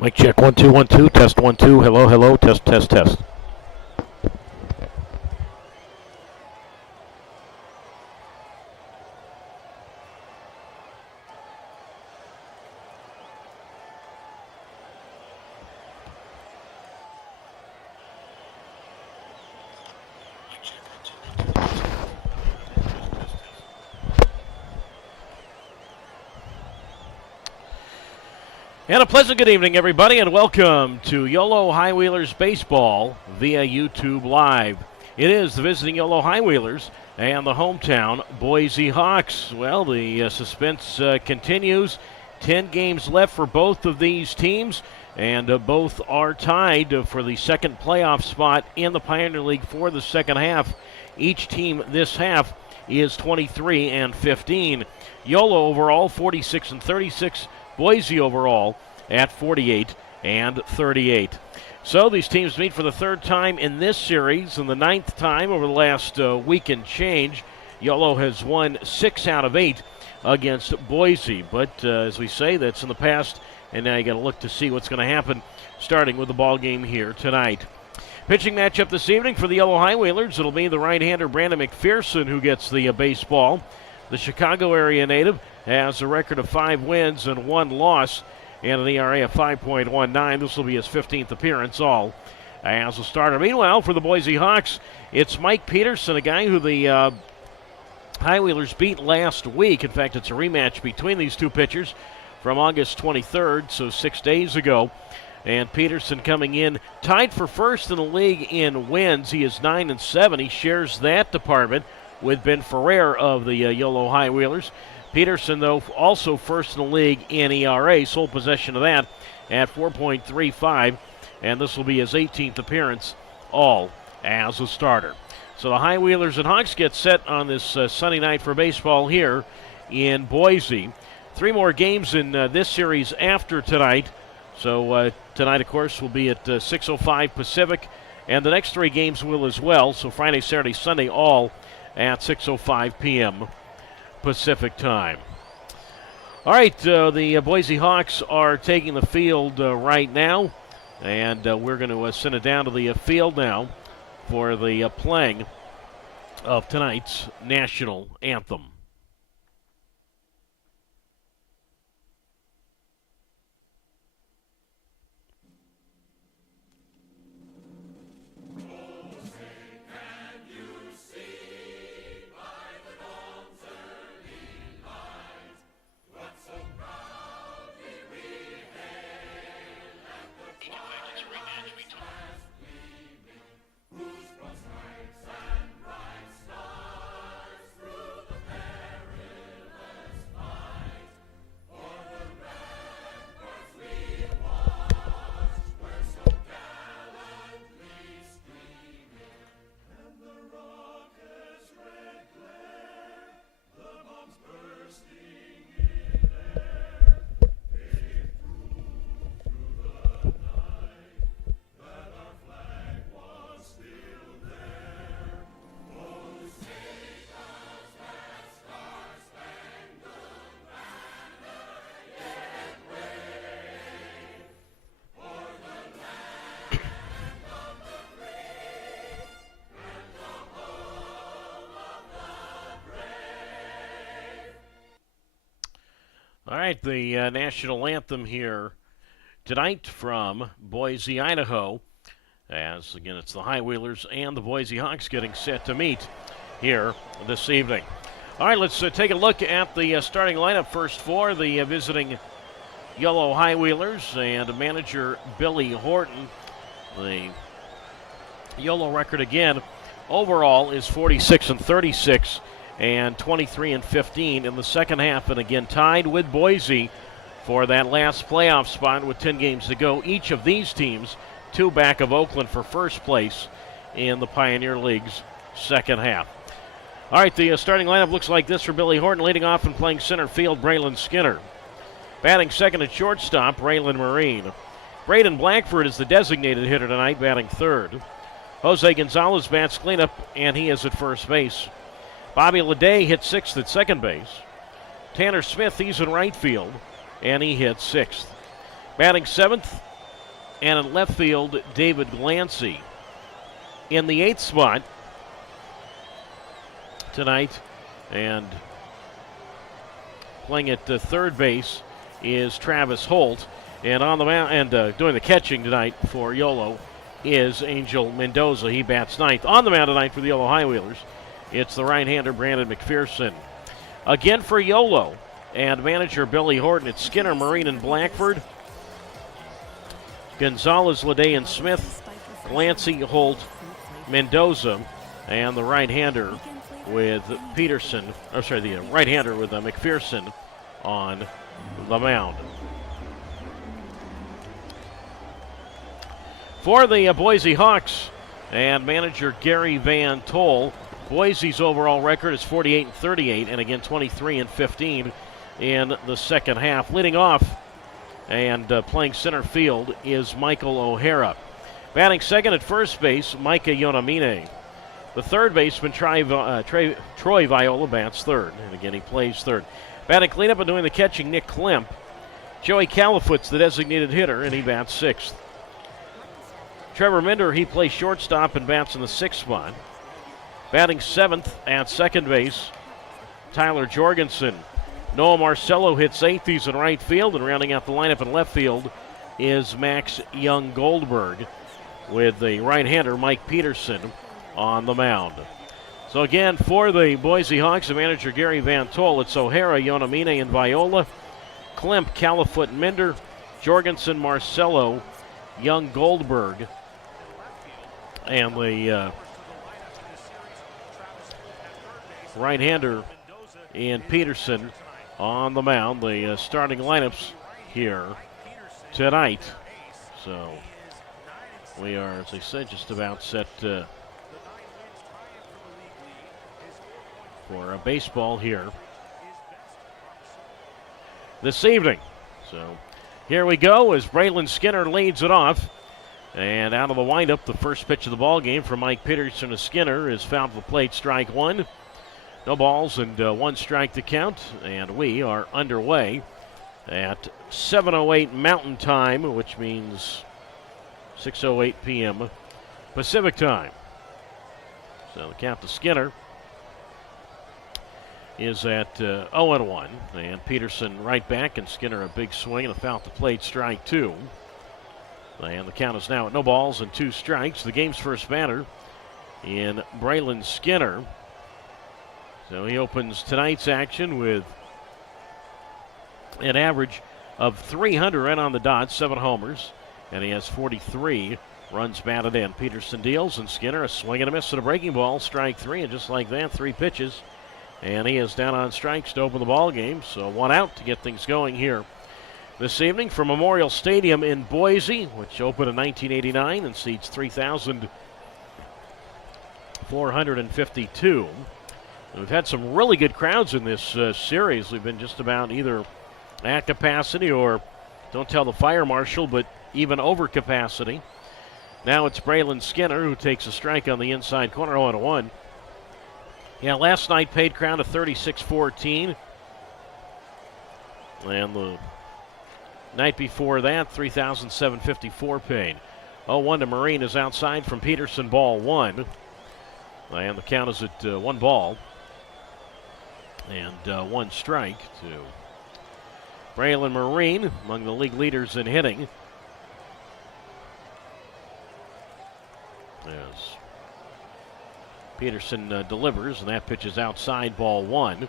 Mic check, 1 2 1 2, test 1 2, hello, hello, test, test, test. And a pleasant good evening, everybody, and welcome to Yolo High Wheelers Baseball via YouTube Live. It is the visiting Yolo High Wheelers and the hometown Boise Hawks. Well, the suspense continues. 10 games left for both of these teams, and both are tied for the second playoff spot in the Pioneer League for the second half. Each team this half is 23 and 15. Yolo overall 46 and 36. Boise overall at 48 and 38. So these teams meet for the third time in this series and the ninth time over the last week and change. Yolo has won 6 out of 8 against Boise. But as we say, that's in the past, and now you got to look to see what's going to happen starting with the ball game here tonight. Pitching matchup this evening for the Yolo High Wheelers, it'll be the right-hander Brandon McPherson who gets the baseball. The Chicago area native has a record of 5 wins and 1 loss and an ERA of 5.19. This will be his 15th appearance all as a starter. Meanwhile, for the Boise Hawks, it's Mike Peterson, a guy who the High Wheelers beat last week. In fact, it's a rematch between these two pitchers from August 23rd, so 6 days ago. And Peterson coming in tied for first in the league in wins. He is 9 and 7. He shares that department with Ben Ferrer of the Yolo High Wheelers. Peterson, though, also first in the league in ERA, sole possession of that at 4.35, and this will be his 18th appearance all as a starter. So the High Wheelers and Hawks get set on this Sunday night for baseball here in Boise. 3 more games in this series after tonight. So tonight, of course, will be at 6:05 Pacific, and the next 3 games will as well. So Friday, Saturday, Sunday, all at 6:05 p.m. Pacific time. All right, the Boise Hawks are taking the field right now, and we're going to send it down to the field now for the playing of tonight's national anthem. All right, the national anthem here tonight from Boise, Idaho. As, again, it's the High Wheelers and the Boise Hawks getting set to meet here this evening. All right, let's take a look at the starting lineup first for the visiting Yolo High Wheelers and manager Billy Horton. The Yolo record, again, overall is 46 and 36. And 23 and 15 in the second half, and again tied with Boise for that last playoff spot with 10 games to go. Each of these teams 2 back of Oakland for first place in the Pioneer League's second half. All right, the starting lineup looks like this for Billy Horton. Leading off and playing center field, Braylon Skinner. Batting second at shortstop, Raylan Marine. Braden Blackford is the designated hitter tonight, batting third. Jose Gonzalez bats cleanup, and he is at first base. Bobby Leday hits 6th at second base. Tanner Smith, he's in right field, and he hits 6th. Batting 7th, And in left field, David Glancy. In the 8th spot tonight, and playing at third base, is Travis Holt. And on the mound and doing the catching tonight for Yolo is Angel Mendoza. He bats ninth. On the mound tonight for the Yolo High Wheelers, it's the right-hander Brandon McPherson. Again for Yolo and manager Billy Horton, it's Skinner, Marine, and Blackford. Gonzalez, Leday, and Smith. Glancy, Holt, Mendoza, and the right-hander with Peterson. The right-hander with McPherson on the mound. For the Boise Hawks and manager Gary Van Tol, Boise's overall record is 48-38, and again 23-15 in the second half. Leading off and playing center field is Michael O'Hara. Batting second at first base, Micah Yonamine. The third baseman, Troy Viola, bats third, and again he plays third. Batting cleanup and doing the catching, Nick Klemp. Joey Califoot's the designated hitter, and he bats sixth. Trevor Minder, he plays shortstop and bats in the 6th spot. Batting seventh at second base, Tyler Jorgensen. Noah Marcello hits 8th. He's in right field, and rounding out the lineup in left field is Max Young Goldberg with the right-hander Mike Peterson on the mound. So again, for the Boise Hawks, the manager Gary Van Tol, it's O'Hara, Yonamine, and Viola. Klemp, Califoot, and Minder. Jorgensen, Marcello, Young, Goldberg, and the right-hander in Peterson on the mound. The starting lineups here tonight. So we are, as I said, just about set for baseball here this evening. So here we go as Braylon Skinner leads it off. And out of the windup, the first pitch of the ball game from Mike Peterson to Skinner is fouled to the plate, strike one. No balls and one strike to count. And we are underway at 7:08 Mountain Time, which means 6:08 p.m. Pacific Time. So the count to Skinner is at 0-1. And Peterson right back, and Skinner a big swing and a foul to plate, strike two. And the count is now at no balls and two strikes. The game's first batter in Braylon Skinner. So he opens tonight's action with an average of 300 right on the dot, 7 homers, and he has 43 runs batted in. Peterson deals, and Skinner a swing and a miss at a breaking ball, strike three, and just like that, 3 pitches. And he is down on strikes to open the ball game, so 1 out to get things going here this evening from Memorial Stadium in Boise, which opened in 1989 and seats 3,452. We've had some really good crowds in this series. We've been just about either at capacity or, don't tell the fire marshal, but even over capacity. Now it's Braylon Skinner who takes a strike on the inside corner, 0-1. Yeah, last night paid crowd to 36-14. And the night before that, 3,754 paid. 0-1 to Marine is outside from Peterson, ball one. And the count is at 1 ball and 1 strike to Braylon Marine, among the league leaders in hitting. As Peterson delivers, and that pitch is outside, ball one.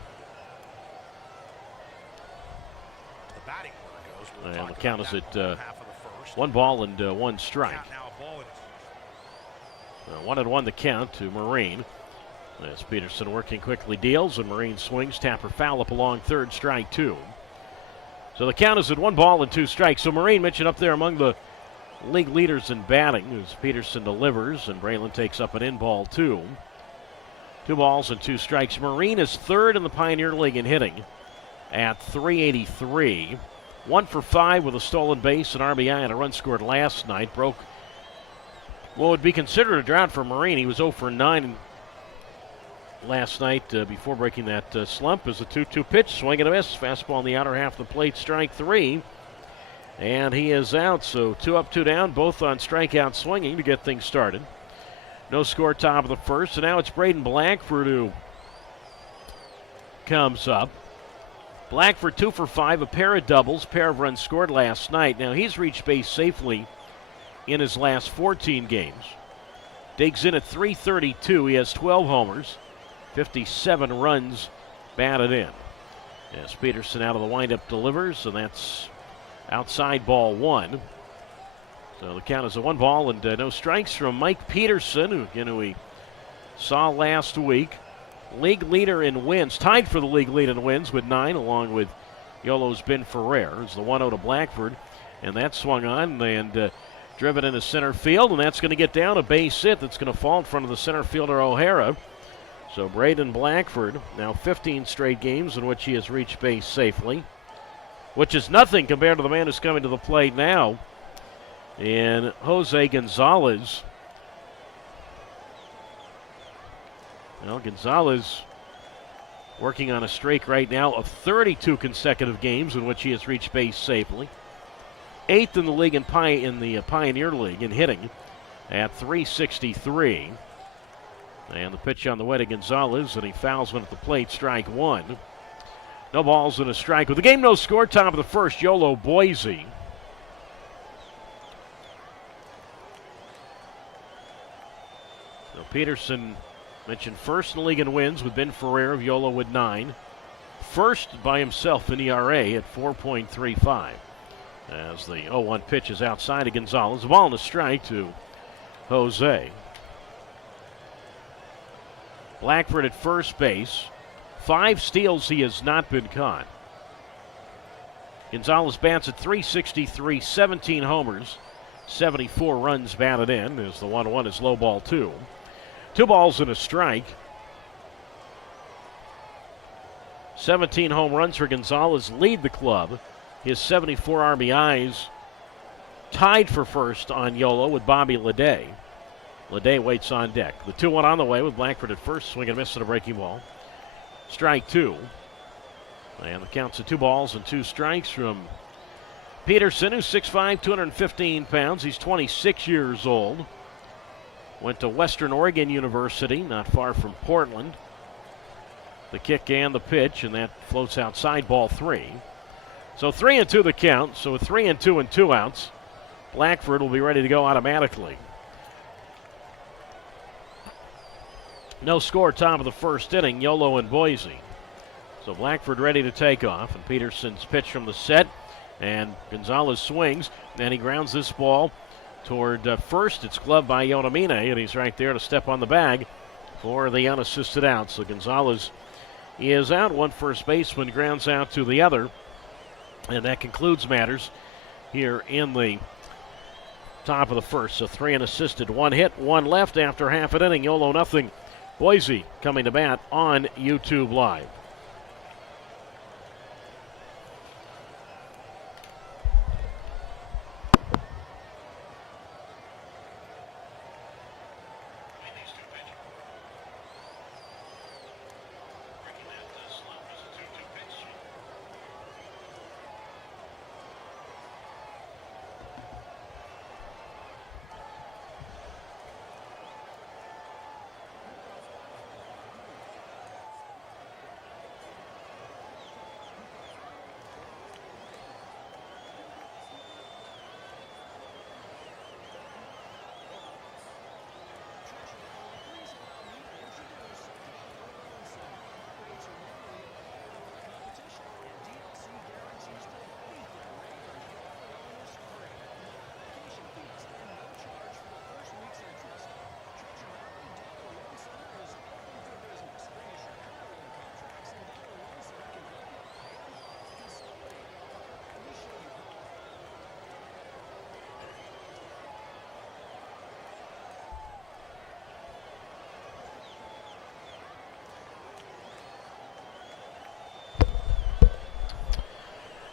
And the count is at 1 ball and 1 strike. 1-1 the count to Marine. As Peterson working quickly deals, and Marine swings, tapper foul up along third, strike two. So the count is at 1 ball and 2 strikes. So Marine mentioned up there among the league leaders in batting as Peterson delivers, and Braylon takes up an in-ball two. 2 balls and 2 strikes. Marine is third in the Pioneer League in hitting at 383. 1 for 5 with a stolen base, an RBI, and a run scored last night. Broke what would be considered a drought for Marine. He was 0 for 9 last night before breaking that slump as a 2-2 pitch. Swing and a miss. Fastball in the outer half of the plate, strike three. And he is out, so 2 up, 2 down, both on strikeout swinging to get things started. No score, top of the first, and now it's Braden Blackford who comes up. Blackford 2 for 5, a pair of doubles, pair of runs scored last night. Now he's reached base safely in his last 14 games. Digs in at .332. He has 12 homers, 57 runs batted in. As Peterson out of the windup delivers, and that's outside ball 1. So the count is a 1 ball and no strikes from Mike Peterson, who we saw last week. League leader in wins, tied for the league lead in wins with 9, along with Yolo's Ben Ferrer. It's the 1-0 to Blackford, and that swung on and driven into center field, and that's going to get down a base hit that's going to fall in front of the center fielder O'Hara. So Braden Blackford, now 15 straight games in which he has reached base safely, which is nothing compared to the man who's coming to the plate now in Jose Gonzalez. Well, Gonzalez working on a streak right now of 32 consecutive games in which he has reached base safely. 8th in the league in the Pioneer League in hitting at .363. And the pitch on the way to Gonzalez, and he fouls one at the plate, strike 1. No balls and a strike. With the game no score, top of the first, Yolo Boise. So Peterson mentioned first in the league in wins with Ben Ferrer of Yolo with 9. First by himself in ERA at 4.35. As the 0-1 pitch is outside of Gonzalez. A ball and a strike to Jose. Blackford at first base. 5 steals, he has not been caught. Gonzalez bats at .363, 17 homers, 74 runs batted in as the 1-1 is low ball 2. 2 balls and a strike. 17 home runs for Gonzalez lead the club. His 74 RBIs tied for first on Yolo with Bobby Leday. Leday waits on deck. The 2-1 on the way with Blackford at first, swing and miss at a breaking ball. Strike 2. And the count's of 2 balls and 2 strikes from Peterson, who's 6'5", 215 pounds. He's 26 years old. Went to Western Oregon University, not far from Portland. The kick and the pitch, and that floats outside ball 3. So 3-2 the count. So with 3-2 and 2 outs, Blackford will be ready to go automatically. No score, top of the first inning, Yolo and Boise. So Blackford ready to take off, and Peterson's pitch from the set, and Gonzalez swings, and he grounds this ball toward first. It's gloved by Yonamine, and he's right there to step on the bag for the unassisted out. So Gonzalez is out. One first baseman grounds out to the other, and that concludes matters here in the top of the first. So 3 unassisted, 1 hit, 1 left after half an inning. Yolo nothing. Boise coming to bat on YouTube Live.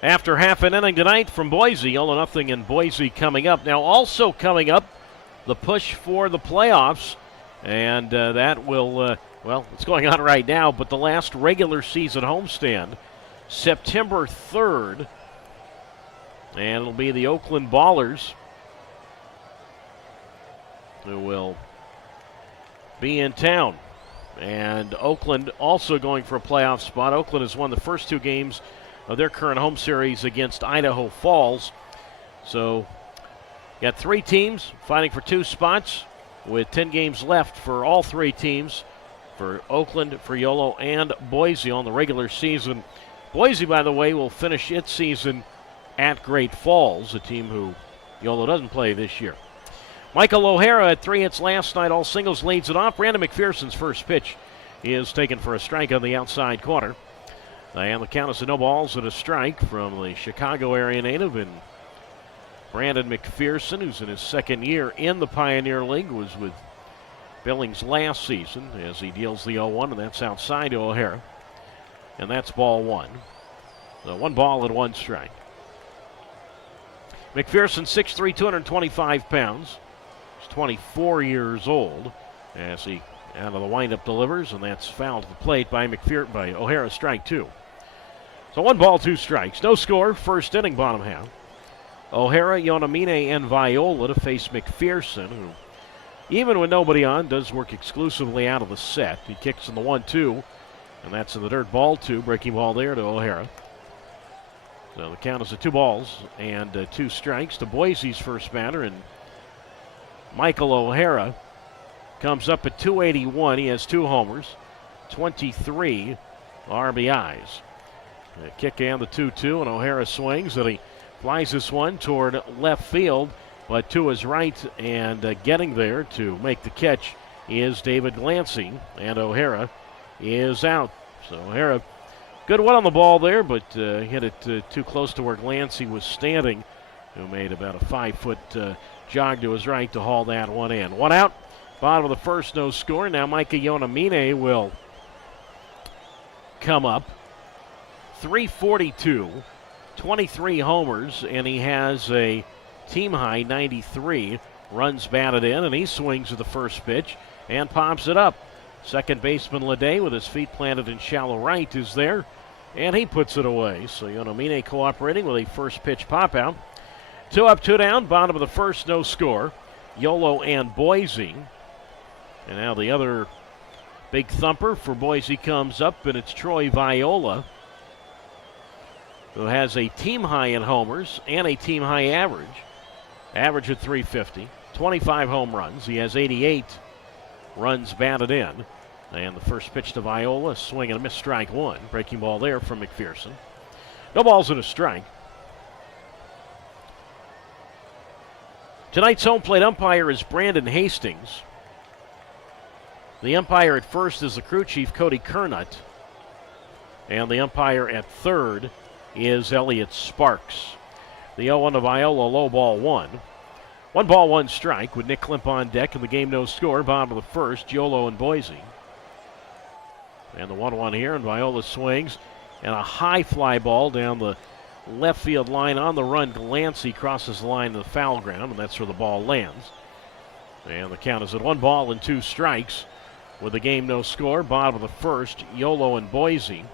After half an inning tonight from Boise, Yolo nothing in Boise coming up. Now also coming up, the push for the playoffs, and that will, well, it's going on right now, but the last regular season homestand, September 3rd, And it'll be the Oakland Ballers who will be in town. And Oakland also going for a playoff spot. Oakland has won the first 2 games of their current home series against Idaho Falls. So, got 3 teams fighting for 2 spots with 10 games left for all 3 teams, for Oakland, for Yolo, and Boise on the regular season. Boise, by the way, will finish its season at Great Falls, a team who Yolo doesn't play this year. Michael O'Hara had 3 hits last night. All singles, leads it off. Brandon McPherson's first pitch is taken for a strike on the outside corner. And the count is 0 balls and a strike from the Chicago area native. And Brandon McPherson, who's in his second year in the Pioneer League, was with Billings last season as he deals the 0-1, and that's outside to O'Hara. And that's ball 1. So 1 ball and 1 strike. McPherson, 6'3", 225 pounds. He's 24 years old as he out of the windup delivers, and that's fouled to the plate by O'Hara, strike 2. So 1 ball, 2 strikes. No score, first inning, bottom half. O'Hara, Yonamine, and Viola to face McPherson, who, even with nobody on, does work exclusively out of the set. He kicks in the 1-2, and that's in the dirt, ball 2. Breaking ball there to O'Hara. So the count is 2 balls and 2 strikes to Boise's first batter, and Michael O'Hara comes up at 281. He has 2 homers, 23 RBIs. The kick and the 2-2, and O'Hara swings, and he flies this one toward left field, but to his right, and getting there to make the catch is David Glancy, and O'Hara is out. So O'Hara, good one on the ball there, but hit it too close to where Glancy was standing, who made about a 5-foot jog to his right to haul that one in. 1 out, bottom of the first, no score. Now Micah Yonamine will come up. 342, 23 homers, and he has a team-high 93 runs batted in, and he swings at the first pitch and pops it up. Second baseman Leday, with his feet planted in shallow right, is there, and he puts it away. So Yonamine cooperating with a first pitch pop out. 2 up, 2 down, bottom of the first, no score. Yolo and Boise. And now the other big thumper for Boise comes up, and it's Troy Viola, who has a team high in homers and a team high average. Average at 350, 25 home runs. He has 88 runs batted in. And the first pitch to Viola, swing and a miss, strike 1. Breaking ball there from McPherson. No balls and a strike. Tonight's home plate umpire is Brandon Hastings. The umpire at first is the crew chief, Cody Kernut. And the umpire at third is Elliot Sparks. The 0-1 to Viola, low ball 1. 1 ball, 1 strike with Nick Klimp on deck, and the game no score. Bottom of the first, Yolo and Boise. And the 1-1 here, and Viola swings, and a high fly ball down the left field line on the run. Glancy crosses the line to the foul ground, and that's where the ball lands. And the count is at 1 ball and 2 strikes with the game no score. Bottom of the first, Yolo and Boise.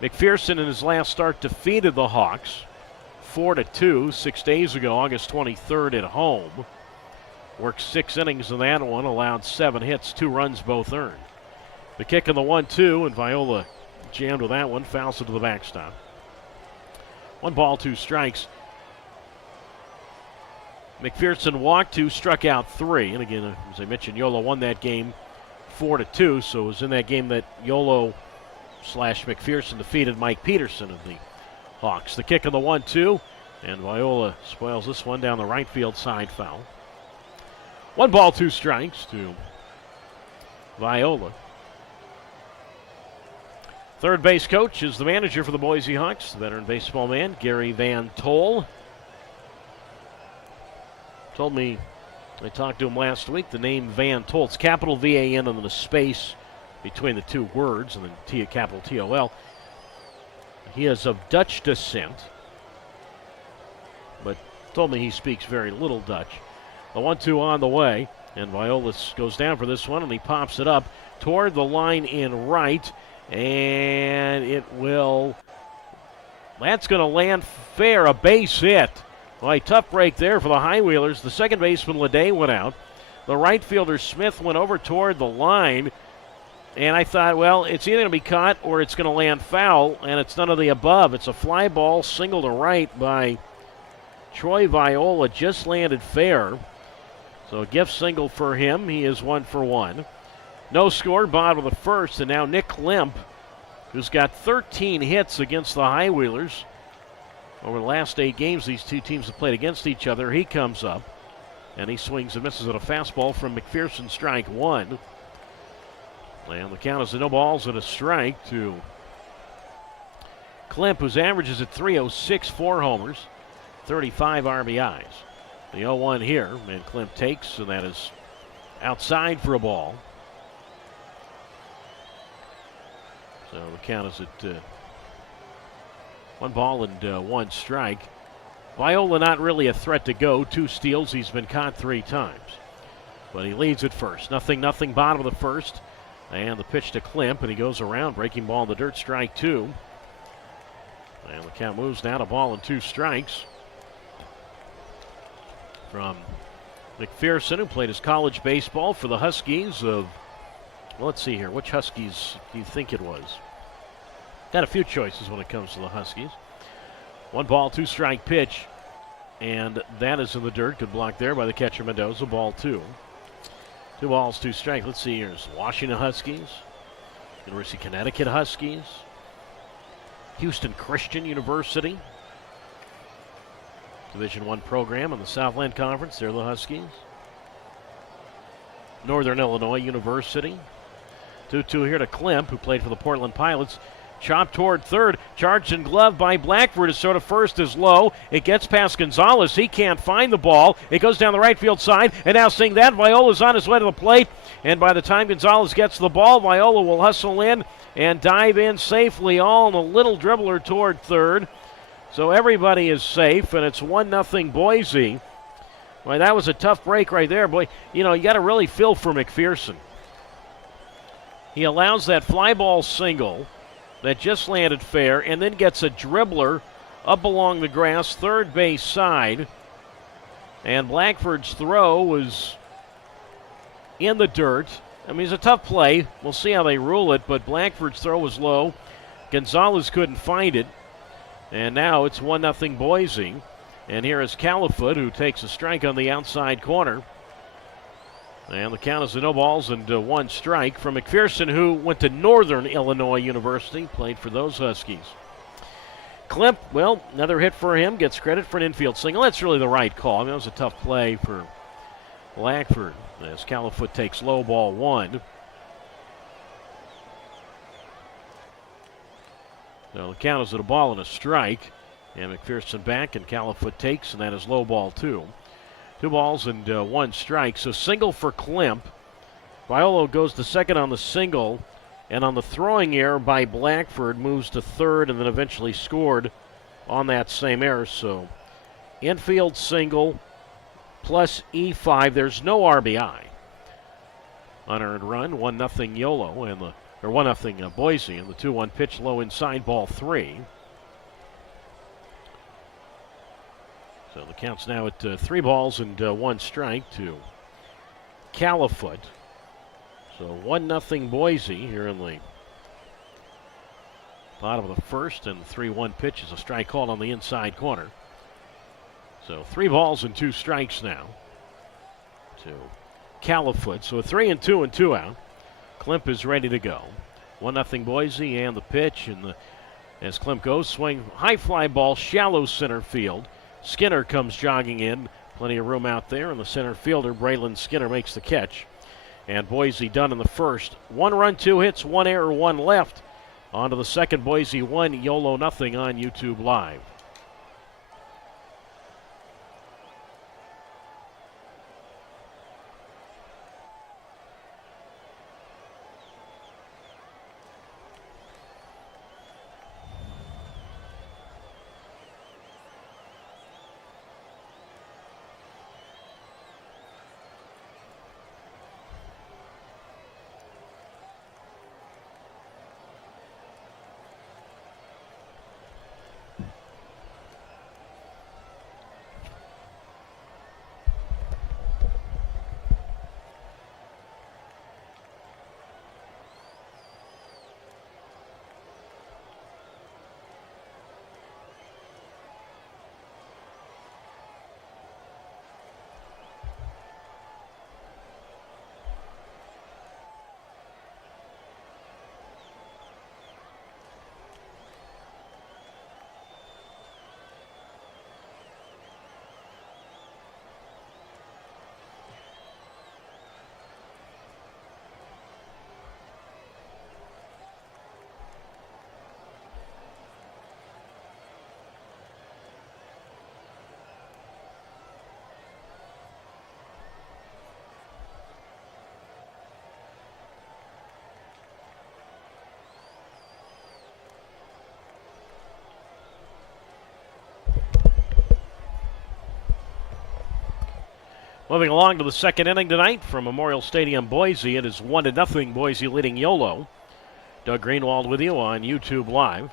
McPherson in his last start defeated the Hawks 4-2 6 days ago, August 23rd at home. Worked 6 innings in that one, allowed 7 hits, 2 runs both earned. The kick in the 1-2, and Viola jammed with that one, fouls it to the backstop. 1 ball, 2 strikes. McPherson walked 2, struck out 3. And again, as I mentioned, Yolo won that game 4-2, so it was in that game that Yolo / McPherson defeated Mike Peterson of the Hawks. The kick in the 1-2, and Viola spoils this one down the right field side, foul. 1 ball, 2 strikes to Viola. Third base coach is the manager for the Boise Hawks, the veteran baseball man, Gary Van Tol. Told me, I talked to him last week, the name Van Tol, it's capital V-A-N and then a space between the 2 words, and then capital T-O-L. He is of Dutch descent, but told me he speaks very little Dutch. The 1-2 on the way, and Viola goes down for this one, and he pops it up toward the line in right, and it will That's going to land fair, a base hit. Well, a tough break there for the High Wheelers. The second baseman, Leday, went out. The right fielder, Smith, went over toward the line. And I thought, well, it's either going to be caught or it's going to land foul, and it's none of the above. It's a fly ball, single to right by Troy Viola, just landed fair. So a gift single for him. He is 1 for 1. No score, bottom of the first, and now Nick Klemp, who's got 13 hits against the High Wheelers. Over the last 8 games, these two teams have played against each other. He comes up, and he swings and misses at a fastball from McPherson, strike 1. And the count is no balls and a strike to Klemp, whose average is at .306, 4 homers, 35 RBIs. The 0-1 here, and Klemp takes, and that is outside for a ball. So the count is at 1 ball and 1 strike. Viola not really a threat to go. 2 steals. He's been caught 3 times. But he leads at first. 0-0, bottom of the first. And the pitch to Klemp, and he goes around, breaking ball in the dirt, strike 2. And the count moves now to ball and 2 strikes from McPherson, who played his college baseball for the Huskies of, well, let's see here, which Huskies do you think it was? Got a few choices when it comes to the Huskies. 1 ball, 2 strike pitch, and that is in the dirt. Good block there by the catcher Mendoza, ball 2. 2 balls, 2 strikes. Let's see, here's Washington Huskies, University of Connecticut Huskies, Houston Christian University, Division I program in the Southland Conference. They're the Huskies. Northern Illinois University. 2-2 here to Klemp, who played for the Portland Pilots. Chopped toward third, charged and gloved by Blackford. His throw to first is low. It gets past Gonzalez. He can't find the ball. It goes down the right field side, and now seeing that, Viola's on his way to the plate. And by the time Gonzalez gets the ball, Viola will hustle in and dive in safely, all in a little dribbler toward third. So everybody is safe, and it's 1-0 Boise. Boy, that was a tough break right there. Boy, you know, you got to really feel for McPherson. He allows that fly ball single that just landed fair, and then gets a dribbler up along the grass, third base side. And Blackford's throw was in the dirt. I mean, it's a tough play. We'll see how they rule it, but Blackford's throw was low. Gonzalez couldn't find it. And now it's 1-0 Boise. And here is Califoot, who takes a strike on the outside corner. And the count is no balls and 1 strike from McPherson, who went to Northern Illinois University, played for those Huskies. Klemp, well, another hit for him, gets credit for an infield single. That's really the right call. I mean, that was a tough play for Blackford as Califoot takes low, ball 1. So the count is at a ball and a strike. And McPherson back, and Califoot takes, and that is low, ball 2. 2 balls and 1 strike. So single for Klemp. Viola goes to second on the single, and on the throwing error by Blackford, moves to third and then eventually scored on that same error. So infield single plus E5. There's no RBI. Unearned run, 1-0 Yolo, and the 1-0 Boise, and the 2-1 pitch low inside, ball 3. So the count's now at 3 balls and 1 strike to Califoot. So 1-0 Boise here in the bottom of the first, and the 3-1 pitch is a strike called on the inside corner. So 3 balls and 2 strikes now to Califoot. So a 3-2 and 2 out. Klemp is ready to go. 1-0 Boise, and the pitch, and as Klemp goes, swing, high fly ball, shallow center field. Skinner comes jogging in. Plenty of room out there, and the center fielder, Braylon Skinner, makes the catch. And Boise done in the first. 1 run, 2 hits, 1 error, 1 left. On to the second, Boise 1, Yolo nothing on YouTube Live. Moving along to the second inning tonight from Memorial Stadium, Boise. It is 1-0 Boise leading Yolo. Doug Greenwald with you on YouTube Live.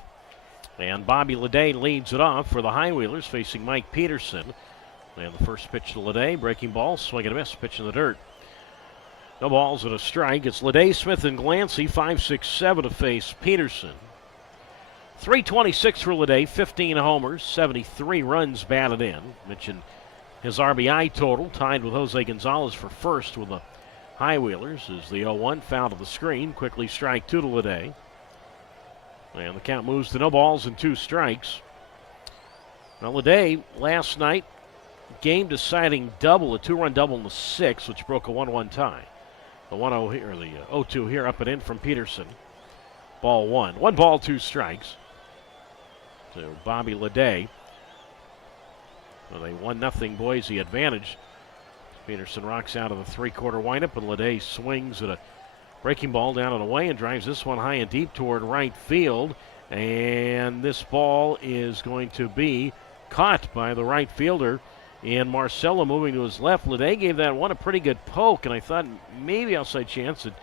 And Bobby Leday leads it off for the Highwheelers, facing Mike Peterson. And the first pitch to Leday, breaking ball, swing and a miss, pitch in the dirt. No balls and a strike. It's Leday, Smith, and Glancy, 5-6-7 to face Peterson. 326 for Leday, 15 homers, 73 runs batted in. Mentioned his RBI total, tied with Jose Gonzalez for first with the Highwheelers, as the 0-1 foul to the screen. Quickly strike two to Leday. And the count moves to no balls and 2 strikes. Now Leday last night, game-deciding double, a 2-run double in the 6th, which broke a 1-1 tie. The 1-0 here, the 0-2 here, up and in from Peterson. Ball 1. 1 ball, 2 strikes to Bobby Leday. With a 1-0 Boise advantage. Peterson rocks out of the 3-quarter windup, and Leday swings at a breaking ball down and away and drives this one high and deep toward right field. And this ball is going to be caught by the right fielder. And Marcelo moving to his left. Leday gave that one a pretty good poke, and I thought maybe outside chance it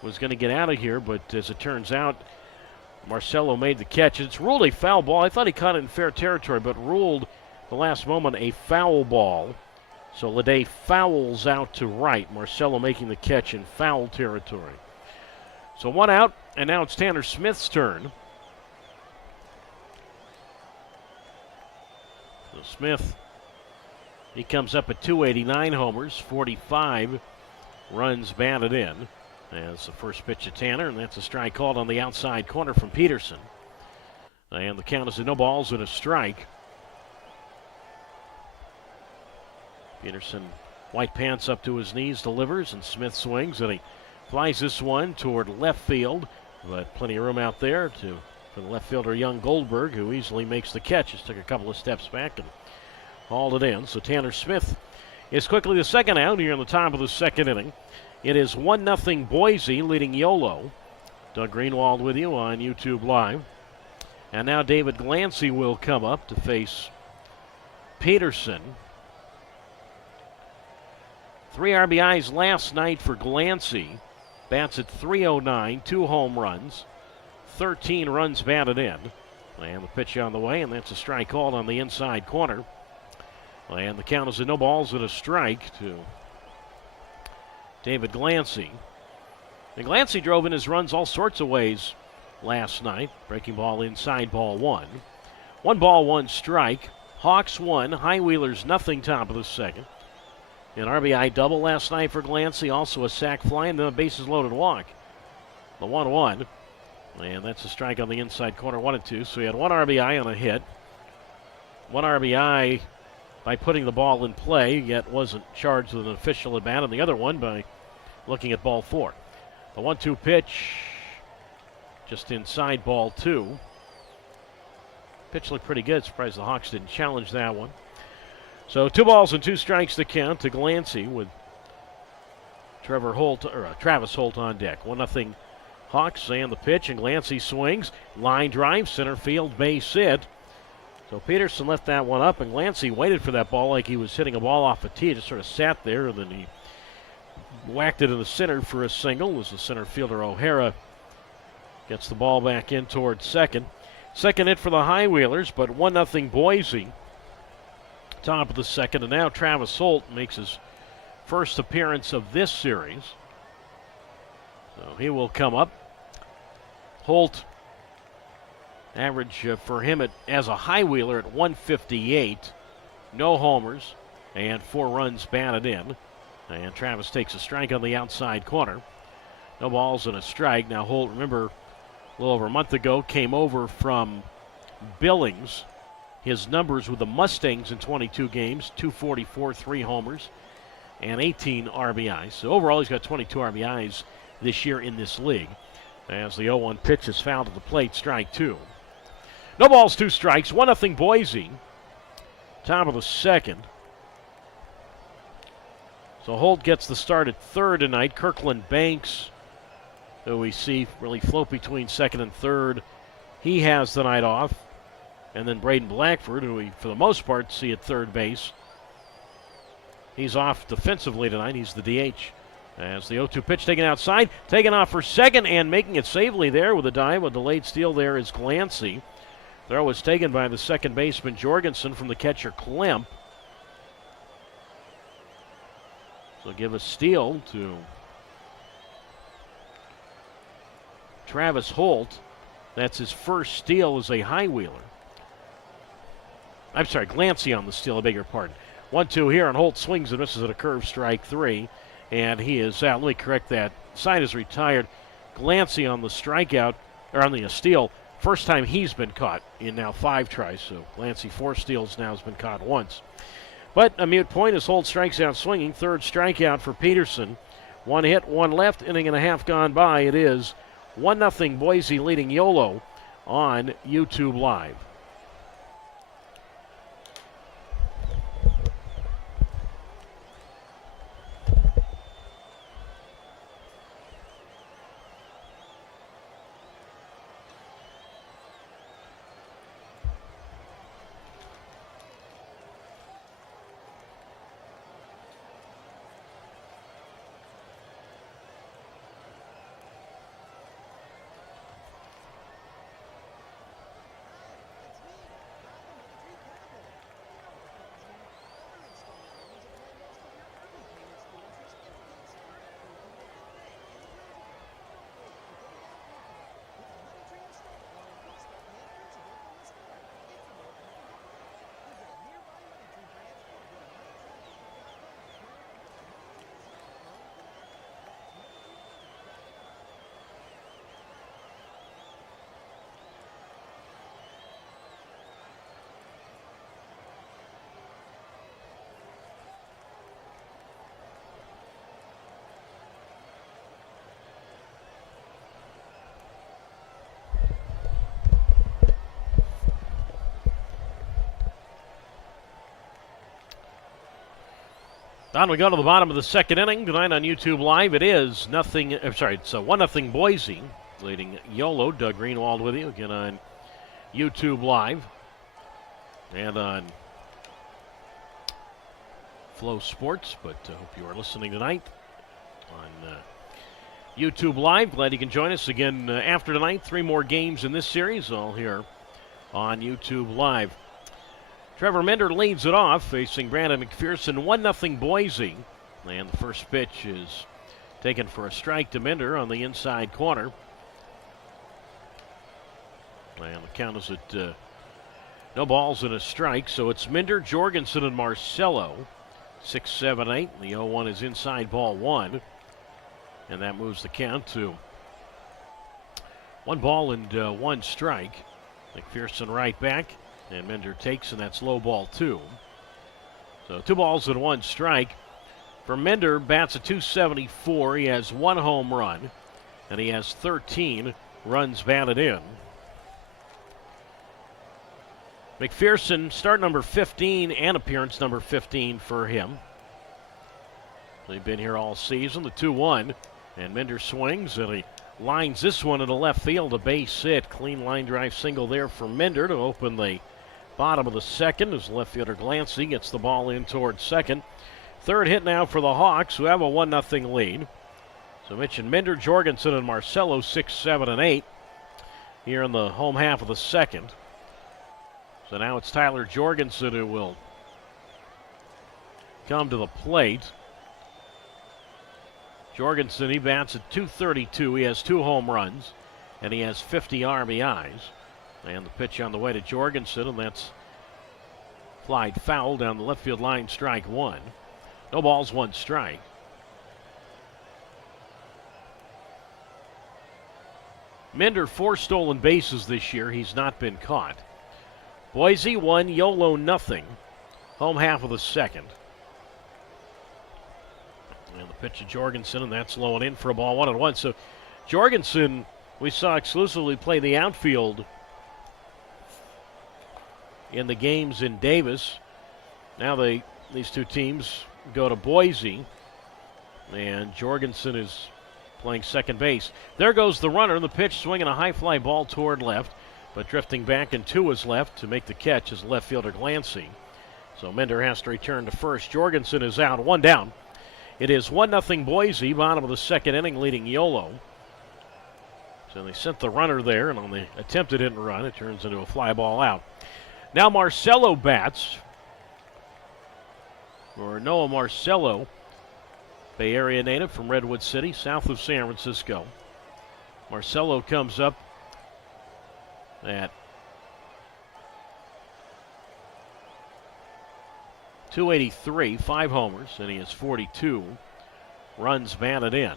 was going to get out of here, but as it turns out, Marcelo made the catch. It's ruled a foul ball. I thought he caught it in fair territory, but ruled the last moment a foul ball. So Leday fouls out to right. Marcelo making the catch in foul territory. So 1 out, and now it's Tanner Smith's turn. So Smith, he comes up at 289 homers, 45 runs batted in. That's the first pitch to Tanner, and that's a strike called on the outside corner from Peterson. And the count is a no balls and a strike. Peterson, white pants up to his knees, delivers, and Smith swings, and he flies this one toward left field. But plenty of room out there for the left fielder, young Goldberg, who easily makes the catch. Just took a couple of steps back and hauled it in. So Tanner Smith is quickly the second out here in the top of the second inning. It is 1-0 Boise leading Yolo. Doug Greenwald with you on YouTube Live. And now David Glancy will come up to face Peterson. 3 RBIs last night for Glancy. Bats at .309, 2 home runs, 13 runs batted in. And the pitch on the way, and that's a strike called on the inside corner. And the count is a no balls and a strike to David Glancy. And Glancy drove in his runs all sorts of ways last night. Breaking ball inside, ball 1. 1 ball, 1 strike. Hawks 1, Highwheelers nothing, top of the second. An RBI double last night for Glancy, also a sac fly, and then a bases loaded walk. The 1-1. And that's a strike on the inside corner, 1-2. So he had 1 RBI on a hit. 1 RBI by putting the ball in play, yet wasn't charged with an official at bat, and the other one by looking at ball 4. The 1-2 pitch, just inside ball 2. Pitch looked pretty good. Surprised the Hawks didn't challenge that one. So 2 balls and 2 strikes to count to Glancy with Travis Holt on deck. 1-0 Hawks, and the pitch, and Glancy swings. Line drive, center field, base hit. So Peterson left that one up, and Glancy waited for that ball like he was hitting a ball off a tee. Just sort of sat there, and then he whacked it in the center for a single as the center fielder O'Hara gets the ball back in towards second. Second hit for the Highwheelers, but 1-0 Boise. Top of the second, and now Travis Holt makes his first appearance of this series. So he will come up. Holt, average for him as a Highwheeler at 158. No homers and 4 runs batted in. And Travis takes a strike on the outside corner. No balls and a strike. Now Holt, remember, a little over a month ago, came over from Billings. His numbers with the Mustangs in 22 games, 244, 3 homers, and 18 RBIs. So overall, he's got 22 RBIs this year in this league. As the 0-1 pitch is fouled at the plate, strike 2. No balls, 2 strikes, 1-0 Boise. Top of the second. So Holt gets the start at third tonight. Kirkland Banks, who we see really float between second and third, he has the night off. And then Braden Blackford, who we, for the most part, see at third base. He's off defensively tonight. He's the DH. As the 0-2 pitch taken outside, taken off for second, and making it safely there with a dive. A delayed steal there is Glancy. Throw was taken by the second baseman Jorgensen from the catcher Klemp. So give a steal to Travis Holt. That's his first steal as a high wheeler. I'm sorry, Glancy on the steal, I beg your pardon. 1-2 here, and Holt swings and misses at a curve, strike 3. And he is out. Let me correct that. Side is retired. Glancy on the strikeout, or on the steal. First time he's been caught in now 5 tries. So Glancy 4 steals now, has been caught once. But a mute point as Holt strikes out swinging. Third strikeout for Peterson. 1 hit, 1 left, inning and a half gone by. It is 1-0 Boise leading Yolo on YouTube Live. On we go to the bottom of the second inning tonight on YouTube Live. It is it's 1-0 Boise leading Yolo. Doug Greenwald with you again on YouTube Live and on Flow Sports. But I hope you are listening tonight on YouTube Live. Glad you can join us again after tonight. 3 more games in this series, all here on YouTube Live. Trevor Minder leads it off, facing Brandon McPherson. 1-0 Boise. And the first pitch is taken for a strike to Minder on the inside corner. And the count is at no balls and a strike. So it's Minder, Jorgensen, and Marcello. 6, 7, 8. The 0-1 is inside ball 1. And that moves the count to 1 ball and 1 strike. McPherson right back. And Minder takes, and that's low ball 2. So 2 balls and 1 strike. For Minder, bats at .274. He has 1 home run, and he has 13 runs batted in. McPherson, start number 15 and appearance number 15 for him. They've been here all season. The 2-1, and Minder swings, and he lines this one into left field, a base hit. Clean line drive single there for Minder to open the bottom of the second as left fielder Glancy gets the ball in towards second. Third hit now for the Hawks, who have a 1-0 lead. So mentioned Minder, Jorgensen, and Marcello, 6, 7, and 8 here in the home half of the second. So now it's Tyler Jorgensen who will come to the plate. Jorgensen, he bats at .232. He has 2 home runs, and he has 50 RBIs. And the pitch on the way to Jorgensen, and that's flied foul down the left field line, strike 1. No balls, 1 strike. Minder, 4 stolen bases this year. He's not been caught. Boise 1, Yolo 0. Home half of the second. And the pitch to Jorgensen, and that's low and in for a ball 1-1. So Jorgensen, we saw exclusively play the outfield in the games in Davis. Now these 2 teams go to Boise, and Jorgensen is playing second base. There goes the runner, and the pitch swinging a high fly ball toward left, but drifting back, and 2 is left to make the catch is left fielder Glancy. So Minder has to return to first. Jorgensen is out, one down. It is 1-0 Boise, bottom of the second inning, leading Yolo. So they sent the runner there, and on the attempted hit and run, it turns into a fly ball out. Now Marcello bats, or Noah Marcello, Bay Area native from Redwood City, south of San Francisco. Marcello comes up at .283, 5 homers, and he has 42 runs batted in.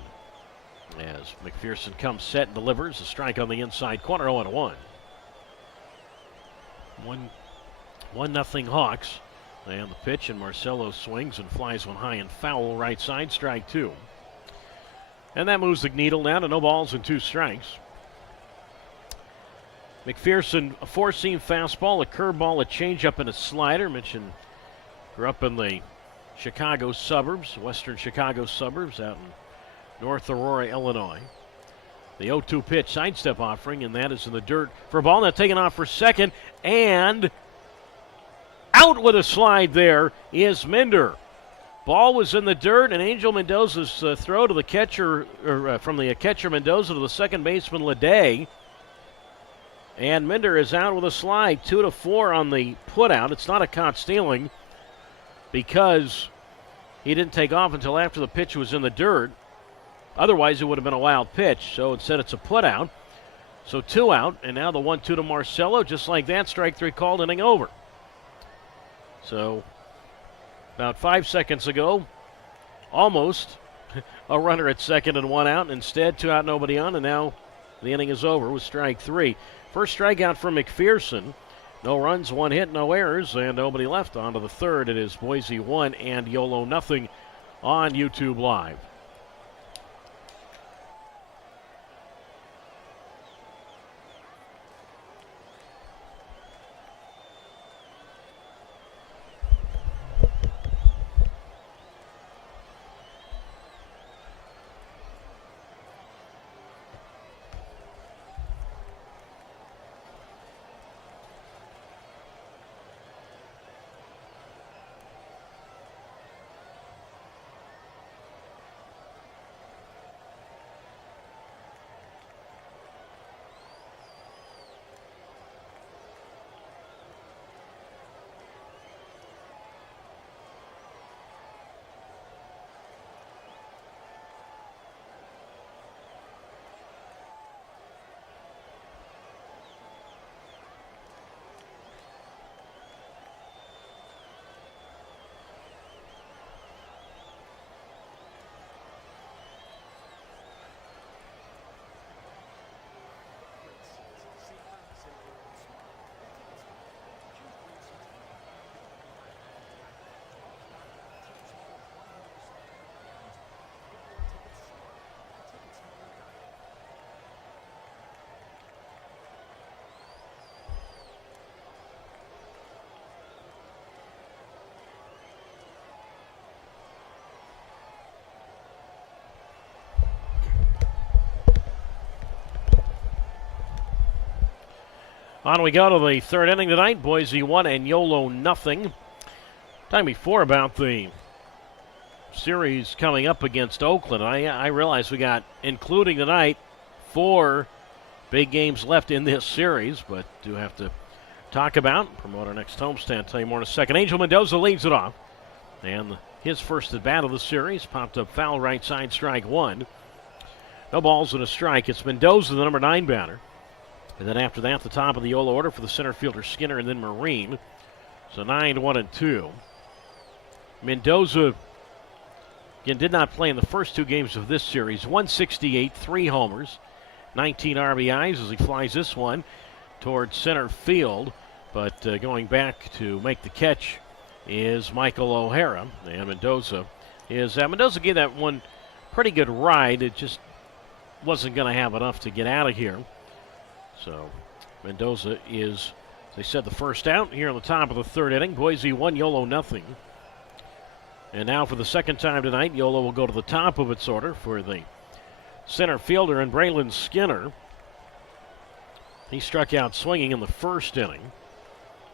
As McPherson comes set and delivers a strike on the inside corner, 0-1. 1-0 Hawks. And the pitch, and Marcello swings and flies one high and foul, right side, strike 2. And that moves the needle down to no balls and 2 strikes. McPherson, a 4-seam fastball, a curveball, a changeup, and a slider. Mentioned grew up in the Chicago suburbs, western Chicago suburbs, out in North Aurora, Illinois. The 0-2 pitch, sidestep offering, and that is in the dirt for a ball. Now taken off for second, and out with a slide there is Minder. Ball was in the dirt, and Angel Mendoza's throw to the catcher, or from the catcher Mendoza to the second baseman Leday. And Minder is out with a slide, 2-4 on the putout. It's not a caught stealing because he didn't take off until after the pitch was in the dirt. Otherwise, it would have been a wild pitch. So instead, it's a putout. So 2 out, and now the 1-2 to Marcello. Just like that, strike 3 called, inning over. So about 5 seconds ago, almost a runner at second and 1 out. Instead, 2 out, nobody on, and now the inning is over with strike 3. First strikeout from McPherson. No runs, 1 hit, no errors, and nobody left. On to the third. It is Boise 1 and Yolo nothing on YouTube Live. On we go to the third inning tonight. Boise 1 and Yolo nothing. Time before about the series coming up against Oakland. I realize we got, including tonight, 4 big games left in this series, but do have to talk about, promote our next homestand. Tell you more in a second. Angel Mendoza leads it off. And his first at bat of the series popped up foul, right side, strike 1. No balls and a strike. It's Mendoza, the number 9 batter. And then after that, the top of the Yolo order for the center fielder Skinner and then Marine. So 9, 1, and 2. Mendoza, again, did not play in the first 2 games of this series. 168, 3 homers, 19 RBIs as he flies this one towards center field. But going back to make the catch is Michael O'Hara. And Mendoza gave that one pretty good ride. It just wasn't going to have enough to get out of here. So Mendoza is, as they said, the first out here on the top of the third inning. Boise 1, Yolo nothing. And now for the second time tonight, Yolo will go to the top of its order for the center fielder and Braylon Skinner. He struck out swinging in the first inning.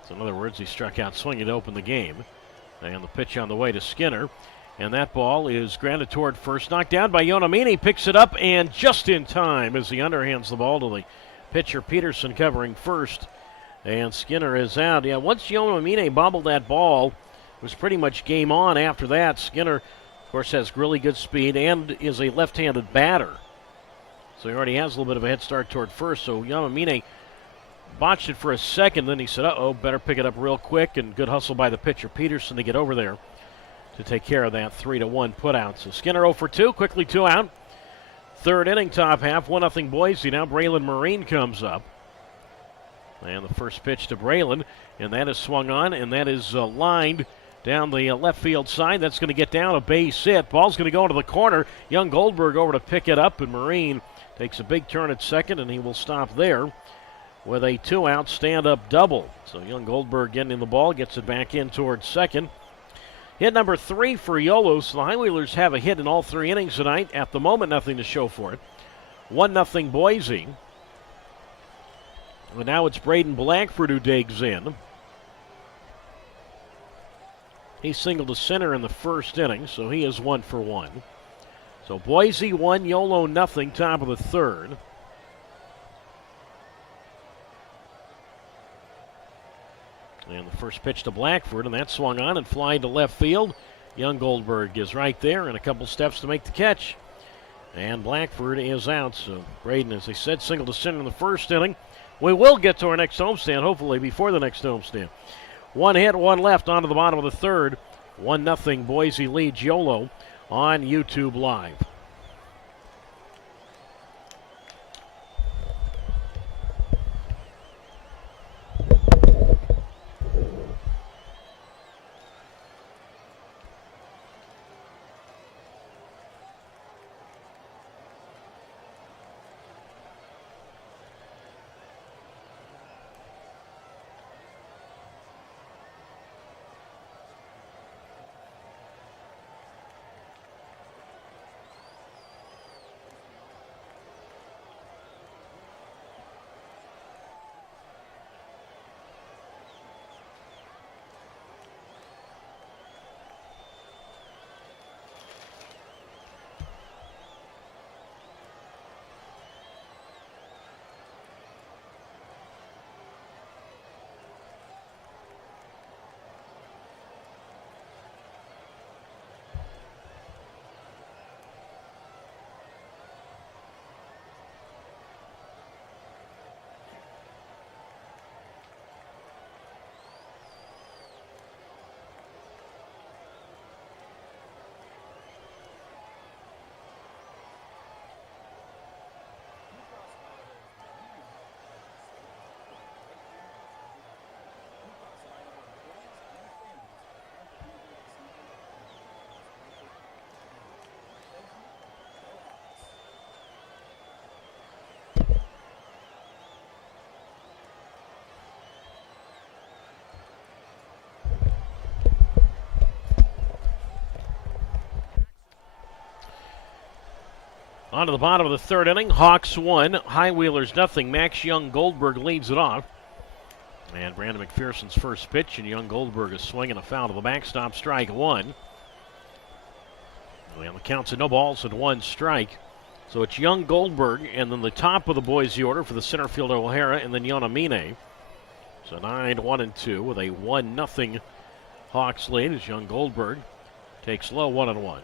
So in other words, he struck out swinging to open the game. And the pitch on the way to Skinner. And that ball is grounded toward first. Knocked down by Yonamine. Picks it up and just in time as he underhands the ball to the pitcher Peterson covering first. And Skinner is out. Yeah, once Yonamine bobbled that ball, it was pretty much game on after that. Skinner, of course, has really good speed and is a left-handed batter. So he already has a little bit of a head start toward first. So Yonamine botched it for a second. Then he said, uh-oh, better pick it up real quick. And good hustle by the pitcher Peterson to get over there to take care of that 3-1 putout. So Skinner 0 for 2, quickly 2 out. Third inning, top half, 1-0 Boise. Now Braylon Marine comes up. And the first pitch to Braylon, and that is swung on, and that is lined down the left field side. That's going to get down a base hit. Ball's going to go into the corner. Young Goldberg over to pick it up, and Marine takes a big turn at second, and he will stop there with a 2-out stand-up double. So Young Goldberg getting in the ball, gets it back in towards second. Hit number 3 for Yolo. So the Highwheelers have a hit in all 3 innings tonight. At the moment, nothing to show for it. 1-0 Boise. And now it's Braden Blackford who digs in. He singled to center in the first inning, so he is 1 for 1. So Boise 1, Yolo nothing, top of the third. And the first pitch to Blackford, and that swung on and flying to left field. Young Goldberg is right there and a couple steps to make the catch. And Blackford is out, so Braden, as I said, singled to center in the first inning. We will get to our next homestand, hopefully, before the next homestand. 1 hit, 1 left, onto the bottom of the third. 1-0 Boise leads Yolo on YouTube Live. On to the bottom of the third inning. Hawks 1, Highwheelers nothing. Max Young Goldberg leads it off. And Brandon McPherson's first pitch, and Young Goldberg is swinging a foul to the backstop, strike 1. And the count's at no balls and 1 strike. So it's Young Goldberg, and then the top of the Boise order for the center fielder O'Hara, and then Yonamine. So 9-1-2 with a 1-0 Hawks lead as Young Goldberg takes low 1-1.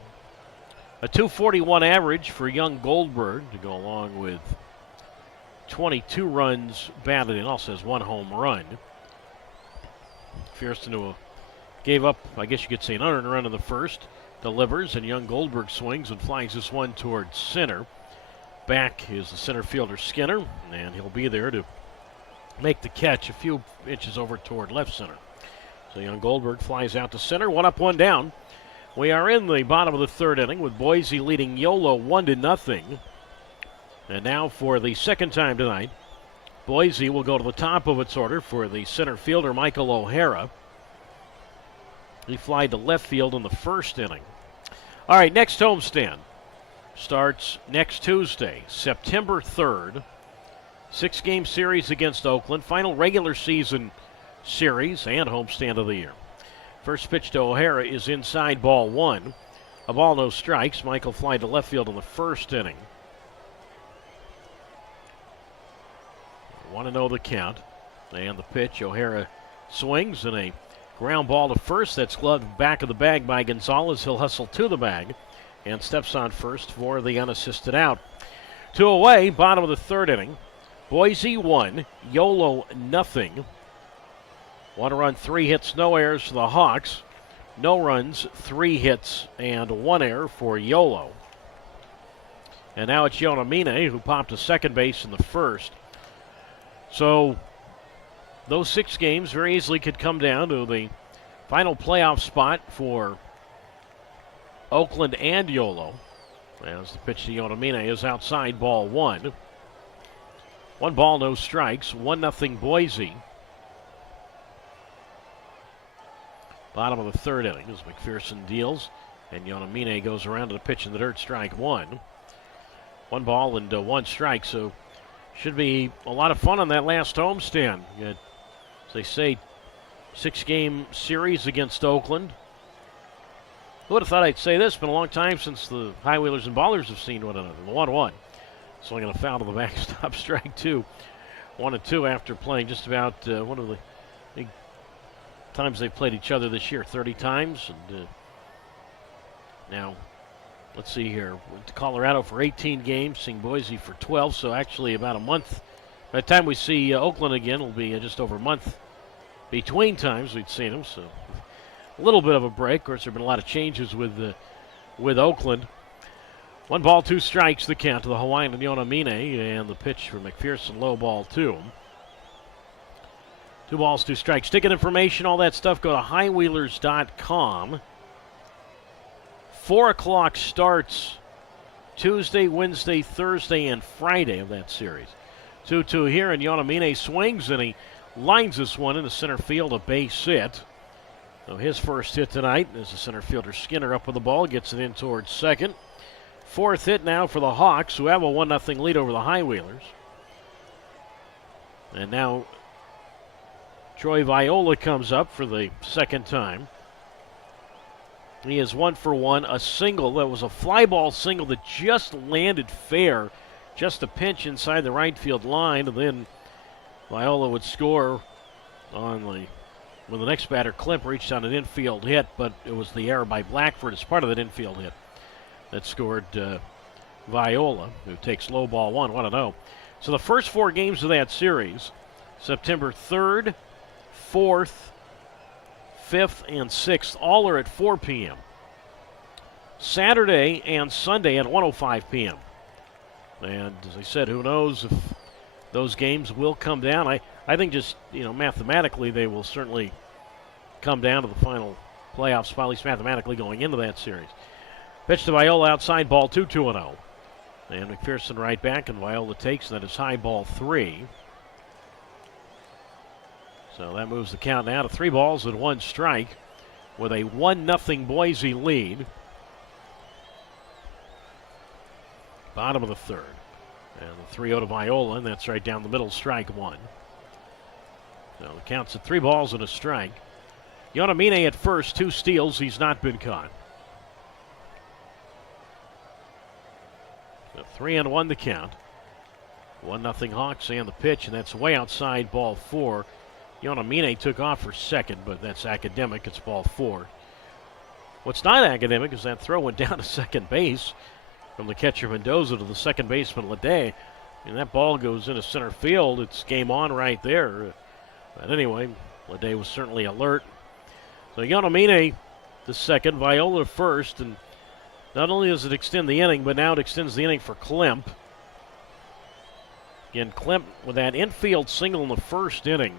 A .241 average for Young Goldberg to go along with 22 runs batted in. Also has 1 home run. Fierceton gave up, I guess you could say, an unearned run in the first. Delivers, and Young Goldberg swings and flies this one towards center. Back is the center fielder Skinner, and he'll be there to make the catch a few inches over toward left center. So Young Goldberg flies out to center, 1 up, 1 down. We are in the bottom of the third inning with Boise leading Yolo 1-0. And now for the second time tonight, Boise will go to the top of its order for the center fielder Michael O'Hara. He flied to left field in the first inning. All right, next homestand starts next Tuesday, September 3rd. 6-game series against Oakland. Final regular season series and homestand of the year. First pitch to O'Hara is inside, ball one. A ball, no strikes. Michael fly to left field in the first inning. 1-0 the count. And the pitch, O'Hara swings and a ground ball to first. That's gloved back of the bag by Gonzalez. He'll hustle to the bag and steps on first for the unassisted out. 2 away, bottom of the third inning. Boise 1, Yolo nothing. 1 run, 3 hits, no errors for the Hawks. No runs, 3 hits, and 1 error for Yolo. And now it's Yonamine who popped to second base in the first. So those 6 games very easily could come down to the final playoff spot for Oakland and Yolo. As the pitch to Yonamine is outside, ball one. 1 ball, no strikes, 1-0 Boise. Bottom of the third inning as McPherson deals, and Yonamine goes around to the pitch in the dirt, strike one. 1 ball and 1 strike, so should be a lot of fun on that last homestand. As they say, 6-game series against Oakland. Who would have thought I'd say this? It's been a long time since the High Wheelers and Ballers have seen one another. 1-1. Swinging a foul to the backstop, strike 2. 1-2 after playing just about one of the big times they've played each other this year, 30 times. And now, let's see here. Went to Colorado for 18 games, seeing Boise for 12, so actually about a month. By the time we see Oakland again, it'll be just over a month between times we'd seen them, so a little bit of a break. Of course, there have been a lot of changes with Oakland. 1 ball, 2 strikes, the count to the Hawaiian and Yonamine, and the pitch for McPherson, low ball 2. 2 balls, 2 strikes. Ticket information, all that stuff, go to highwheelers.com. 4 o'clock starts Tuesday, Wednesday, Thursday, and Friday of that series. 2-2 here, and Yonamine swings, and he lines this one into center field, a base hit. So his first hit tonight is the center fielder Skinner up with the ball, gets it in towards second. 4th hit now for the Hawks, who have a 1-0 lead over the High Wheelers. And now Troy Viola comes up for the second time. He is 1 for 1, a single. That was a fly ball single that just landed fair, just a pinch inside the right field line, and then Viola would score on when the next batter, Klimp, reached on an infield hit, but it was the error by Blackford as part of that infield hit that scored Viola, who takes low ball 1-0. So the first 4 games of that series, September 3rd, 4th, 5th, and 6th, all are at 4 p.m. Saturday and Sunday at 1:05 p.m. And as I said, who knows if those games will come down. I think just, mathematically they will certainly come down to the final playoff spot, at least mathematically going into that series. Pitch to Viola outside, ball 2, 2-0. And McPherson right back, and Viola takes, and that is high, ball 3. So that moves the count now to 3 balls and 1 strike with a 1-0 Boise lead. Bottom of the third. And the 3-0 to Viola, and that's right down the middle, strike 1. So the count's at 3 balls and a strike. Yonamine at first, 2 steals. He's not been caught. So 3-1 the count. 1-0 Hawks and the pitch, and that's way outside, ball 4. Yonamine took off for second, but that's academic. It's ball 4. What's not academic is that throw went down to second base from the catcher Mendoza to the second baseman Leday. And that ball goes into center field. It's game on right there. But anyway, Leday was certainly alert. So Yonamine the second, Viola first, and not only does it extend the inning, but now it extends the inning for Klimp. Again, Klimp with that infield single in the first inning.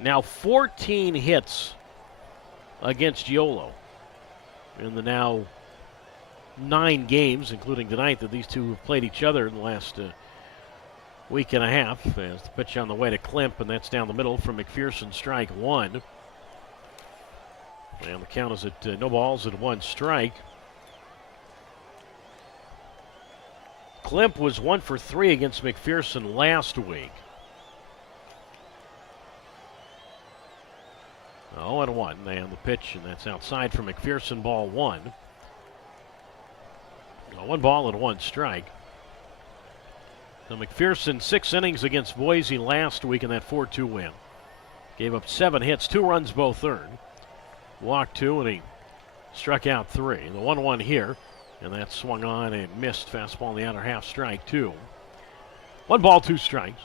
Now 14 hits against Yolo in the now 9 games, including tonight, that these two have played each other in the last week and a half. As the pitch on the way to Klimp, and that's down the middle from McPherson, strike 1. And the count is at no balls and 1 strike. Klimp was 1 for 3 against McPherson last week. 0-1, and the pitch, and that's outside for McPherson, ball one. 1 ball and 1 strike. So McPherson, 6 innings against Boise last week in that 4-2 win. Gave up 7 hits, 2 runs both earned. Walked 2, and he struck out 3. The 1-1 here, and that swung on and missed. Fastball in the outer half, strike 2. 1 ball, 2 strikes.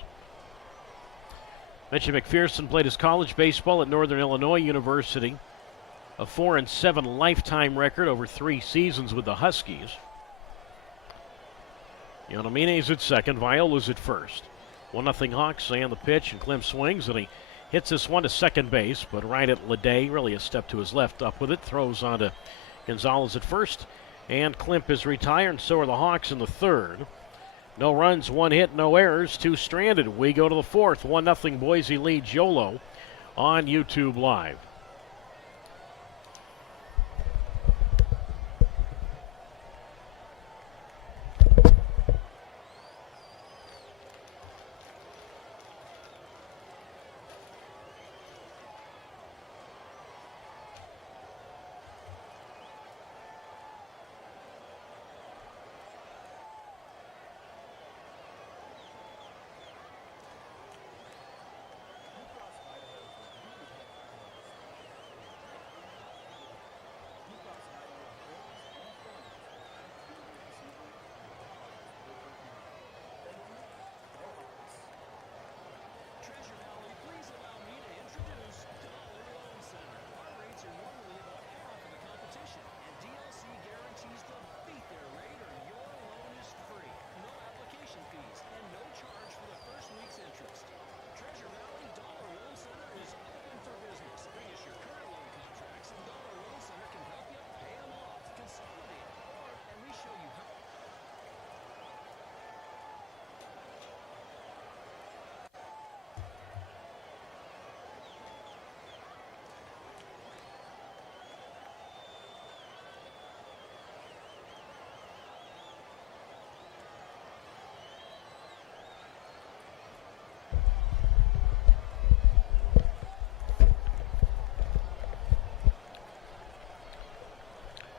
Mentioned McPherson played his college baseball at Northern Illinois University. A 4-7 lifetime record over 3 seasons with the Huskies. Yonomine's at second, Viola's at first. 1-0 Hawks, and the pitch, and Klim swings, and he hits this one to second base, but right at Leday, really a step to his left, up with it, throws on to Gonzalez at first, and Klimp is retired, and so are the Hawks in the third. No runs, 1 hit, no errors, 2 stranded. We go to the fourth. 1-0 Boise leads Yolo on YouTube Live.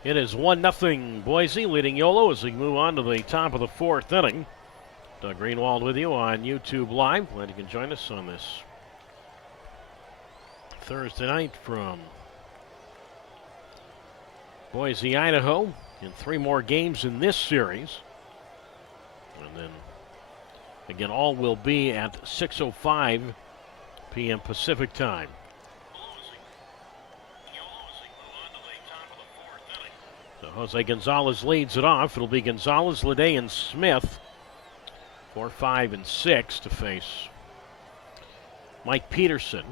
It is 1-0 Boise, leading Yolo as we move on to the top of the 4th inning. Doug Greenwald with you on YouTube Live. Glad you can join us on this Thursday night from Boise, Idaho, in 3 more games in this series. And then, again, all will be at 6:05 p.m. Pacific time. So Jose Gonzalez leads it off. It'll be Gonzalez, Leday, and Smith. 4, 5, and 6 to face Mike Peterson.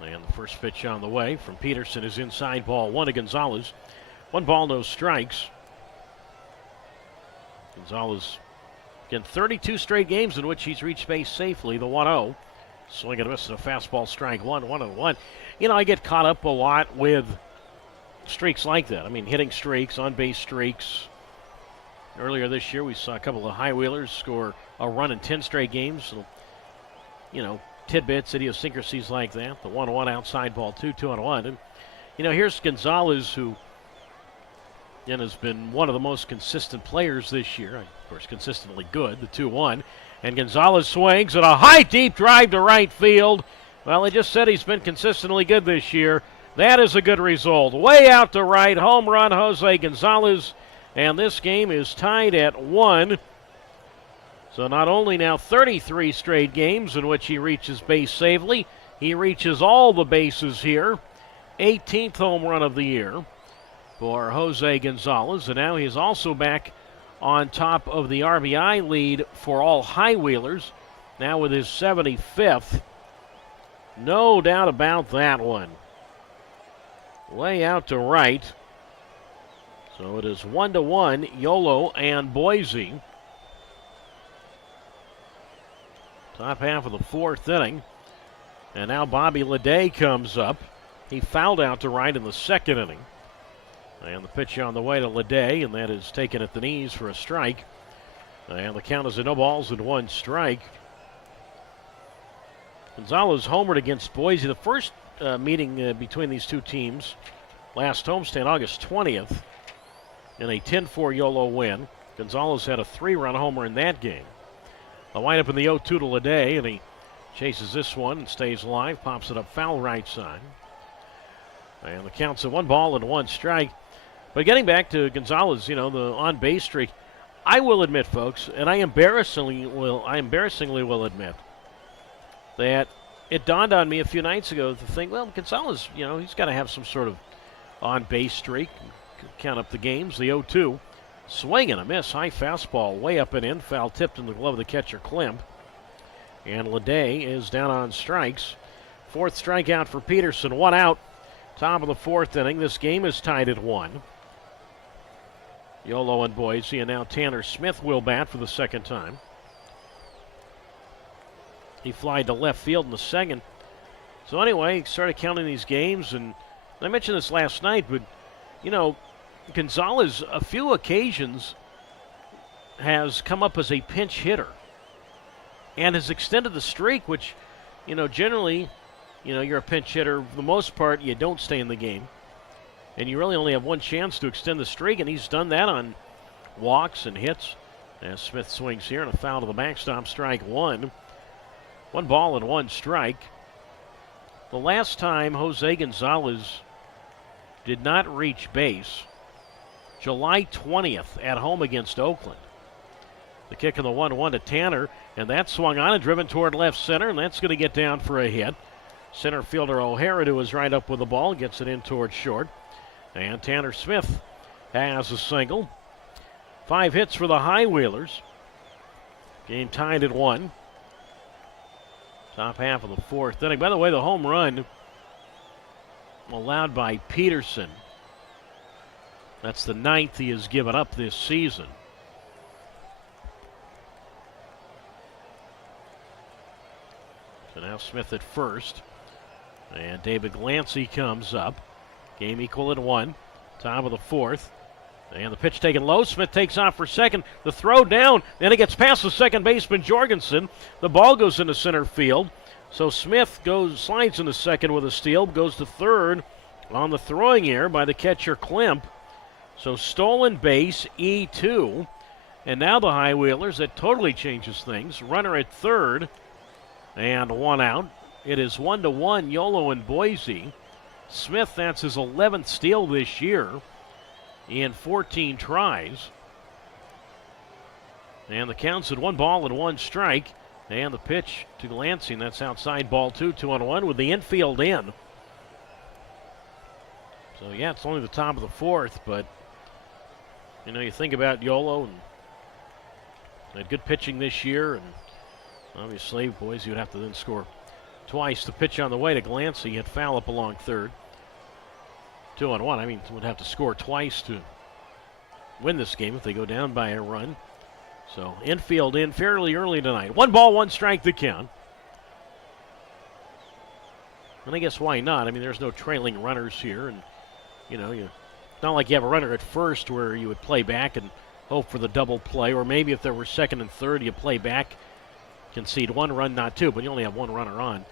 And the first pitch on the way from Peterson is inside, ball 1 to Gonzalez. 1 ball, no strikes. Gonzalez, again, 32 straight games in which he's reached base safely. The 1-0. Swing and a miss, and a fastball, strike 1, 1-1. You know, I get caught up a lot with streaks like that. I mean, hitting streaks, on-base streaks. Earlier this year, we saw a couple of high-wheelers score a run in 10 straight games. So, you know, tidbits, idiosyncrasies like that. The 1-1 outside, ball 2, 2-1. And, you know, here's Gonzalez, who again has been one of the most consistent players this year. Of course, consistently good, the 2-1. And Gonzalez swings at a high, deep drive to right field. Well, I just said he's been consistently good this year. That is a good result. Way out to right, home run, Jose Gonzalez. And this game is tied at 1. So not only now 33 straight games in which he reaches base safely, he reaches all the bases here. 18th home run of the year for Jose Gonzalez. And now he's also back on top of the RBI lead for all high-wheelers, now with his 75th. No doubt about that one. Way out to right. So it is 1-1, Yolo and Boise. Top half of the 4th inning. And now Bobby Leday comes up. He fouled out to right in the 2nd inning. And the pitch on the way to Leday, and that is taken at the knees for a strike. And the count is a no balls and 1 strike. Gonzalez homered against Boise. The first meeting between these two teams last homestand, August 20th, in a 10-4 Yolo win. Gonzalez had a 3-run homer in that game. The windup in the 0-2 to Leday, and he chases this one and stays alive, pops it up foul right side. And the count's at 1 ball and 1 strike. But getting back to Gonzalez, the on-base streak, I will admit, folks, and I embarrassingly will admit that it dawned on me a few nights ago to think, well, Gonzalez, he's got to have some sort of on-base streak. Count up the games. The 0-2, swing and a miss, high fastball, way up and in, foul tipped in the glove of the catcher Klimp. And Leday is down on strikes. 4th strikeout for Peterson, 1 out. Top of the 4th inning. This game is tied at 1. Yolo and Boise, and now Tanner Smith will bat for the 2nd time. He flied to left field in the 2nd. So anyway, he started counting these games, and I mentioned this last night, but, Gonzalez, a few occasions, has come up as a pinch hitter and has extended the streak, which, generally, you're a pinch hitter. For the most part, you don't stay in the game. And you really only have one chance to extend the streak, and he's done that on walks and hits. As Smith swings here and a foul to the backstop, strike 1. 1 ball and 1 strike. The last time Jose Gonzalez did not reach base, July 20th at home against Oakland. The kick in the 1-1 to Tanner, and that swung on and driven toward left center, and that's going to get down for a hit. Center fielder O'Hara, who is right up with the ball, gets it in toward short. And Tanner Smith has a single. 5 hits for the High Wheelers. Game tied at 1. Top half of the 4th inning. By the way, the home run allowed by Peterson. That's the 9th he has given up this season. So now Smith at first. And David Glancy comes up. Game equal at 1. Top of the 4th. And the pitch taken low. Smith takes off for second. The throw down. Then it gets past the second baseman, Jorgensen. The ball goes into center field. So Smith slides into second with a steal. Goes to third on the throwing error by the catcher Klimp. So stolen base, E2. And now the High Wheelers, that totally changes things. Runner at third. And 1 out. It is 1-1 Yolo and Boise. Smith, that's his 11th steal this year in 14 tries. And the count's at 1 ball and 1 strike. And the pitch to Lansing, that's outside, ball 2, 2-1 with the infield in. So yeah, it's only the top of the 4th, but you think about Yolo and had good pitching this year, and obviously Boise would have to then score twice. The pitch on the way to Glancy hit foul up along third. 2-1. I mean, would have to score twice to win this game if they go down by a run. So infield in fairly early tonight. 1 ball, 1 strike the count. And I guess why not? I mean, there's no trailing runners here, and it's not like you have a runner at first where you would play back and hope for the double play, or maybe if there were second and third, you play back, concede 1 run, not 2, but you only have 1 runner on.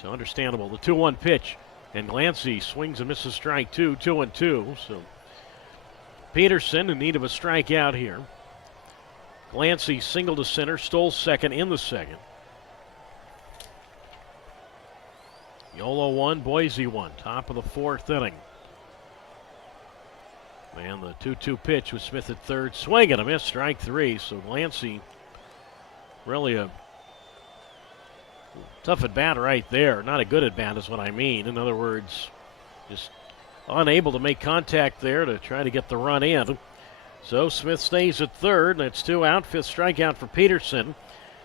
So understandable. The 2-1 pitch, and Glancy swings and misses strike 2, 2-2. So Peterson in need of a strikeout here. Glancy single to center, stole second in the second. Yolo 1, Boise 1, top of the 4th inning. And the 2-2 pitch with Smith at third, swing and a miss, strike 3. So Glancy, really a tough at bat right there. Not a good at bat is what I mean. In other words, just unable to make contact there to try to get the run in. So Smith stays at third, and it's 2 out. 5th strikeout for Peterson.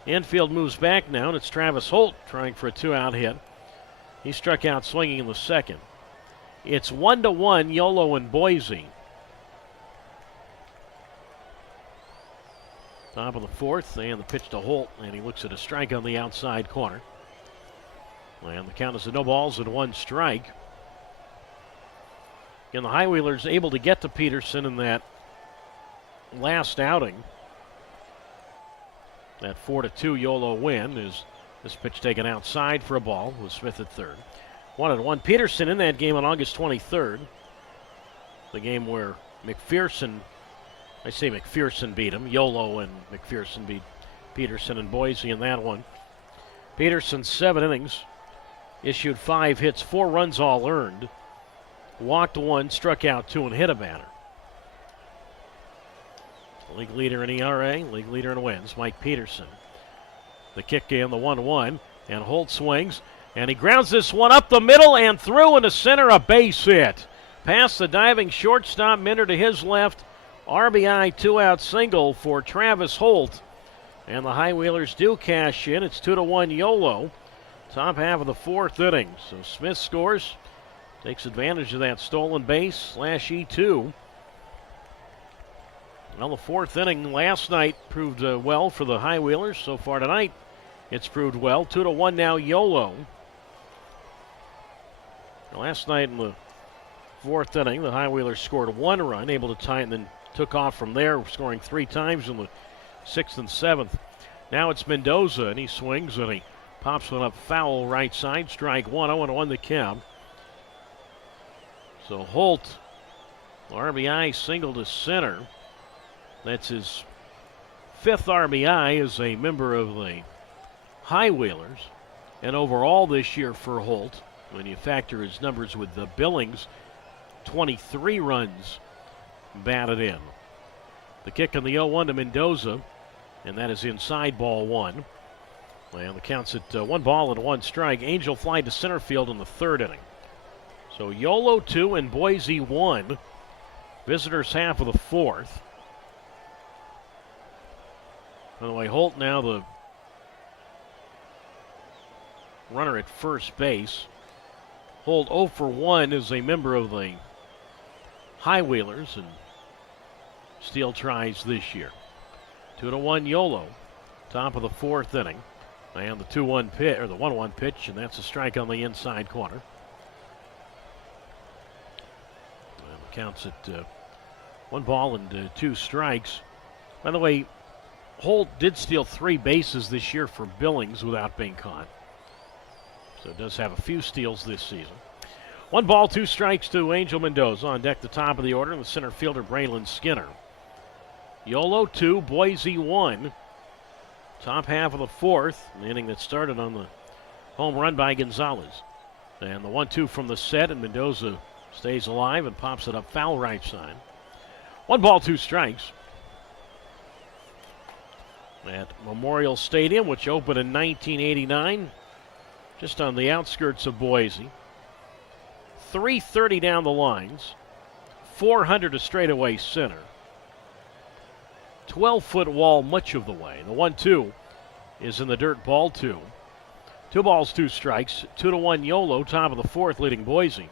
Infield moves back now, and it's Travis Holt trying for a 2-out hit. He struck out swinging in the second. It's 1-1 Yolo and Boise. Top of the 4th, and the pitch to Holt, and he looks at a strike on the outside corner. And the count is no balls and 1 strike. Again, the High Wheelers able to get to Peterson in that last outing. That 4-2 Yolo win is this pitch taken outside for a ball with Smith at third. 1-1. Peterson in that game on August 23rd. The game where McPherson beat him. Yolo and McPherson beat Peterson and Boise in that one. Peterson, 7 innings, issued 5 hits, 4 runs all earned, walked 1, struck out 2, and hit a batter. League leader in ERA, league leader in wins, Mike Peterson. The kick in, the 1-1, and Holt swings, and he grounds this one up the middle and through into center, a base hit. Past the diving shortstop, Minter to his left, RBI 2-out single for Travis Holt. And the High Wheelers do cash in. It's 2-1 Yolo. Top half of the 4th inning. So Smith scores, takes advantage of that stolen base / E2. Well, the 4th inning last night proved well for the High Wheelers. So far tonight, it's proved well. 2-1 now Yolo. Last night in the 4th inning, the High Wheelers scored 1 run, able to tie it, and then took off from there, scoring 3 times in the 6th and 7th. Now it's Mendoza, and he swings, and he pops one up foul right side. Strike 1, 0-1 the count. So Holt, RBI single to center. That's his 5th RBI as a member of the High Wheelers. And overall this year for Holt, when you factor his numbers with the Billings, 23 runs batted in. The kick on the 0-1 to Mendoza, and that is inside, ball 1. And the count's at 1 ball and 1 strike. Angel fly to center field in the 3rd inning. So Yolo 2 and Boise 1. Visitors half of the 4th. By the way, Holt now the runner at first base. Holt 0 for 1 is a member of the High Wheelers, and Steele tries this year. 2-1 Yolo, top of the 4th inning. And the 2-1 pitch, or the 1-1 pitch, and that's a strike on the inside corner. And the count's at 1 ball and 2 strikes. By the way, Holt did steal 3 bases this year for Billings without being caught. So does have a few steals this season. 1 ball, 2 strikes to Angel Mendoza. On deck, the top of the order, and the center fielder, Braylon Skinner. Yolo 2, Boise 1. Top half of the 4th, the inning that started on the home run by Gonzalez. And the 1-2 from the set, and Mendoza stays alive and pops it up foul right side. 1 ball, 2 strikes. At Memorial Stadium, which opened in 1989, just on the outskirts of Boise. 330 down the lines, 400 to straightaway center. 12-foot wall much of the way. The 1-2 is in the dirt, ball 2. 2 balls, 2 strikes. 2-1 Yolo, top of the 4th, leading Boise.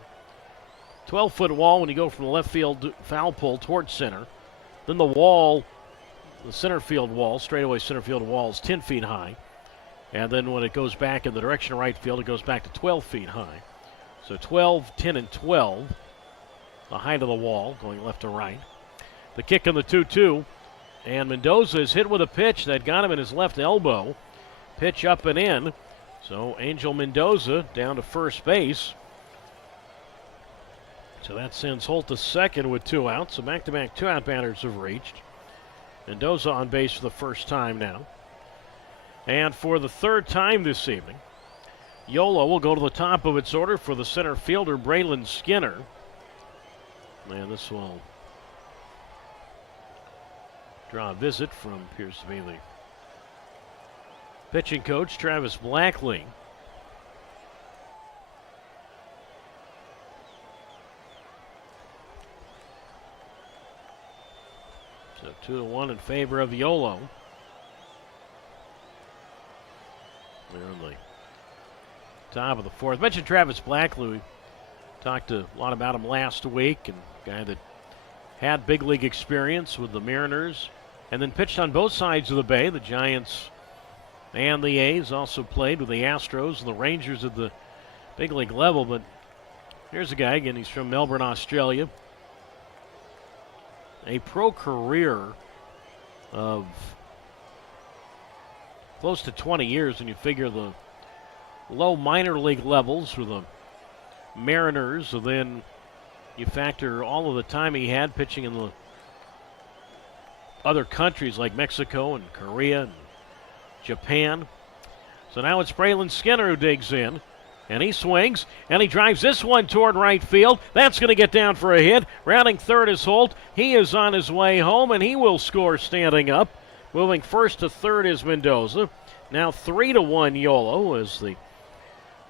12-foot wall when you go from the left field foul pole towards center. Then the wall, the center field wall, straightaway center field wall is 10 feet high. And then when it goes back in the direction of right field, it goes back to 12 feet high. So 12, 10, and 12, the height of the wall, going left to right. The kick on the 2-2. And Mendoza is hit with a pitch that got him in his left elbow. Pitch up and in. So Angel Mendoza down to first base. So that sends Holt to second with 2 outs. So back-to-back 2-out batters have reached. Mendoza on base for the first time now. And for the 3rd time this evening, Yolo will go to the top of its order for the center fielder, Braylon Skinner. And this will draw a visit from, appears to be the pitching coach, Travis Blackley. So 2-1 in favor of Yolo. They're in the top of the 4th. Mentioned Travis Blackley. We talked a lot about him last week, and a guy that had big league experience with the Mariners and then pitched on both sides of the bay, the Giants and the A's. Also played with the Astros and the Rangers at the big league level. But here's a guy, again, he's from Melbourne, Australia. A pro career of close to 20 years when you figure the low minor league levels for the Mariners, and then you factor all of the time he had pitching in the other countries like Mexico and Korea and Japan. So now it's Braylon Skinner who digs in, and he swings, and he drives this one toward right field. That's going to get down for a hit. Rounding third is Holt. He is on his way home, and he will score standing up. Moving first to third is Mendoza. Now 3-1 Yolo as the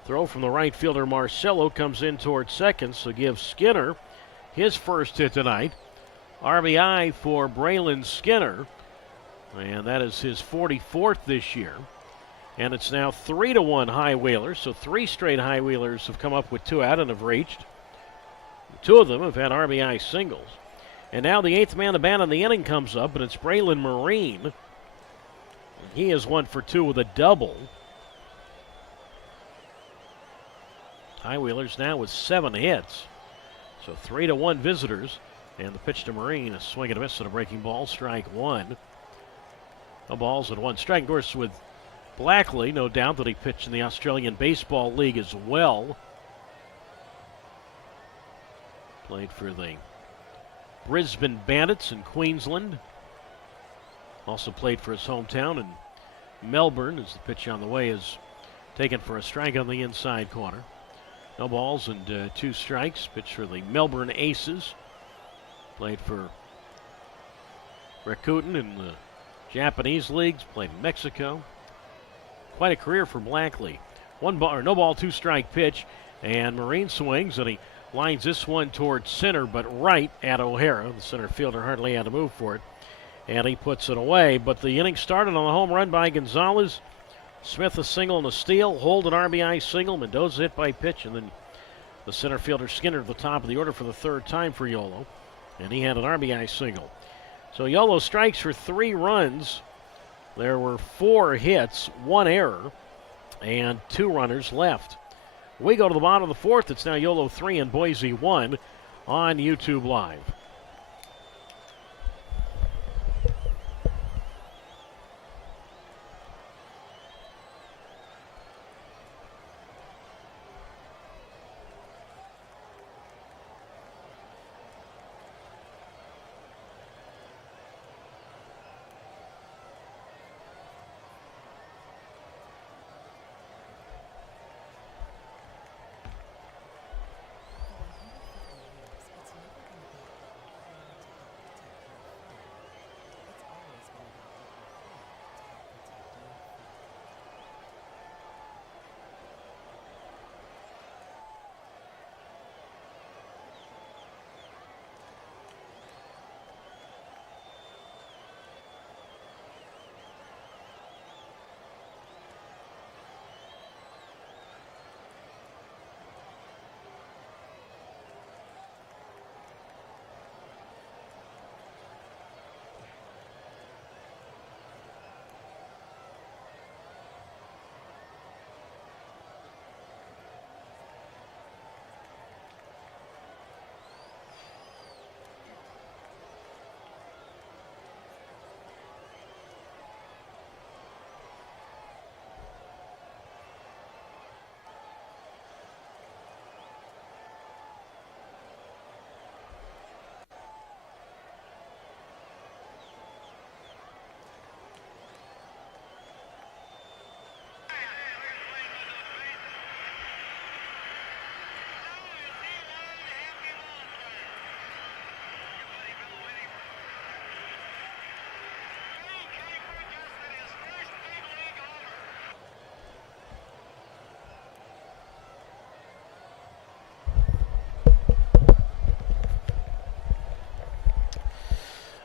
throw from the right fielder Marcelo comes in toward second, so gives Skinner his first hit tonight. RBI for Braylon Skinner, and that is his 44th this year. And it's now 3-1 High Whalers, so 3 straight High Whalers have come up with 2 out and have reached. 2 of them have had RBI singles. And now the 8th man to bat in the inning comes up, and it's Braylon Marine. He is 1 for 2 with a double. High Whalers now with 7 hits. So 3-1 visitors. And the pitch to Marine, a swing and a miss and a breaking ball, strike 1. No balls and 1 strike. Of course, with Blackley, no doubt that he pitched in the Australian Baseball League as well. Played for the Brisbane Bandits in Queensland. Also played for his hometown in Melbourne as the pitch on the way is taken for a strike on the inside corner. No balls and 2 strikes. Pitch for the Melbourne Aces. Played for Rakuten in the Japanese leagues. Played in Mexico. Quite a career for Blackley. 1 ball, or no ball, 2 strike pitch, and Marine swings, and he lines this one towards center, but right at O'Hara. The center fielder hardly had to move for it, and he puts it away. But the inning started on a home run by Gonzalez. Smith a single and a steal. Holt an RBI single. Mendoza hit by pitch, and then the center fielder Skinner at the top of the order for the 3rd time for Yolo, and he had an RBI single. So Yolo strikes for 3 runs. There were 4 hits, 1 error, and 2 runners left. We go to the bottom of the 4th. It's now Yolo 3 and Boise 1 on YouTube Live.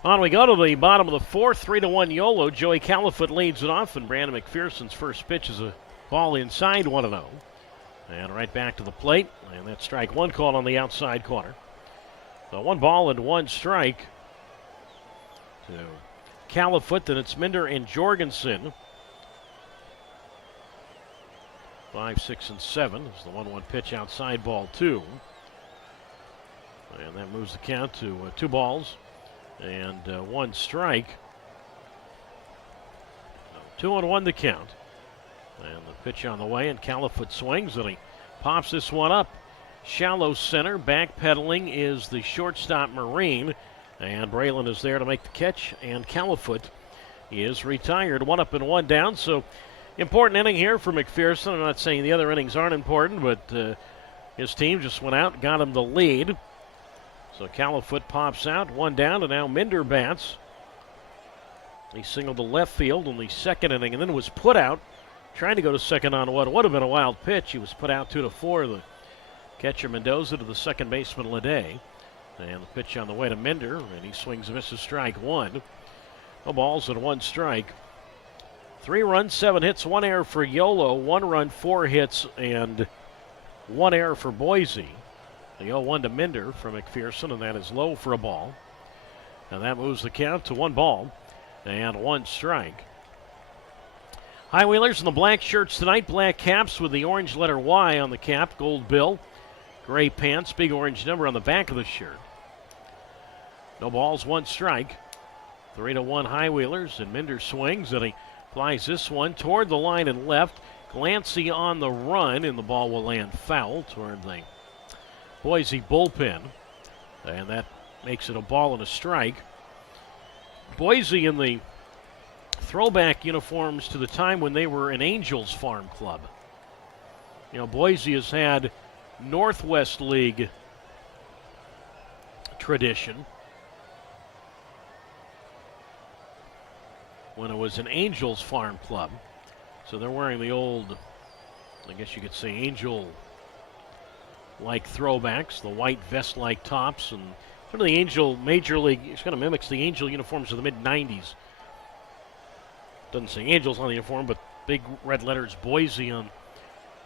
On we go to the bottom of the 4th, 3-1 Yolo. Joey Califoot leads it off, and Brandon McPherson's first pitch is a ball inside 1-0. And right back to the plate, and that's strike 1 called on the outside corner. So 1 ball and 1 strike to Califoot. Then it's Minder and Jorgensen. 5, 6, and 7 is the 1-1 pitch outside ball 2. And that moves the count to 2 balls and 1 strike. 2-1 the count. And the pitch on the way, and Califoot swings, and he pops this one up. Shallow center. Backpedaling is the shortstop Marine. And Braylon is there to make the catch. And Califoot is retired. 1 up and 1 down. So important inning here for McPherson. I'm not saying the other innings aren't important, but his team just went out and got him the lead. So Califoot pops out. 1 down, and now Minder bats. He singled to left field in the second inning and then was put out. Trying to go to second on what would have been a wild pitch. He was put out 2-4. The catcher Mendoza to the second baseman Leday. And the pitch on the way to Minder, and he swings and misses strike 1. No balls and 1 strike. 3 runs, 7 hits, 1 error for Yolo, 1 run, 4 hits, and 1 error for Boise. The 0-1 to Minder from McPherson, and that is low for a ball. And that moves the count to 1 ball and 1 strike. High Wheelers in the black shirts tonight, black caps with the orange letter Y on the cap, gold bill, gray pants, big orange number on the back of the shirt. No balls, 1 strike. 3-1 High Wheelers, and Minder swings, and he flies this one toward the line and left. Glancy on the run, and the ball will land foul toward the Boise bullpen. And that makes it a ball and a strike. Boise in the throwback uniforms to the time when they were an Angels farm club. You know, Boise has had Northwest League tradition when it was an Angels farm club. So they're wearing the old, I guess you could say, Angel-like throwbacks, the white vest-like tops, and sort of the Angel Major League, it kind of mimics the Angel uniforms of the mid-90s. Doesn't say Angels on the uniform, but big red letters Boise on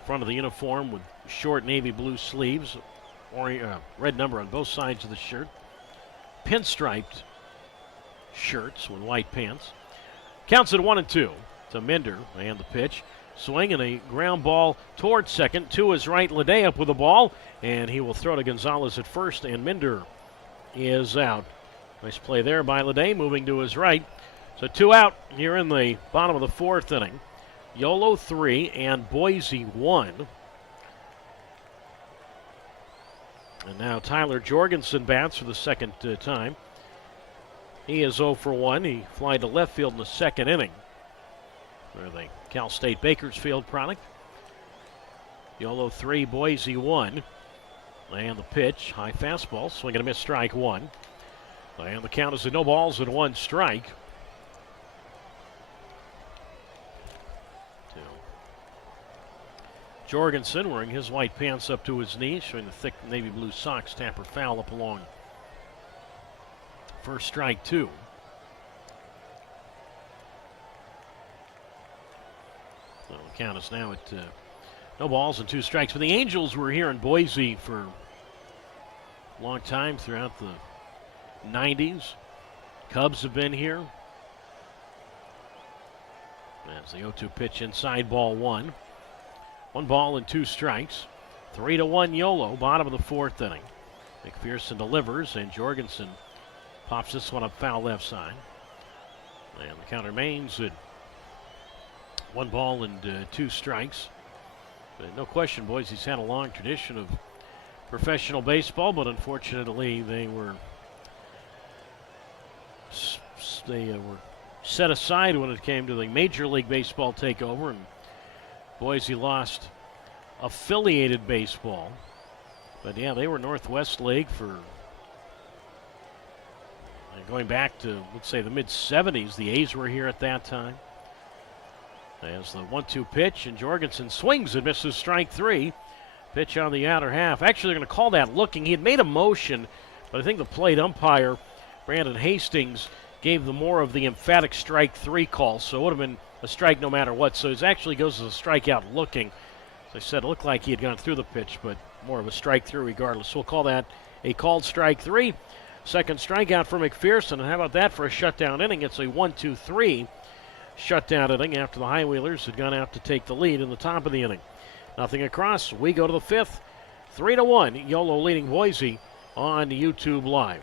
front of the uniform with short navy blue sleeves, red number on both sides of the shirt. Pinstriped shirts with white pants. Counts at 1-2 to Minder, and the pitch. Swing and a ground ball towards second. To his right, Leday up with the ball, and he will throw to Gonzalez at first, and Minder is out. Nice play there by Leday, moving to his right. So 2 out here in the bottom of the 4th inning. Yolo 3 and Boise 1. And now Tyler Jorgensen bats for the second time. He is 0 for 1. He flied to left field in the second inning. They're the Cal State Bakersfield product. Yolo 3, Boise 1. And the pitch, high fastball, swing and a miss, strike 1. And the count is a no balls and 1 strike. Jorgensen wearing his white pants up to his knees, showing the thick navy blue socks, tapper foul up along. First strike 2. So the count is now at no balls and 2 strikes. But the Angels were here in Boise for a long time throughout the 90s. Cubs have been here. As the 0-2 pitch inside, ball 1. 1 ball and 2 strikes. 3-1 Yolo, bottom of the 4th inning. McPherson delivers, and Jorgensen pops this one up foul left side. And the count remains at 1 ball and 2 strikes. But no question, Boise's had a long tradition of professional baseball, but unfortunately they were set aside when it came to the Major League Baseball takeover, and Boise lost affiliated baseball. But yeah, they were Northwest League for going back to, let's say, the mid-70s. The A's were here at that time. As the 1-2 pitch, and Jorgensen swings and misses, strike 3. Pitch on the outer half. Actually, they're going to call that looking. He had made a motion, but I think the plate umpire, Brandon Hastings, gave the more of the emphatic strike 3 call, so it would have been a strike no matter what. So it actually goes as a strikeout looking. As I said, it looked like he had gone through the pitch, but more of a strike 3 regardless. So we'll call that a called strike 3. Second strikeout for McPherson, and how about that for a shutdown inning? It's a 1-2-3 shutdown inning after the High Wheelers had gone out to take the lead in the top of the inning. Nothing across. We go to the 5th. 3-1. Yolo leading Boise on YouTube Live.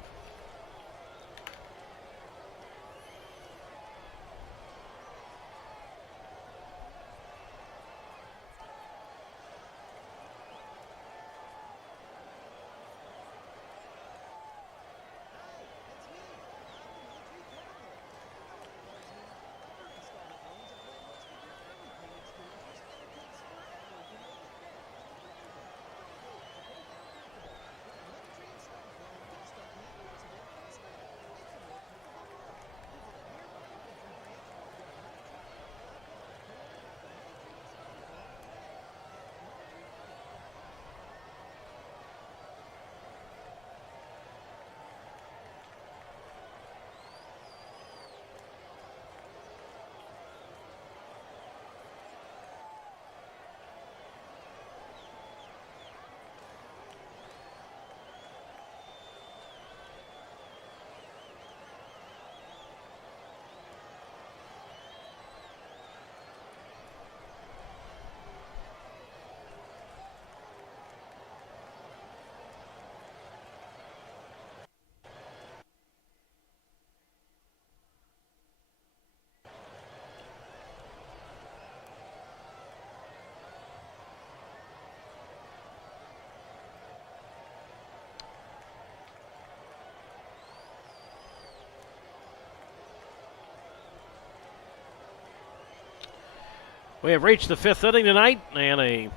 We have reached the fifth inning tonight, and a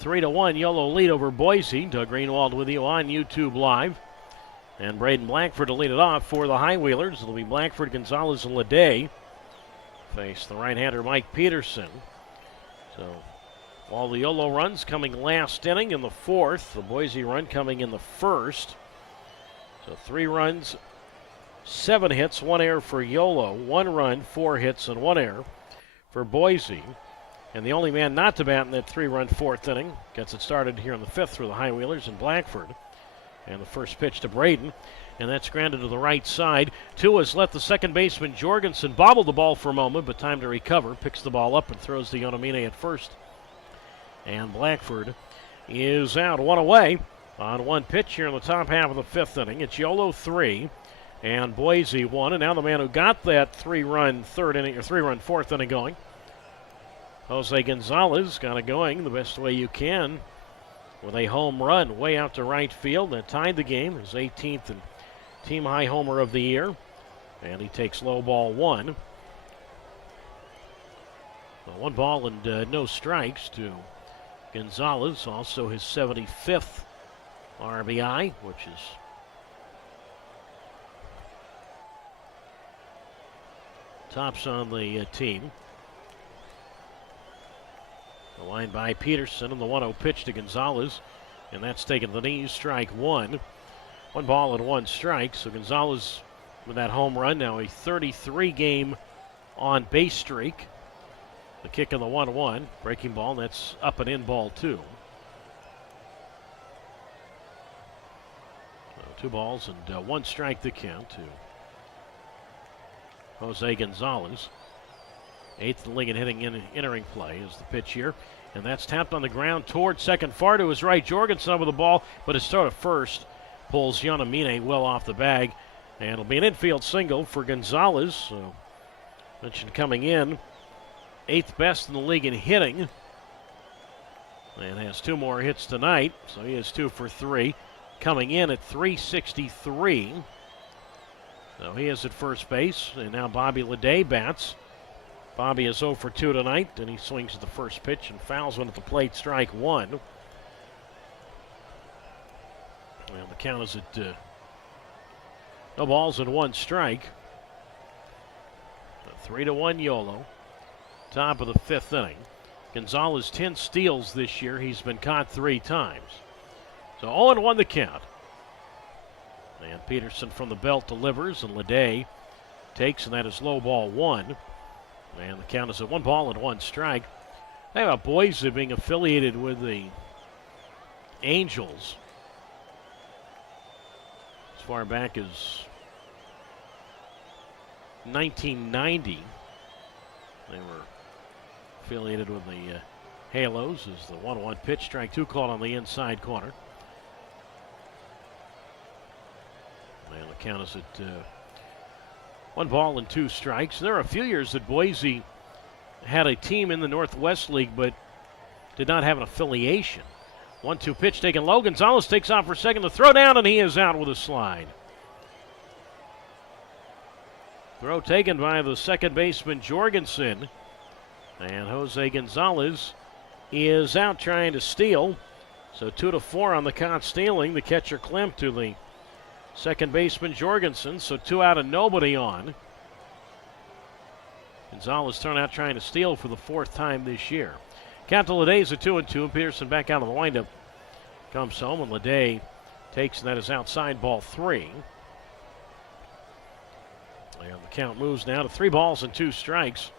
3-1 Yolo lead over Boise. Doug Greenwald with you on YouTube Live. And Braden Blackford to lead it off for the High Wheelers. It'll be Blackford, Gonzalez, and Leday face the right-hander Mike Peterson. So all the Yolo runs coming last inning in the fourth. The Boise run coming in the first. So 3 runs, 7 hits, 1 error for Yolo. 1 run, 4 hits, and 1 error for Boise. And the only man not to bat in that 3-run fourth inning gets it started here in the fifth for the High Wheelers in Blackford. And the first pitch to Braden, and that's grounded to the right side. Two has let the second baseman Jorgensen bobble the ball for a moment, but time to recover. Picks the ball up and throws to Yonamine at first. And Blackford is out, 1 away on 1 pitch here in the top half of the fifth inning. It's Yolo 3 and Boise 1. And now the man who got that 3-run fourth inning going, Jose Gonzalez, got it going the best way you can with a home run way out to right field that tied the game. His 18th and team high homer of the year. And he takes low ball 1. 1 ball and no strikes to Gonzalez. Also his 75th RBI, which is tops on the team. The line by Peterson and the 1-0 pitch to Gonzalez, and that's taken to the knees, strike 1. 1 ball and 1 strike. So Gonzalez with that home run, now a 33-game on base streak. The kick of the 1-1, breaking ball, and that's up and in ball 2. So 2 balls and 1 strike to count to Jose Gonzalez. 8th in the league in hitting entering play is the pitch here. And that's tapped on the ground toward second, far to his right. Jorgensen over the ball, but his throw to first pulls Yonamine well off the bag. And it'll be an infield single for Gonzalez. So mentioned coming in, 8th best in the league in hitting. And has 2 more hits tonight, so he is 2 for 3. Coming in at 363. So he is at first base, and now Bobby Leday bats. Bobby is 0 for 2 tonight, and he swings at the first pitch and fouls one at the plate, strike 1. And the count is at no balls and 1 strike. 3-1 Yolo. Top of the fifth inning. Gonzalez 10 steals this year. He's been caught 3 times. So 0-1 the count. And Peterson from the belt delivers, and Leday takes, and that is low ball 1. And the count is at 1 ball and 1 strike. Think about Boise being affiliated with the Angels as far back as 1990. They were affiliated with the Halos as the 1-1 pitch, strike 2 called on the inside corner. And the count is at 1 ball and 2 strikes. There are a few years that Boise had a team in the Northwest League but did not have an affiliation. 1-2 pitch taken low. Gonzalez takes off for second. The throw down, and he is out with a slide. Throw taken by the second baseman Jorgensen. And Jose Gonzalez is out trying to steal. So 2-4 on the count stealing. The catcher Klemp to the second baseman Jorgensen, so 2 out and nobody on. Gonzalez turned out trying to steal for the 4th time this year. Count to Leday's a 2-2, and Peterson back out of the windup. Comes home, and Leday takes, and that is outside ball 3. And the count moves now to 3 balls and 2 strikes.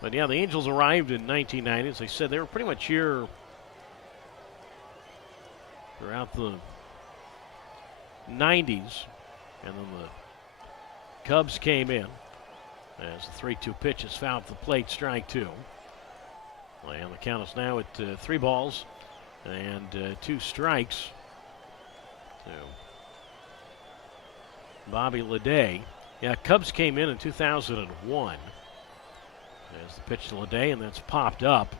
But yeah, the Angels arrived in 1990. As I said, they were pretty much here throughout the 90s, and then the Cubs came in as the 3-2 pitch is fouled at the plate, strike 2. And the count is now at 3 balls and 2 strikes to Bobby Leday. Yeah, Cubs came in 2001 as the pitch to Leday, and that's popped up.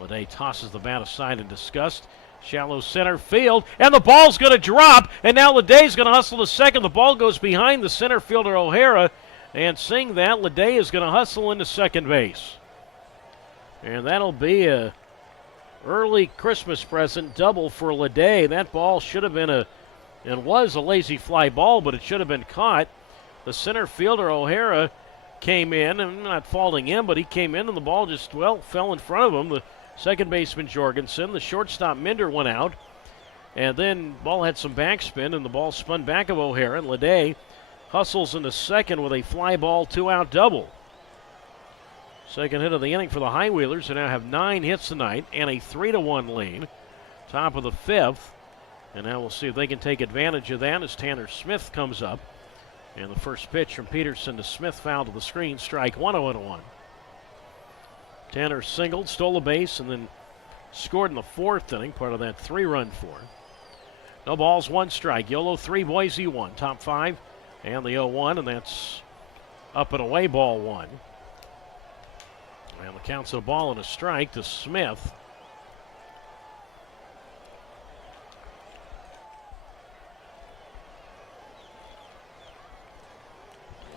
Leday tosses the bat aside in disgust. Shallow center field, and the ball's going to drop, and now Leday's going to hustle to second. The ball goes behind the center fielder O'Hara, and seeing that, Leday is going to hustle into second base. And that'll be a early Christmas present double for Leday. That ball should have been and was a lazy fly ball, but it should have been caught. The center fielder, O'Hara, came in, and not falling in, but he came in, and the ball just, fell in front of him. The second baseman, Jorgensen. The shortstop, Minder, went out. And then ball had some backspin, and the ball spun back of O'Hara, and Leday hustles into second with a fly ball, 2-out double. Second hit of the inning for the High Wheelers, who now have 9 hits tonight and a 3-1 lead. Top of the 5th. And now we'll see if they can take advantage of that as Tanner Smith comes up. And the first pitch from Peterson to Smith, foul to the screen, strike 1, 0-1. Tanner singled, stole a base, and then scored in the 4th inning, part of that 3-run four. No balls, 1 strike. Yolo 3, Boise 1. Top 5 and the 0-1, and that's up and away, ball 1. And the count's a ball and a strike to Smith.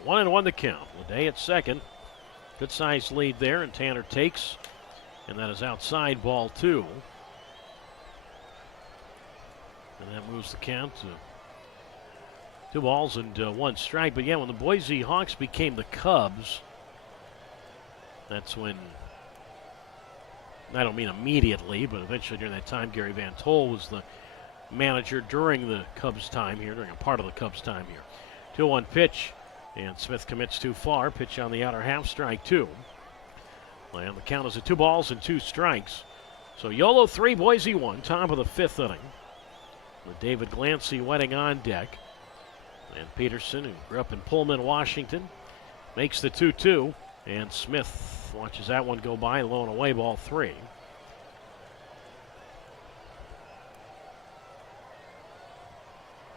1-1 the count. Leday at second. Good sized lead there, and Tanner takes, and that is outside, ball 2. And that moves the count to 2 balls and 1 strike. But yeah, when the Boise Hawks became the Cubs, that's when, I don't mean immediately, but eventually during that time, Gary Van Tol was the manager during the Cubs time here, during a part of the Cubs time here. 2-1 pitch. And Smith commits too far. Pitch on the outer half, strike 2. And the count is at 2 balls and 2 strikes. So Yolo 3, Boise 1, top of the 5th inning. With David Glancy wetting on deck. And Peterson, who grew up in Pullman, Washington, makes the 2-2. And Smith watches that one go by, low and away, ball 3.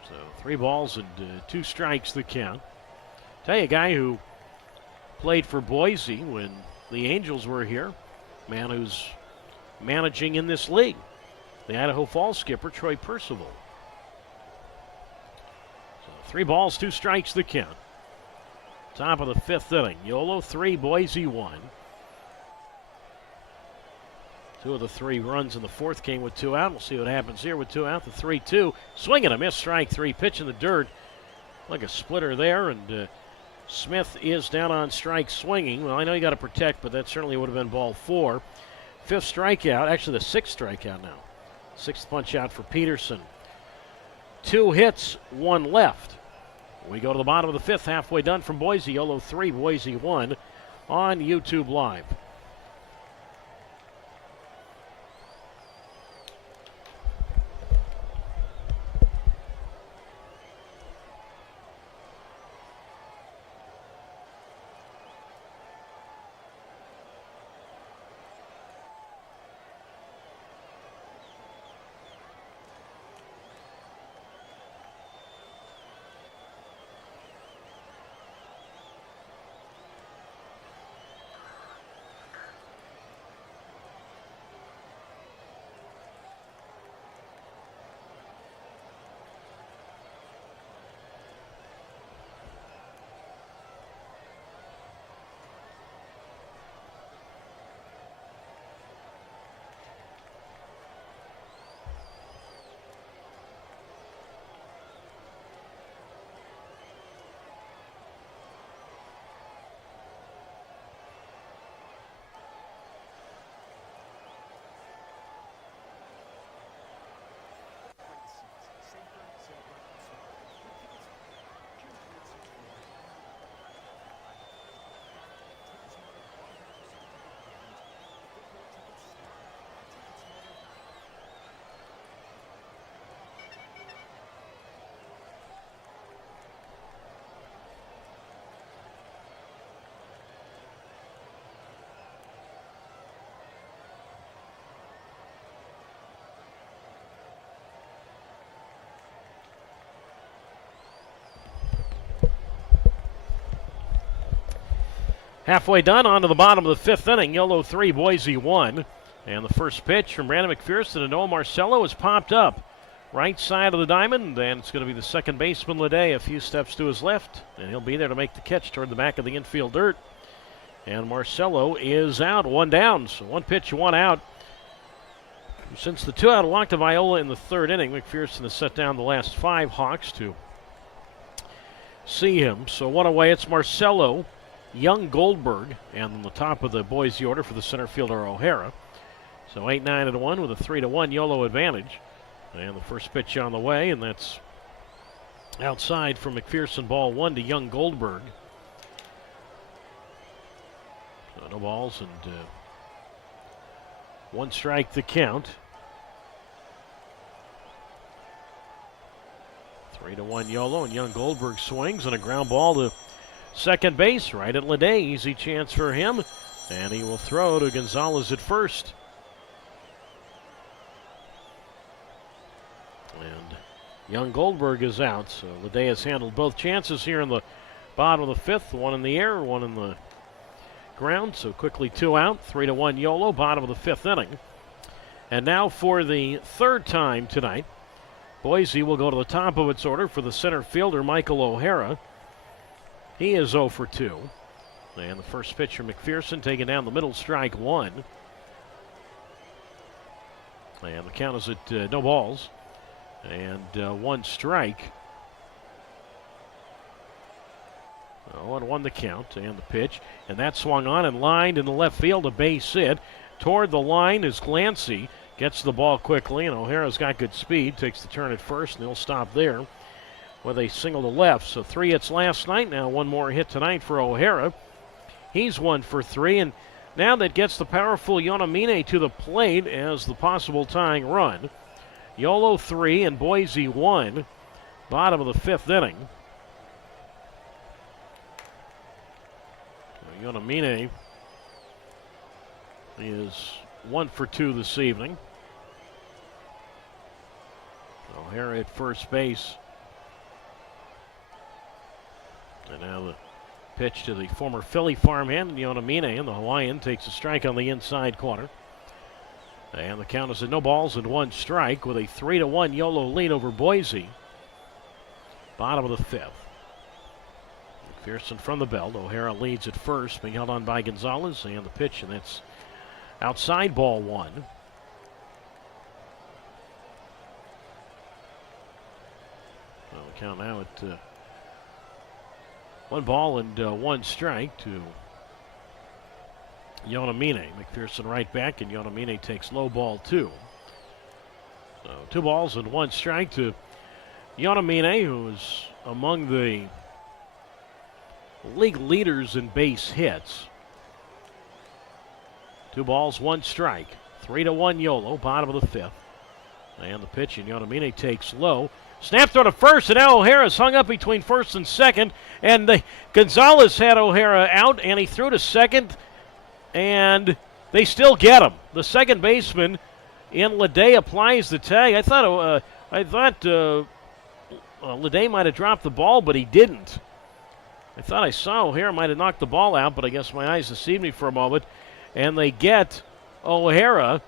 So 3 balls and 2 strikes the count. Tell you, a guy who played for Boise when the Angels were here, man who's managing in this league, the Idaho Falls skipper, Troy Percival. So 3 balls, 2 strikes the count. Top of the 5th inning. Yolo 3, Boise 1. 2 of the 3 runs in the 4th came with 2 out. We'll see what happens here with 2 out. The 3-2. Swing and a miss, strike 3. Pitch in the dirt. Like a splitter there, and Smith is down on strike swinging. Well, I know you got to protect, but that certainly would have been ball 4. 5th strikeout, actually the 6th strikeout now. 6th punch out for Peterson. 2 hits, 1 left. We go to the bottom of the 5th, halfway done from Boise. Yolo 3, Boise 1 on YouTube Live. Halfway done, on to the bottom of the 5th inning. Yolo 3, Boise 1. And the first pitch from Brandon McPherson to Noah Marcello is popped up. Right side of the diamond, and it's going to be the second baseman, Leday, a few steps to his left, and he'll be there to make the catch toward the back of the infield dirt. And Marcello is out, one down. So one pitch, one out. Since the two-out walk to Viola in the third inning, McPherson has set down the last 5 Hawks to see him. So one away, it's Marcello, Young, Goldberg, and on the top of the Boise order for the center fielder O'Hara. So 8-9-1 with a 3-1 Yolo advantage. And the first pitch on the way, and that's outside from McPherson, ball 1 to Young, Goldberg. So no balls and 1 strike the count. 3-1 Yolo, and Young Goldberg swings and a ground ball to second base right at Ledet. Easy chance for him, and he will throw to Gonzalez at first. And Young Goldberg is out, so Ledet has handled both chances here in the bottom of the 5th. One in the air, one in the ground, so quickly 2 out. 3-1 Yolo, bottom of the 5th inning. And now for the third time tonight, Boise will go to the top of its order for the center fielder, Michael O'Hara. He is 0 for 2. And the first pitcher, McPherson, taking down the middle, strike 1. And the count is at no balls and 1 strike. 0-1 the count and the pitch. And that swung on and lined in the left field, a base hit. Toward the line is Glancy. Gets the ball quickly, and O'Hara's got good speed. Takes the turn at first, and he'll stop there with a single to left. So 3 hits last night. Now 1 more hit tonight for O'Hara. He's 1 for 3, and now that gets the powerful Yonamine to the plate as the possible tying run. Yolo 3 and Boise 1. Bottom of the 5th inning. Yonamine is 1 for 2 this evening. O'Hara at first base. And now the pitch to the former Philly farmhand, Yonamine, and the Hawaiian takes a strike on the inside corner. And the count is at no balls and 1 strike with a 3-1 Yolo lead over Boise. Bottom of the 5th. McPherson from the belt. O'Hara leads at first, being held on by Gonzalez, and the pitch, and that's outside, ball 1. Well, the count now at 1 ball and 1 strike to Yonamine. McPherson right back, and Yonamine takes low ball 2. So 2 balls and 1 strike to Yonamine, who is among the league leaders in base hits. 2 balls, 1 strike. 3-1 Yolo, bottom of the 5th. And the pitch, and Yonamine takes low. Snap throw to first, and now O'Hara's hung up between first and second. And Gonzalez had O'Hara out, and he threw to second, and they still get him. The second baseman in Ledet applies the tag. I thought Ledet might have dropped the ball, but he didn't. I thought I saw O'Hara might have knocked the ball out, but I guess my eyes deceived me for a moment. And they get O'Hara,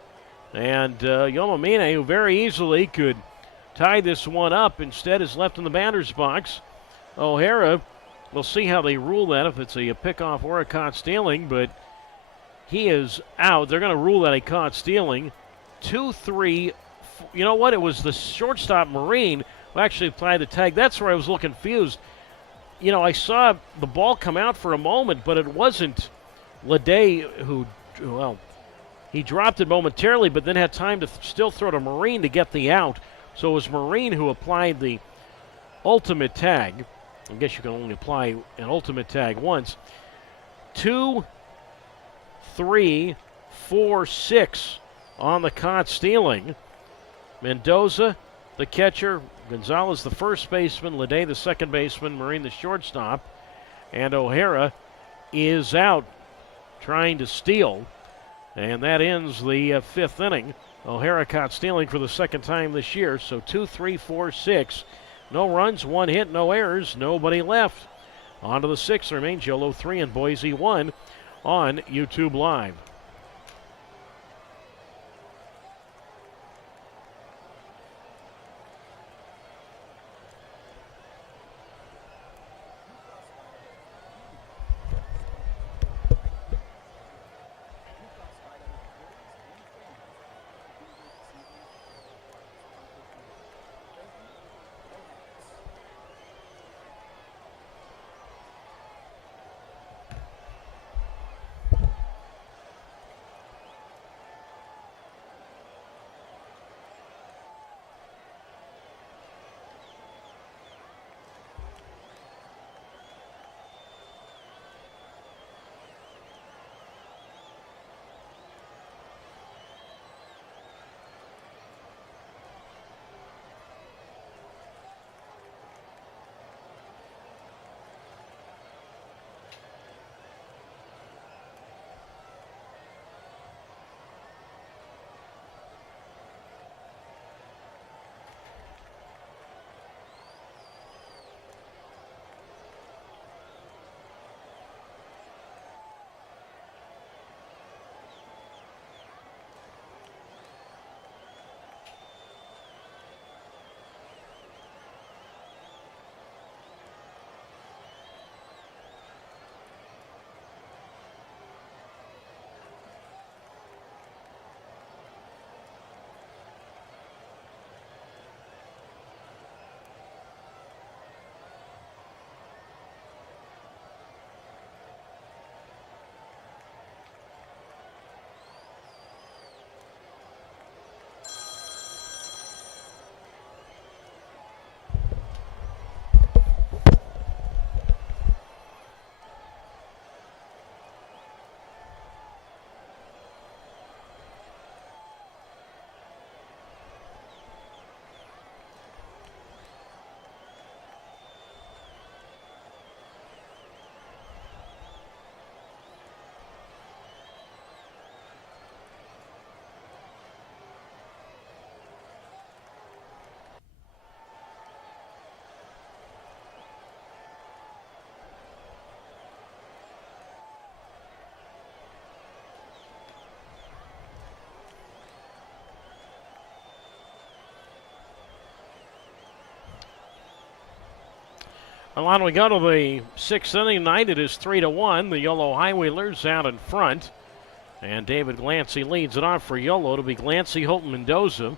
and Yonamine, who very easily could tie this one up, instead is left in the batter's box. O'Hara, we'll see how they rule that, if it's a pickoff or a caught stealing, but he is out. They're going to rule that a caught stealing. 2-3. You know what? It was the shortstop, Marine, who actually applied the tag. That's where I was a little confused. You know, I saw the ball come out for a moment, but it wasn't Ledet who, well, he dropped it momentarily, but then had time to still throw to Marine to get the out. So it was Marine who applied the ultimate tag. I guess you can only apply an ultimate tag once. 2, 3, 4, 6 on the caught stealing. Mendoza, the catcher, Gonzalez, the first baseman, Ledet, the second baseman, Marine, the shortstop, and O'Hara is out trying to steal. And that ends the 5th inning. O'Hara caught stealing for the second time this year. So 2, 3, 4, 6. No runs, 1 hit, no errors, nobody left. On to the 6th remains Yolo 3 and Boise 1 on YouTube Live. Well, on we go to the sixth inning tonight. It is 3-1. The Yolo High Wheelers out in front. And David Glancy leads it off for Yolo. It'll be Glancy, Holton, Mendoza.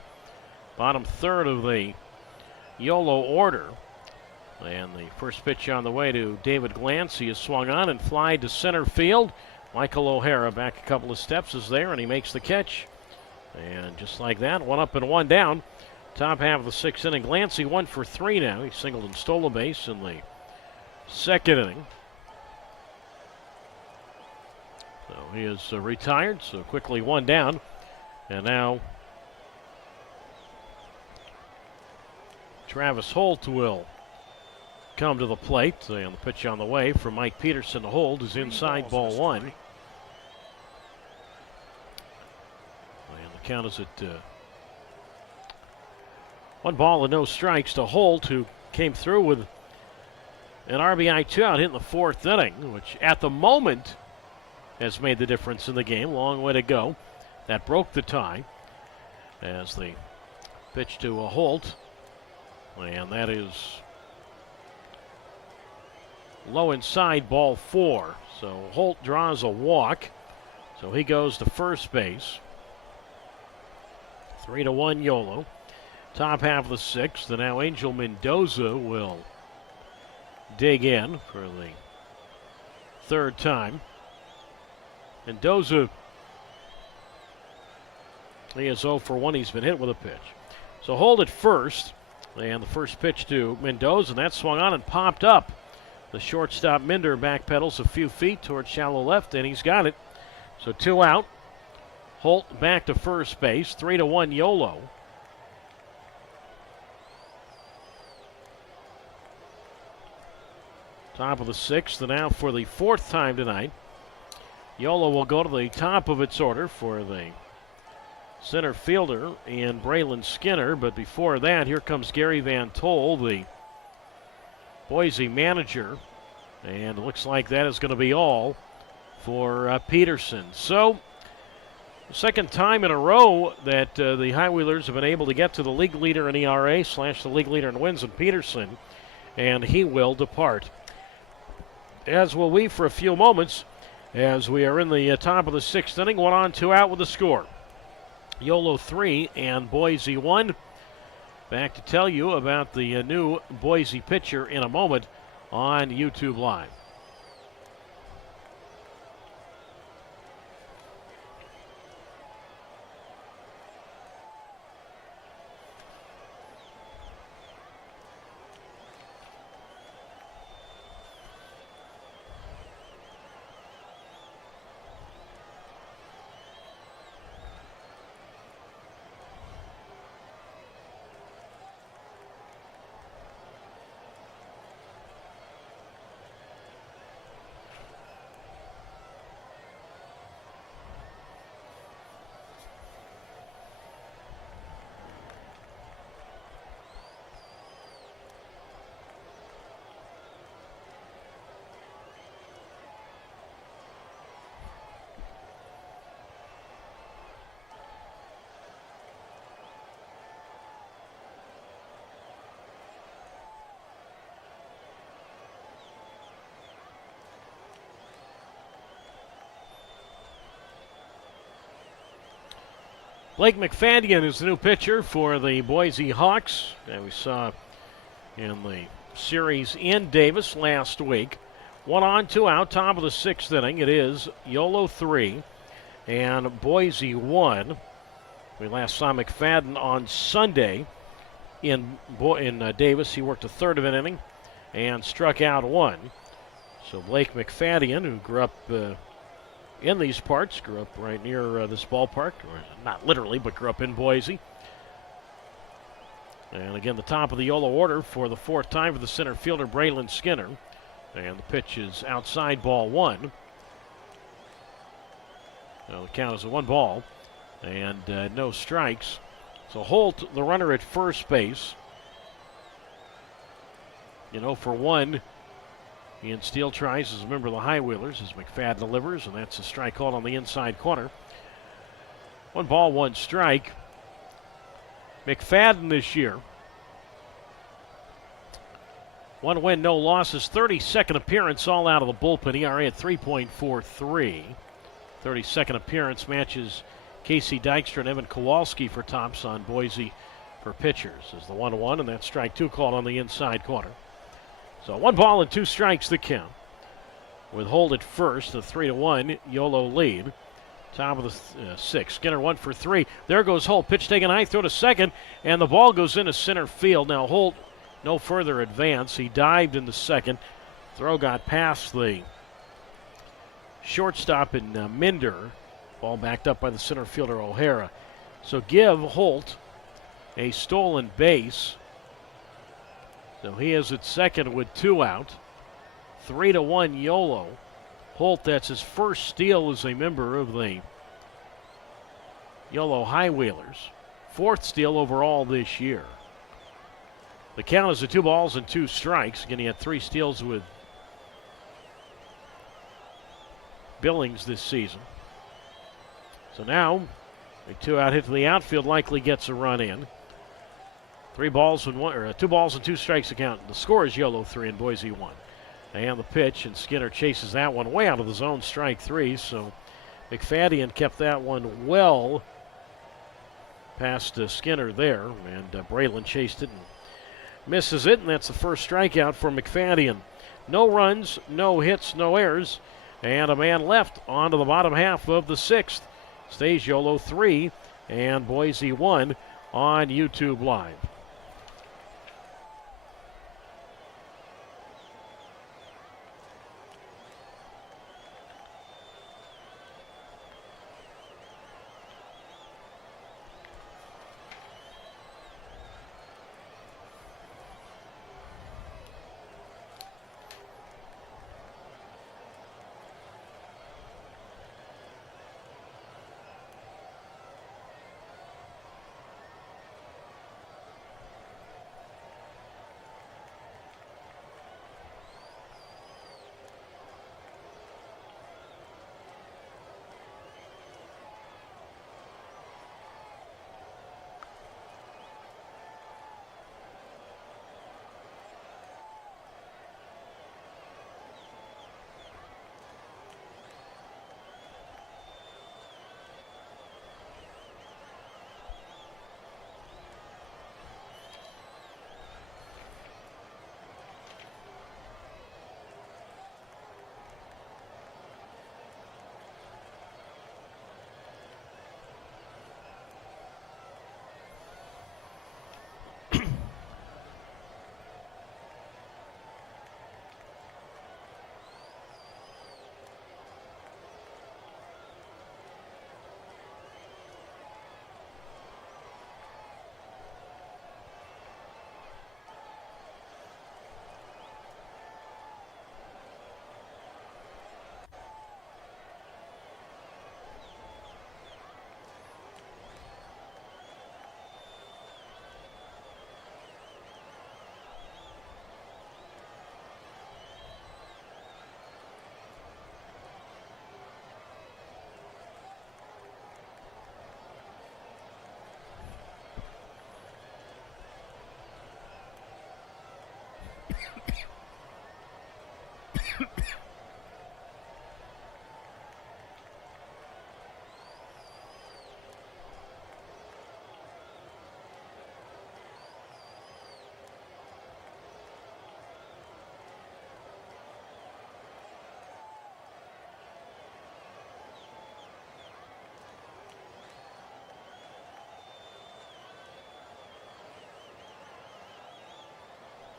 Bottom third of the Yolo order. And the first pitch on the way to David Glancy is swung on and fly to center field. Michael O'Hara back a couple of steps is there, and he makes the catch. And just like that, one up and one down. Top half of the sixth inning. Glancy 1 for 3 now. He singled and stole a base in the second inning. So he is retired, so quickly one down. And now Travis Holt will come to the plate. And the pitch on the way from Mike Peterson to Holt is inside, ball one. And the count is at 1 ball and no strikes to Holt, who came through with an RBI 2-out hit in the fourth inning, which at the moment has made the difference in the game. Long way to go. That broke the tie as the pitch to a Holt, and that is low inside, ball 4. So Holt draws a walk, so he goes to first base. 3-1 Yolo. Top half of the sixth, and now Angel Mendoza will dig in for the third time. Mendoza, he is 0 for 1. He's been hit with a pitch. So hold at first, and the first pitch to Mendoza, and that swung on and popped up. The shortstop Minder backpedals a few feet towards shallow left, and he's got it. So 2 out. Holt back to first base. 3-1 Yolo. Top of the sixth, and now for the fourth time tonight, Yolo will go to the top of its order for the center fielder and Braylon Skinner. But before that, here comes Gary Van Tol, the Boise manager. And it looks like that is going to be all for Peterson. So, second time in a row that the High Wheelers have been able to get to the league leader in ERA / the league leader in wins in Peterson. And he will depart, as will we for a few moments, as we are in the top of the sixth inning. 1 on, 2 out with the score. Yolo 3 and Boise 1. Back to tell you about the new Boise pitcher in a moment on YouTube Live. Blake McFadden is the new pitcher for the Boise Hawks that we saw in the series in Davis last week. 1 on, 2 out, top of the sixth inning. It is Yolo 3 and Boise 1. We last saw McFadden on Sunday in Davis. He worked a third of an inning and struck out 1. So Blake McFadden, who grew up in these parts, grew up right near this ballpark, or not literally, but grew up in Boise. And again, the top of the Yolo order for the fourth time for the center fielder, Braylon Skinner. And the pitch is outside, ball 1. So the count is a 1 ball and no strikes. So Holt, the runner at first base, for 1. Ian Steele tries as a member of the High Wheelers as McFadden delivers, and that's a strike called on the inside corner. 1 ball, 1 strike. McFadden this year 1 win, no losses. 32nd appearance, all out of the bullpen. ERA at 3.43. 32nd appearance matches Casey Dykstra and Evan Kowalski for tops on Boise for pitchers. As the 1-1, and that strike 2 called on the inside corner. So 1 ball and 2 strikes the count. With Holt at first, the 3-1 Yolo lead. Top of the 6th. Skinner 1 for 3. There goes Holt. Pitch taken high, throw to second, and the ball goes into center field. Now Holt, no further advance. He dived in the second. Throw got past the shortstop in Minder. Ball backed up by the center fielder O'Hara. So give Holt a stolen base. So he is at second with 2 out. 3-1 Yolo. Holt, that's his first steal as a member of the Yolo High Wheelers. 4th steal overall this year. The count is 2 balls and 2 strikes. Again, he had 3 steals with Billings this season. So now, a 2-out hit to the outfield likely gets a run in. 2 balls and 2 strikes to count. The score is Yolo 3 and Boise 1. And the pitch, and Skinner chases that one way out of the zone, strike 3. So McFadden kept that one well past Skinner there, and Braylon chased it and misses it, and that's the first strikeout for McFadden. No runs, no hits, no errors, and a man left onto the bottom half of the 6th. Stays Yolo 3 and Boise 1 on YouTube Live.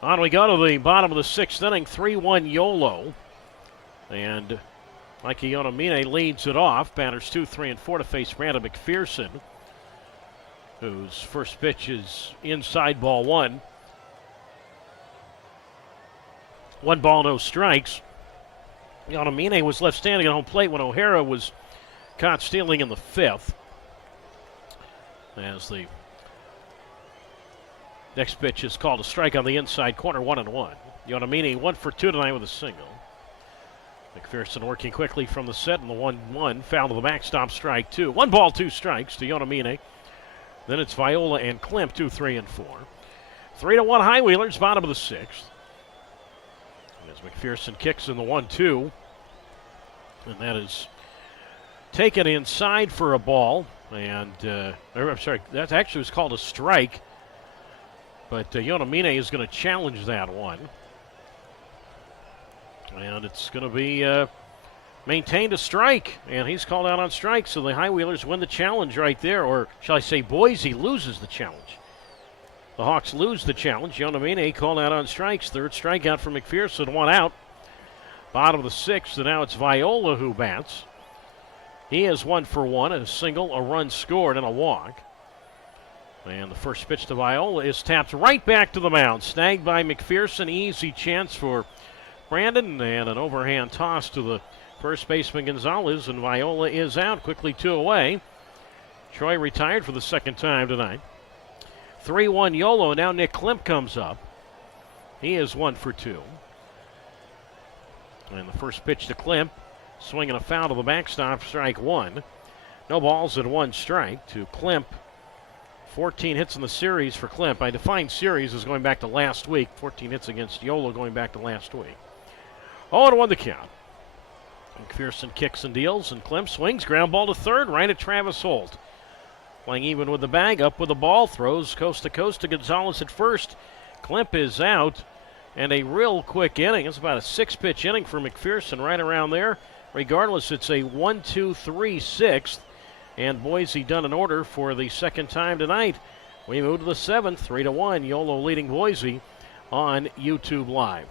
On we go to the bottom of the 6th inning, 3-1 Yolo. And Mikey Yonomine leads it off. Batters 2, 3, and 4 to face Brandon McPherson, whose first pitch is inside ball 1. 1 ball, no strikes. Yonomine was left standing at home plate when O'Hara was caught stealing in the 5th. As the next pitch is called a strike on the inside corner, 1-1. Yonomine 1 for 2 tonight with a single. McPherson working quickly from the set, and the 1-1 foul to the backstop, strike 2. 1 ball, 2 strikes to Yonomine. Then it's Viola and Klemp, 2, 3, and 4. 3-1 High Wheelers, bottom of the 6th. As McPherson kicks in the 1-2. And that is taken inside for a ball. And, I'm sorry, that actually was called a strike. But Yonamine is going to challenge that one. And it's going to be maintained a strike. And he's called out on strike, so the High Wheelers win the challenge right there. Or shall I say Boise loses the challenge. The Hawks lose the challenge. Yonamine called out on strikes. Third strikeout for McPherson, one out. Bottom of the sixth, and now it's Viola who bats. He is 1 for 1, a single, a run scored, and a walk. And the first pitch to Viola is tapped right back to the mound. Snagged by McPherson. Easy chance for Brandon, and an overhand toss to the first baseman Gonzalez, and Viola is out. Quickly 2 away. Troy retired for the second time tonight. 3-1 Yolo, and now Nick Klimp comes up. He is 1 for 2. And the first pitch to Klimp, swinging a foul to the backstop, strike 1. No balls and 1 strike to Klimp. 14 hits in the series for Klimp. I define series as going back to last week. 14 hits against Yolo going back to last week. 0-1 the count. McPherson kicks and deals, and Klimp swings. Ground ball to third, right at Travis Holt. Playing even with the bag, up with the ball, throws coast to Gonzalez at first. Klimp is out, and a real quick inning. It's about a 6-pitch inning for McPherson, right around there. Regardless, it's a 1-2-3 sixth, and Boise done in order for the second time tonight. We move to the 7th, 3-1. Yolo leading Boise on YouTube Live.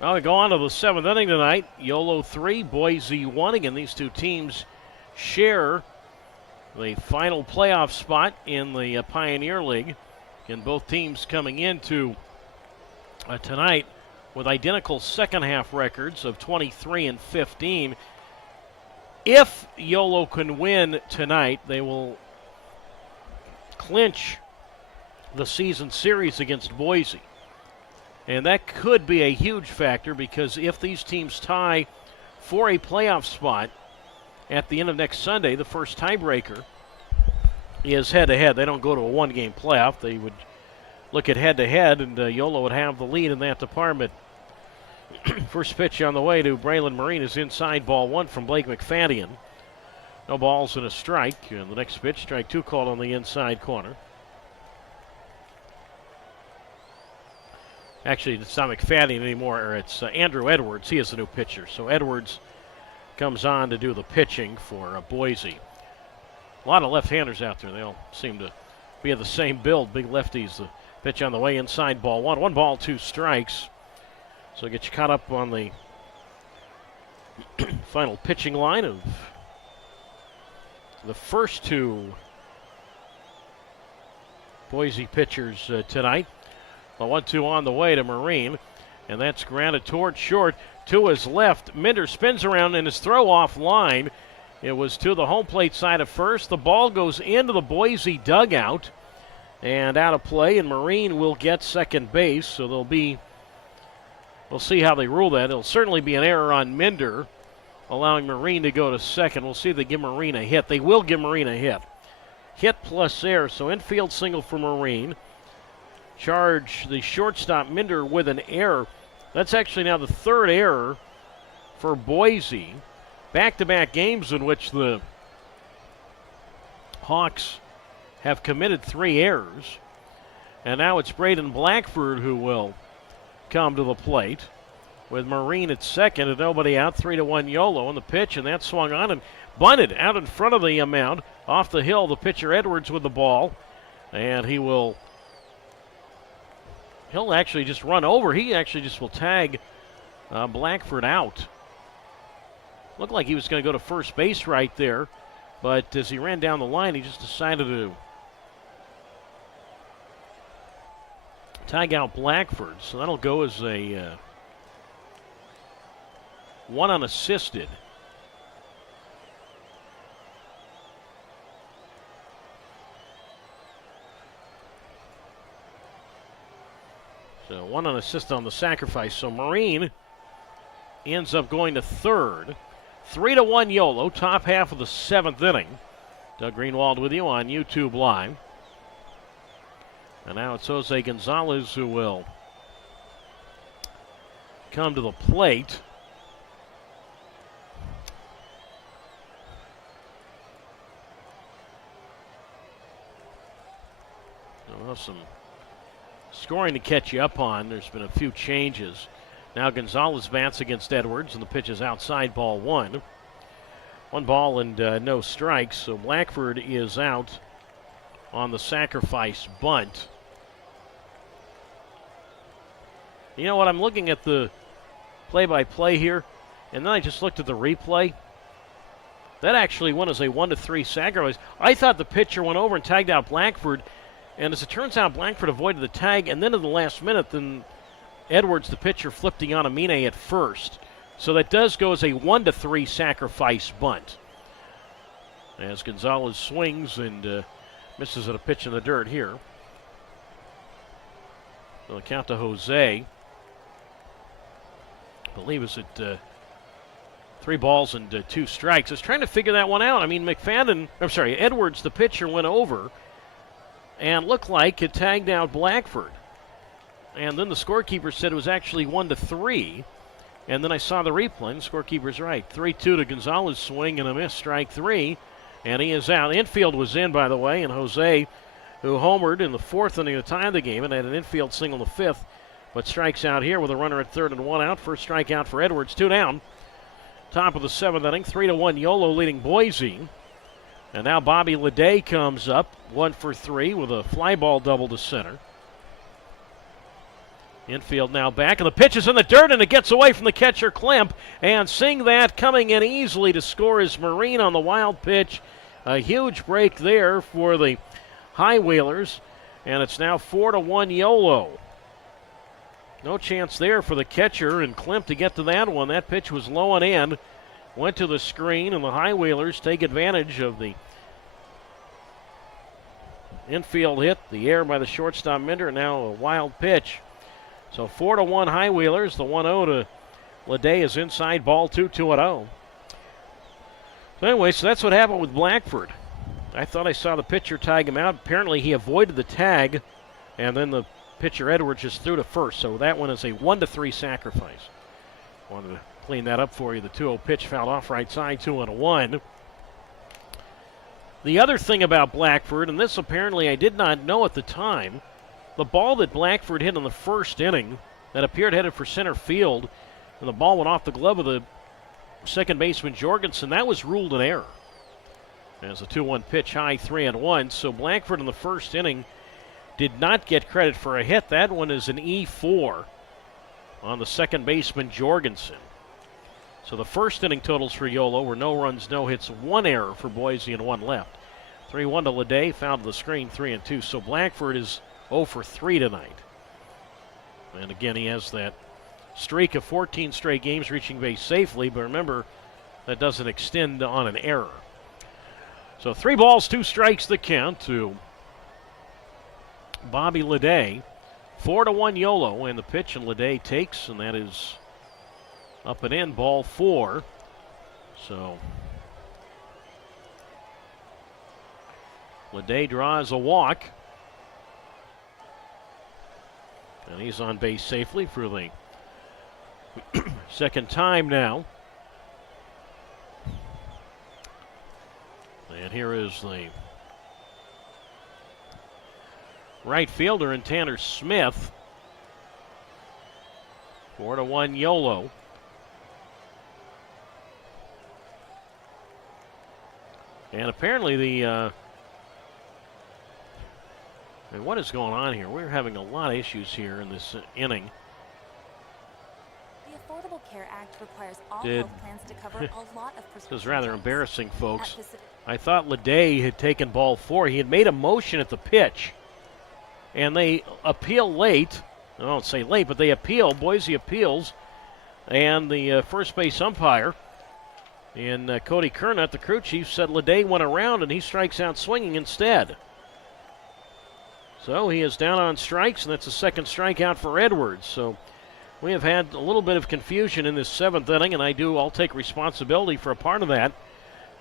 Well, we go on to the 7th inning tonight. Yolo 3, Boise 1. Again, these two teams share the final playoff spot in the Pioneer League. And both teams coming into tonight with identical second half records of 23 and 15. If Yolo can win tonight, they will clinch the season series against Boise. And that could be a huge factor, because if these teams tie for a playoff spot at the end of next Sunday, the first tiebreaker is head-to-head. They don't go to a one-game playoff. They would look at head-to-head, and Yolo would have the lead in that department. First pitch on the way to Braylon Marine is inside, ball 1 from Blake McFadden. No balls and a strike. And the next pitch, strike 2 called on the inside corner. Actually, it's not McFadden anymore, or it's Andrew Edwards. He is the new pitcher. So Edwards comes on to do the pitching for Boise. A lot of left-handers out there. They all seem to be of the same build. Big lefties. The pitch on the way inside, ball 1. 1 ball, 2 strikes. So get you caught up on the final pitching line of the first two Boise pitchers tonight. The 1-2 on the way to Marine, and that's grounded toward short. To his left, Minder spins around in his throw off line. It was to the home plate side of first. The ball goes into the Boise dugout, and out of play, and Marine will get second base, so we'll see how they rule that. It'll certainly be an error on Minder, allowing Marine to go to second. We'll see if they give Marine a hit. They will give Marine a hit. Hit plus error, so infield single for Marine. Charge the shortstop Minder with an error. That's actually now the third error for Boise. Back-to-back games in which the Hawks have committed 3 errors. And now it's Braden Blackford who will come to the plate with Marine at second and nobody out. 3-1 Yolo on the pitch, and that swung on and bunted out in front of the mound. Off the hill, the pitcher Edwards with the ball, and he'll actually just run over. He actually just will tag Blackford out. Looked like he was going to go to first base right there, but as he ran down the line, he just decided to tag out Blackford. So that'll go as a 1 unassisted. So 1 unassisted on the sacrifice. So Marine ends up going to third. 3-1 Yolo, top half of the 7th inning. Doug Greenwald with you on YouTube Live. And now it's Jose Gonzalez who will come to the plate. We'll have some scoring to catch you up on. There's been a few changes. Now Gonzalez bats against Edwards, and the pitch is outside, ball 1. 1 ball and no strikes, so Blackford is out on the sacrifice bunt. You know what, I'm looking at the play-by-play here, and then I just looked at the replay. That actually went as a 1-3 sacrifice. I thought the pitcher went over and tagged out Blackford, and as it turns out, Blackford avoided the tag, and then in the last minute, then Edwards, the pitcher, flipped Yanamine at first. So that does go as a 1-3 sacrifice bunt. As Gonzalez swings and misses at a pitch in the dirt here. So the count to Jose, I believe, is at 3 balls and 2 strikes. I was trying to figure that one out. I mean, Edwards, the pitcher, went over and looked like it tagged out Blackford. And then the scorekeeper said it was actually 1-3. And then I saw the replay, and the scorekeeper's right. 3-2 to Gonzalez, swing and a miss, strike 3. And he is out. Infield was in, by the way, and Jose, who homered in the 4th inning to tie the game and had an infield single in the 5th, but strikes out here with a runner at 3rd and 1 out. First strikeout for Edwards, 2 down. Top of the 7th inning, 3-1 Yolo leading Boise. And now Bobby Leday comes up, 1 for 3 with a fly ball double to center. Infield now back, and the pitch is in the dirt, and it gets away from the catcher, Klemp. And seeing that coming in easily to score is Marine on the wild pitch. A huge break there for the High Wheelers, and it's now 4-1 Yolo. No chance there for the catcher and Klemp to get to that one. That pitch was low and in, went to the screen, and the High Wheelers take advantage of the infield hit, the error by the shortstop Minder, and now a wild pitch. So 4-1 High Wheelers. The 1-0 to Leday is inside, ball 2, 2-0. So anyway, so that's what happened with Blackford. I thought I saw the pitcher tag him out. Apparently he avoided the tag, and then the pitcher Edwards just threw to first. So that one is a 1-3 sacrifice. Wanted to clean that up for you. The 2-0 pitch fouled off right side, 2-1. The other thing about Blackford, and this apparently I did not know at the time, the ball that Blackford hit in the 1st inning that appeared headed for center field, and the ball went off the glove of the second baseman Jorgensen, that was ruled an error. As a 2-1 pitch, high, 3-1. So Blackford in the 1st inning did not get credit for a hit. That one is an E4 on the second baseman Jorgensen. So the 1st inning totals for Yolo were no runs, no hits, 1 error for Boise and 1 left. 3-1 to Leday, fouled to the screen, 3-2. So Blackford is 0 for 3 tonight. And again, he has that streak of 14 straight games reaching base safely, but remember, that doesn't extend on an error. So 3 balls, 2 strikes the count to Bobby Leday. 4-1 Yolo, and the pitch, and Leday takes, and that is up and in, ball 4. So Leday draws a walk, and he's on base safely for the second time now. And here is the right fielder in Tanner Smith. 4-1 Yolo. And apparently what is going on here? We're having a lot of issues here in this inning. The Affordable Care Act requires all health plans to cover a lot of prescription. This is rather embarrassing, folks. Pacific. I thought Leday had taken ball 4. He had made a motion at the pitch, and they appeal late. I don't say late, but they appeal. Boise appeals, and the first base umpire in Cody Kernut, the crew chief, said Leday went around and he strikes out swinging instead. So he is down on strikes, and that's a second strikeout for Edwards. So we have had a little bit of confusion in this 7th inning, and I'll take responsibility for a part of that.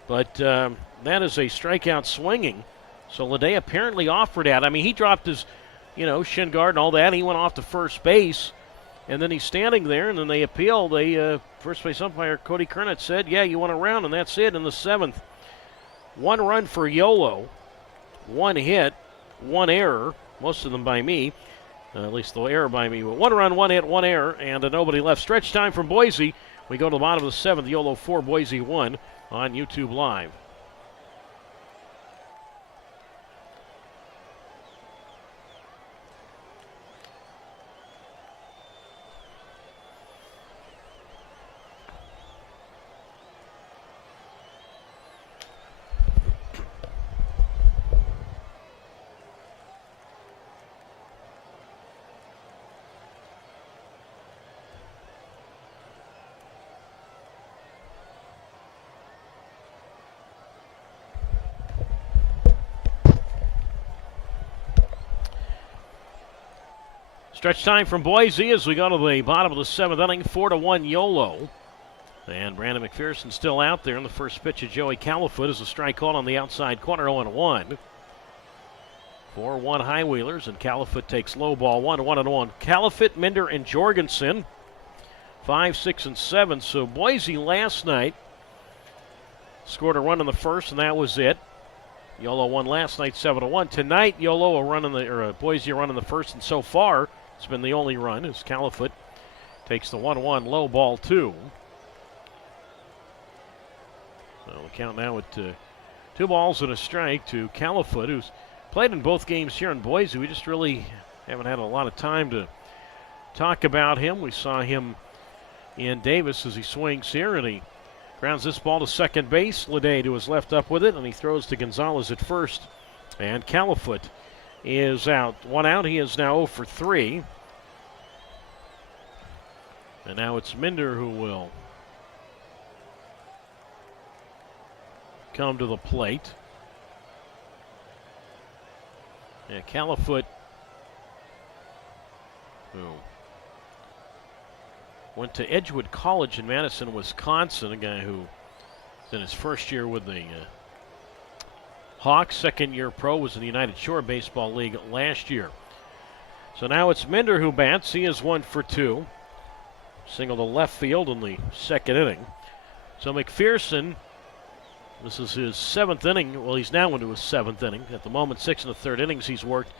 But that is a strikeout swinging. So Leday apparently offered at. I mean, he dropped his, shin guard and all that. He went off to first base, and then he's standing there, and then they appeal. First base umpire Cody Kernut said, yeah, you went around, and that's it in the 7th. 1 run for Yolo, 1 hit, 1 error, most of them by me, at least the error by me. But 1 run, 1 hit, 1 error, and nobody left. Stretch time from Boise. We go to the bottom of the 7th. Yolo 4, Boise 1 on YouTube Live. Stretch time from Boise as we go to the bottom of the 7th inning, 4-1 Yolo. And Brandon McPherson still out there. In the first pitch of Joey Califoot is a strike called on the outside corner, 0-1. 4-1 High Wheelers, and Califoot takes low ball, 1-1. Califoot, Minder, and Jorgensen, 5, 6, and 7. So Boise last night scored a run in the first, and that was it. Yolo won last night, 7-1. Tonight, Yolo Boise a run in the first, and so far it's been the only run as Califoot takes the 1-1 low ball 2. So the count now at 2 balls and a strike to Califoot, who's played in both games here in Boise. We just really haven't had a lot of time to talk about him. We saw him in Davis as he swings here, and he grounds this ball to second base. Leday to his left up with it, and he throws to Gonzalez at first. And Califoot is out. 1 out. He is now 0 for 3. And now it's Minder who will come to the plate. Yeah, Califoot, who went to Edgewood College in Madison, Wisconsin, a guy who is in his first year with the Hawks, second year pro, was in the United Shore Baseball League last year. So now it's Minder who bats. He is 1 for 2. Single to left field in the second inning. So McPherson, this is his 7th inning. Well, he's now into his 7th inning. At the moment, 6 1/3 innings he's worked.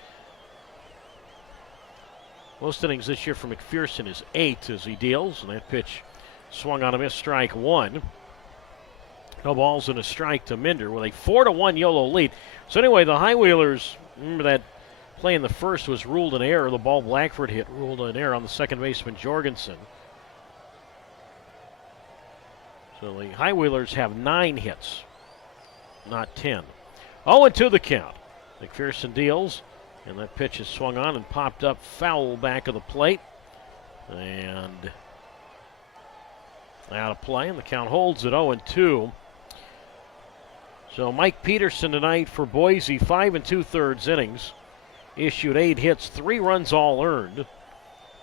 Most innings this year for McPherson is 8 as he deals, and that pitch swung on a miss, strike 1. No balls and a strike to Minder with a 4-1 Yolo lead. So anyway, the High Wheelers, remember that play in the first was ruled an error. The ball Blackford hit ruled an error on the second baseman Jorgensen. So the High Wheelers have 9 hits, not 10. 0-2 the count. McPherson deals, and that pitch is swung on and popped up foul back of the plate. And out of play, and the count holds at 0-2. So Mike Peterson tonight for Boise, 5 2/3 innings. issued 8 hits, 3 runs all earned.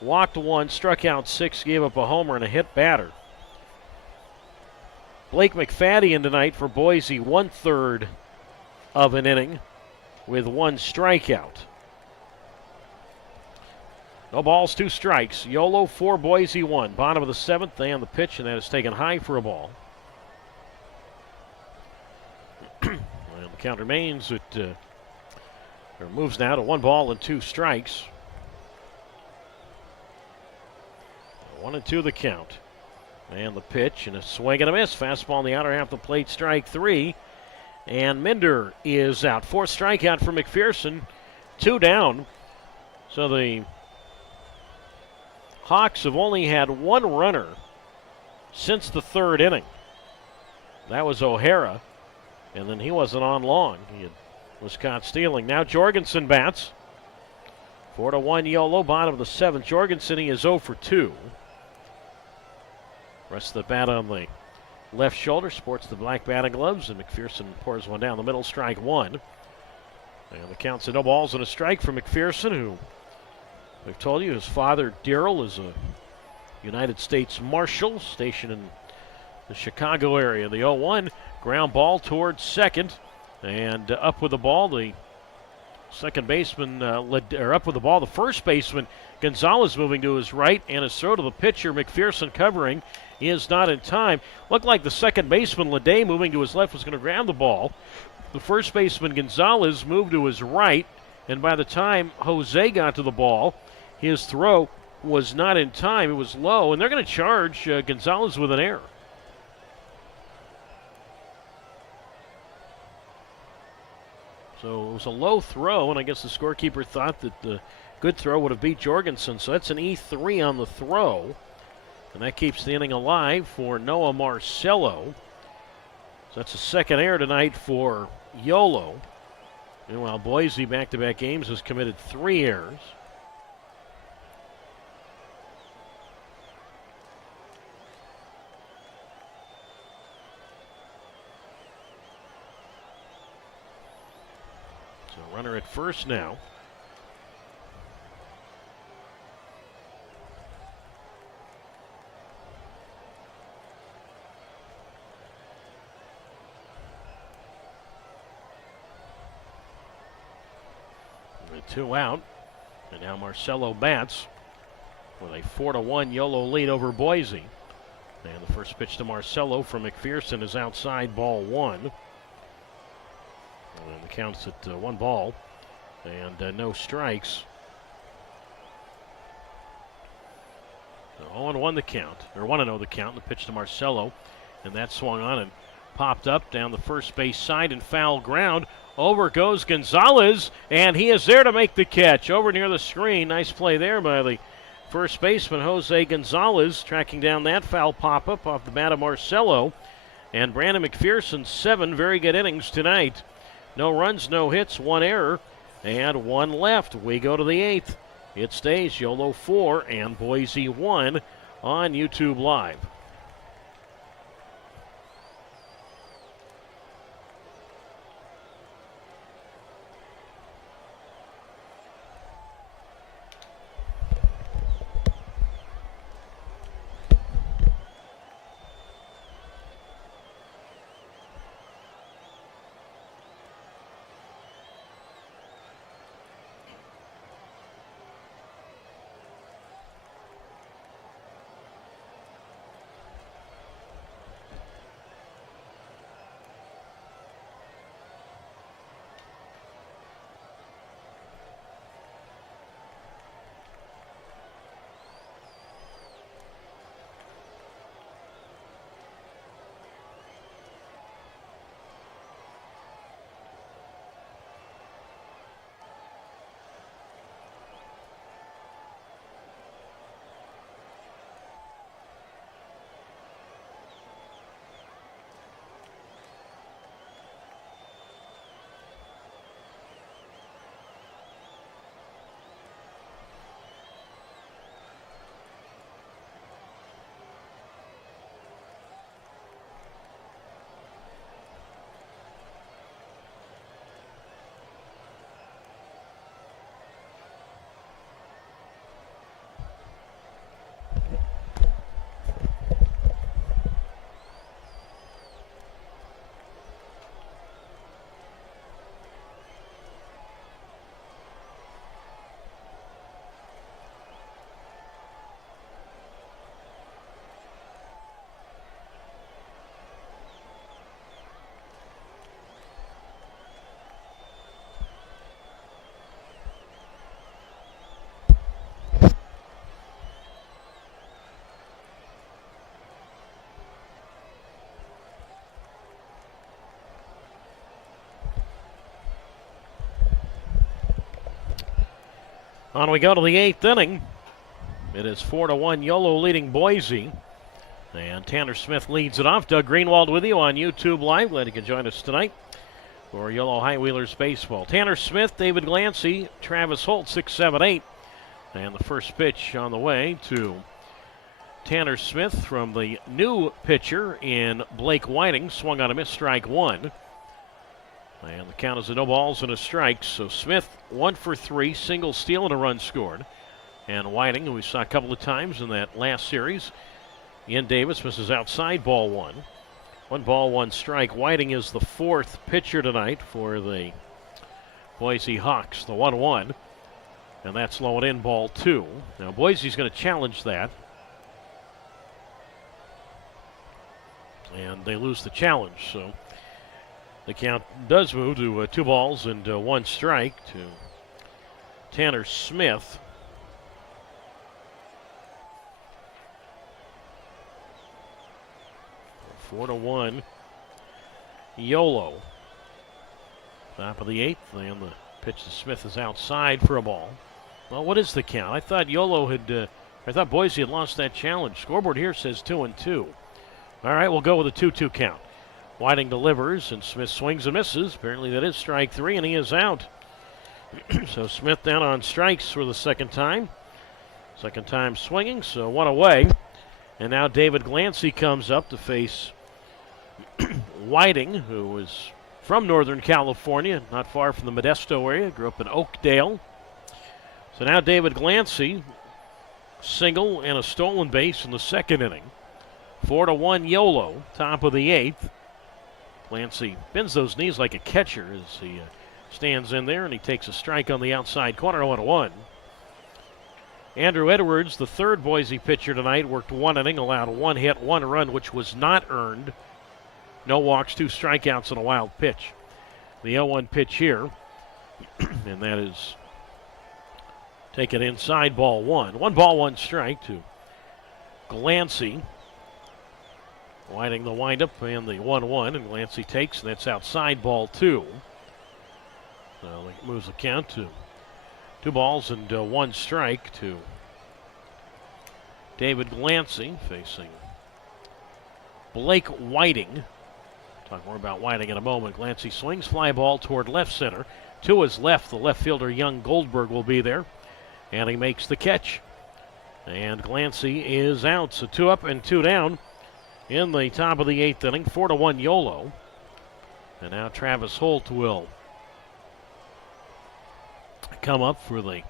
Walked 1, struck out 6, gave up a homer and a hit batter. Blake McFadden tonight for Boise, 1/3 of an inning with 1 strikeout. No balls, 2 strikes. Yolo 4, Boise 1. Bottom of the 7th, and the pitch, and that is taken high for a ball. And the count remains moves now to 1 ball and 2 strikes. 1-2 the count. And the pitch, and a swing and a miss. Fastball in the outer half of the plate, strike 3. And Minder is out. 4th strikeout for McPherson. 2 down. So the Hawks have only had 1 runner since the 3rd inning. That was O'Hara, and then he wasn't on long. He was caught stealing. Now Jorgensen bats. 4-1 Yolo, bottom of the 7th. Jorgensen, he is 0 for 2. Rest of the bat on the left shoulder, sports the black batting gloves, and McPherson pours one down the middle, strike 1. And the count's at no balls and a strike for McPherson, who we've told you his father, Darrell, is a United States Marshal stationed in the Chicago area. The 0-1 ground ball towards second, and up with the ball, the second baseman, up with the ball, the first baseman, Gonzalez moving to his right, and his throw to the pitcher, McPherson covering, is not in time. Looked like the second baseman, Leday, moving to his left, was going to grab the ball. The first baseman, Gonzalez, moved to his right, and by the time Jose got to the ball, his throw was not in time. It was low, and they're going to charge Gonzalez with an error. So it was a low throw, and I guess the scorekeeper thought that the good throw would have beat Jorgensen. So that's an E3 on the throw, and that keeps the inning alive for Noah Marcello. So that's a second error tonight for Yolo. Meanwhile, Boise, back-to-back games, has committed 3 errors. So runner at first now. With 2 out, and now Marcello bats with a 4-1 Yolo lead over Boise. And the first pitch to Marcello from McPherson is outside, ball 1. And the count's at 1 ball and no strikes. So 0-1 the count, or 1-0 the count. The pitch to Marcello, and that swung on and popped up down the first base side and foul ground. Over goes Gonzalez, and he is there to make the catch. Over near the screen. Nice play there by the first baseman, Jose Gonzalez, tracking down that foul pop-up off the bat of Marcello. And Brandon McPherson, 7 very good innings tonight. No runs, no hits, 1 error, and 1 left. We go to the 8th. It stays Yolo 4 and Boise 1 on YouTube Live. On we go to the 8th inning. It is 4-1 Yolo leading Boise. And Tanner Smith leads it off. Doug Greenwald with you on YouTube Live. Glad you can join us tonight for Yolo High Wheelers baseball. Tanner Smith, David Glancy, Travis Holt, 6, 7, 8. And the first pitch on the way to Tanner Smith from the new pitcher in Blake Whiting. Swung on a miss, strike one. And the count is a no balls and a strike. So Smith 1 for 3, single, steal, and a run scored. And Whiting, who we saw a couple of times in that last series, Ian Davis misses outside, ball one. 1 ball, 1 strike. Whiting is the 4th pitcher tonight for the Boise Hawks, the 1-1. And that's low and in, ball 2. Now Boise's going to challenge that. And they lose the challenge, so the count does move to 2 balls and 1 strike to Tanner Smith. Four to 1. Yolo. Top of the 8th, and the pitch to Smith is outside for a ball. Well, what is the count? I thought I thought Boise had lost that challenge. Scoreboard here says 2-2. All right, we'll go with a 2-2 count. Whiting delivers, and Smith swings and misses. Apparently that is strike 3, and he is out. So Smith down on strikes for the second time. Second time swinging, so 1 away. And now David Glancy comes up to face Whiting, who is from Northern California, not far from the Modesto area, grew up in Oakdale. So now David Glancy, single and a stolen base in the second inning. 4-1 Yolo, top of the 8th. Glancy bends those knees like a catcher as he stands in there, and he takes a strike on the outside corner, 1-1. Andrew Edwards, the 3rd Boise pitcher tonight, worked 1 inning, allowed 1 hit, 1 run, which was not earned. No walks, 2 strikeouts, and a wild pitch. The 0-1 pitch here, and that is taken inside, ball 1. 1 ball, 1 strike to Glancy. Whiting the windup and the 1-1, and Glancy takes, and that's outside, ball 2. So that moves the count to 2 balls and 1 strike to David Glancy facing Blake Whiting. Talk more about Whiting in a moment. Glancy swings, fly ball toward left center. To his left, the left fielder, Young Goldberg, will be there. And he makes the catch. And Glancy is out. So 2 up and 2 down in the top of the 8th inning. 4-1 Yolo. And now Travis Holt will come up for the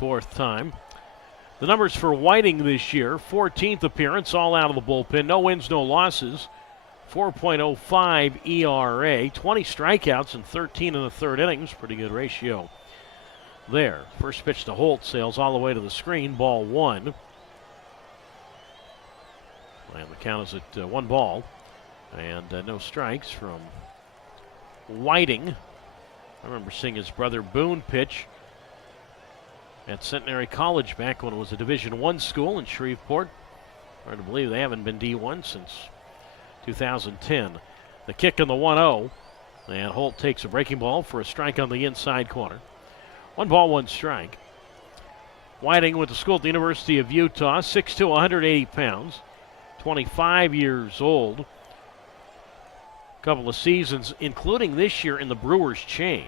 4th time. The numbers for Whiting this year: 14th appearance, all out of the bullpen, no wins, no losses, 4.05 ERA, 20 strikeouts and 13 in the 3rd innings. Pretty good ratio there. First pitch to Holt, sails all the way to the screen, ball 1. And the count is at 1 ball and no strikes from Whiting. I remember seeing his brother Boone pitch at Centenary College back when it was a Division I school in Shreveport. Hard to believe they haven't been D1 since 2010. The kick in the 1-0, and Holt takes a breaking ball for a strike on the inside corner. 1 ball, 1 strike. Whiting went to school at the University of Utah, 6'2", 180 pounds, 25 years old. Couple of seasons, including this year in the Brewers chain.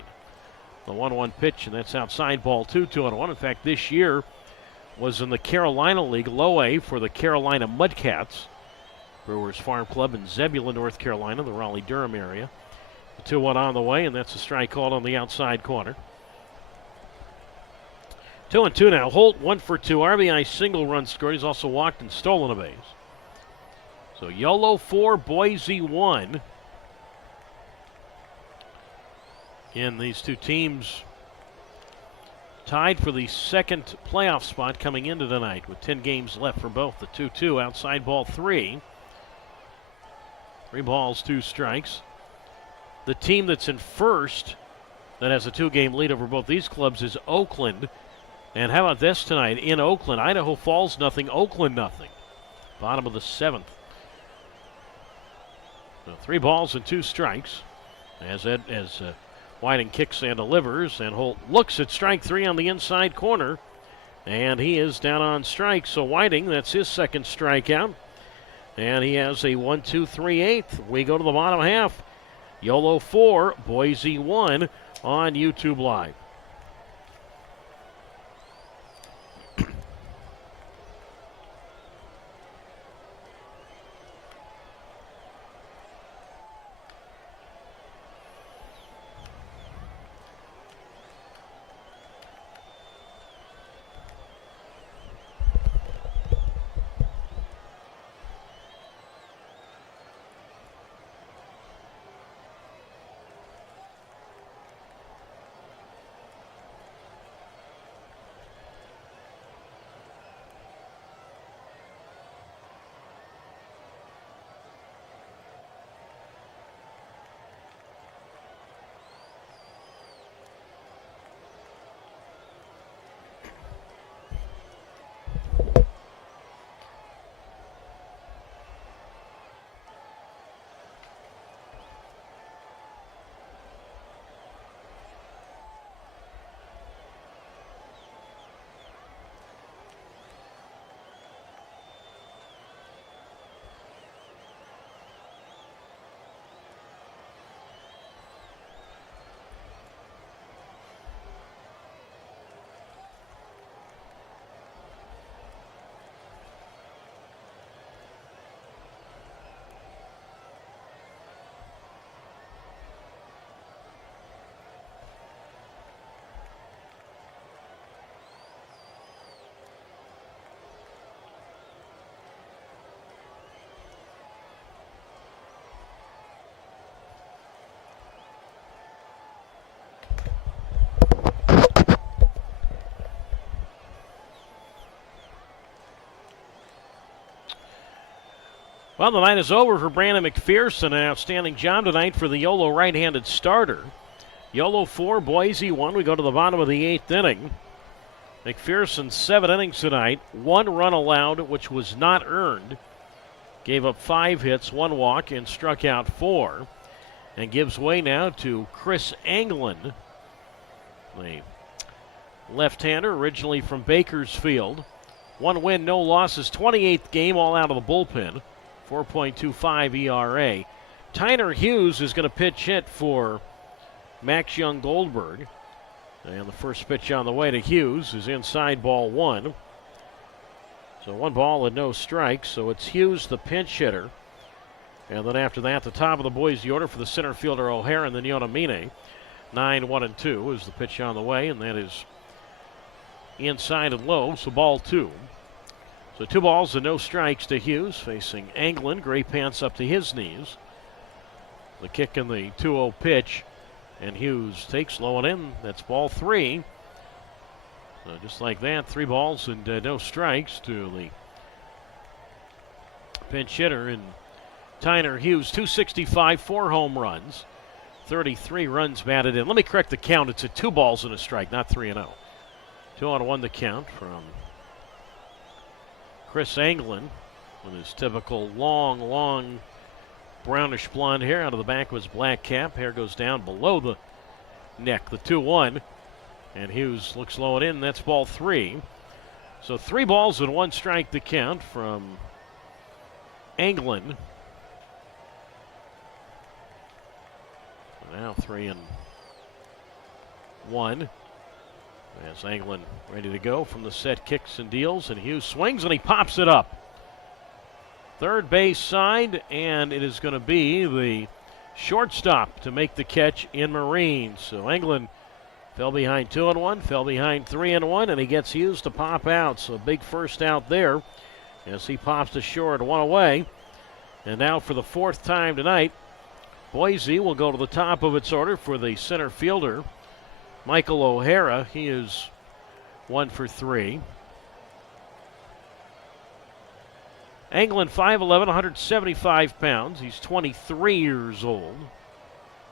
The 1-1 pitch, and that's outside, ball 2, 2-1. In fact, this year was in the Carolina League, low A, for the Carolina Mudcats. Brewers Farm Club in Zebulon, North Carolina, the Raleigh-Durham area. The 2-1 on the way, and that's a strike called on the outside corner. 2-2 now. Holt 1 for 2, RBI single run scored. He's also walked and stolen a base. So Yolo 4, Boise 1. Again, these two teams tied for the 2nd playoff spot coming into tonight with 10 games left for both. The 2-2 outside, ball 3. 3 balls, 2 strikes. The team that's in first that has a 2-game lead over both these clubs is Oakland. And how about this tonight in Oakland? Idaho Falls nothing, Oakland nothing. Bottom of the 7th. So 3 balls and 2 strikes as Whiting kicks and delivers, and Holt looks at strike 3 on the inside corner, and he is down on strike. So Whiting, that's his second strikeout, and he has a 1-2-3/8. We go to the bottom half. Yolo 4, Boise 1 on YouTube Live. Well, the night is over for Brandon McPherson. An outstanding job tonight for the Yolo right-handed starter. Yolo 4, Boise 1. We go to the bottom of the 8th inning. McPherson 7 innings tonight. 1 run allowed, which was not earned. Gave up 5 hits, 1 walk, and struck out 4. And gives way now to Chris Anglin, the left-hander, originally from Bakersfield. 1 win, no losses, 28th game, all out of the bullpen. 4.25 ERA. Tyner Hughes is going to pitch hit for Max Young Goldberg. And the first pitch on the way to Hughes is inside, ball 1. So 1 ball and no strikes. So it's Hughes, the pinch hitter. And then after that, the top of the Boise order for the center fielder O'Hara and then Yonamine. 9-1-2 is the pitch on the way, and that is inside and low, so ball 2. So 2 balls and no strikes to Hughes, facing Anglin. Gray pants up to his knees. The kick and the 2-0 pitch, and Hughes takes low and in. That's ball 3. So just like that, 3 balls and no strikes to the pinch hitter. And Tyner Hughes, 265, 4 home runs, 33 runs batted in. Let me correct the count. It's at 2 balls and a strike, not 3-0. 2-1 the count from Chris Anglin with his typical long brownish blonde hair out of the back of his black cap. Hair goes down below the neck. The 2-1. And Hughes looks low and in. That's ball 3. So 3 balls and 1 strike the count from Anglin. Now 3-1. As Anglin ready to go from the set, kicks and deals, and Hughes swings and he pops it up. Third base side, and it is going to be the shortstop to make the catch in Marine. So Anglin fell behind 2-1, fell behind 3-1, and he gets Hughes to pop out. So big first out there as he pops to short, 1 away. And now for the 4th time tonight, Boise will go to the top of its order for the center fielder, Michael O'Hara. He is 1 for 3. Anglin, 5'11", 175 pounds. He's 23 years old.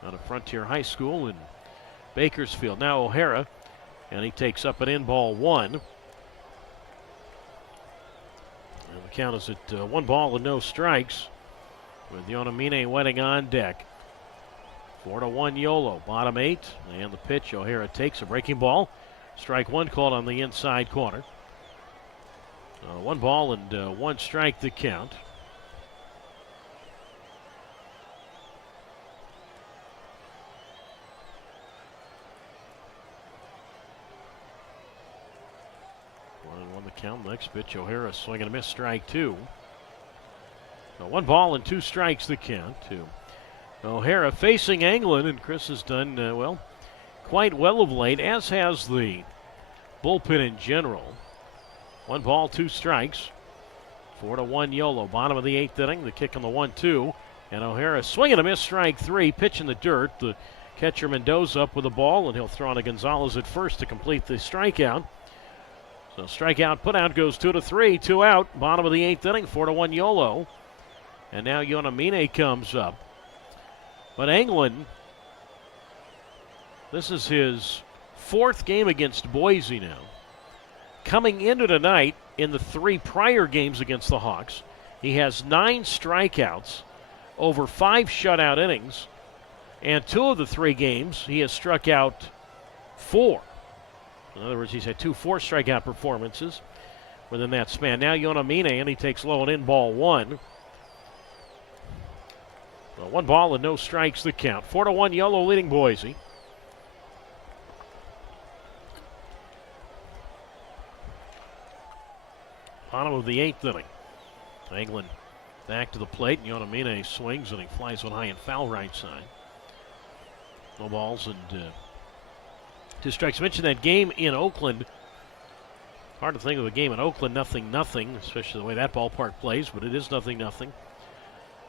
Out of Frontier High School in Bakersfield. Now O'Hara, and he takes up an in, ball 1. And the count is at 1 ball and no strikes, with Yonamine wetting on deck 4-1 Yolo, bottom 8. And the pitch, O'Hara takes a breaking ball. Strike 1 called on the inside corner. 1 ball and 1 strike the count. Count. Next pitch, O'Hara swing and a miss, strike 2. 1 ball and 2 strikes the count to O'Hara facing England, and Chris has done, well, quite well of late, as has the bullpen in general. 1 ball, 2 strikes. 4-1 Yolo, bottom of the 8th inning. The kick on the 1-2, and O'Hara swing and a miss, strike 3. Pitch in the dirt. The catcher Mendoza up with the ball, and he'll throw on to Gonzalez at first to complete the strikeout. So strikeout, put out goes 2-3, 2 out. Bottom of the 8th inning, 4-1 Yolo. And now Yonamine comes up. But England, this is his 4th game against Boise now. Coming into tonight, in the 3 prior games against the Hawks, he has 9 strikeouts over 5 shutout innings. And 2 of the 3 games, he has struck out 4. In other words, he's had 2 4-strikeout performances within that span. Now Yonamine, and he takes low and in, ball 1. Well, 1 ball and no strikes the count. 4-1 Yolo leading Boise. Bottom of the 8th inning. England back to the plate, and Yonamine swings, and he flies one high and foul right side. No balls and 2 strikes. I mentioned that game in Oakland. Hard to think of a game in Oakland, 0-0, especially the way that ballpark plays, but it is 0-0.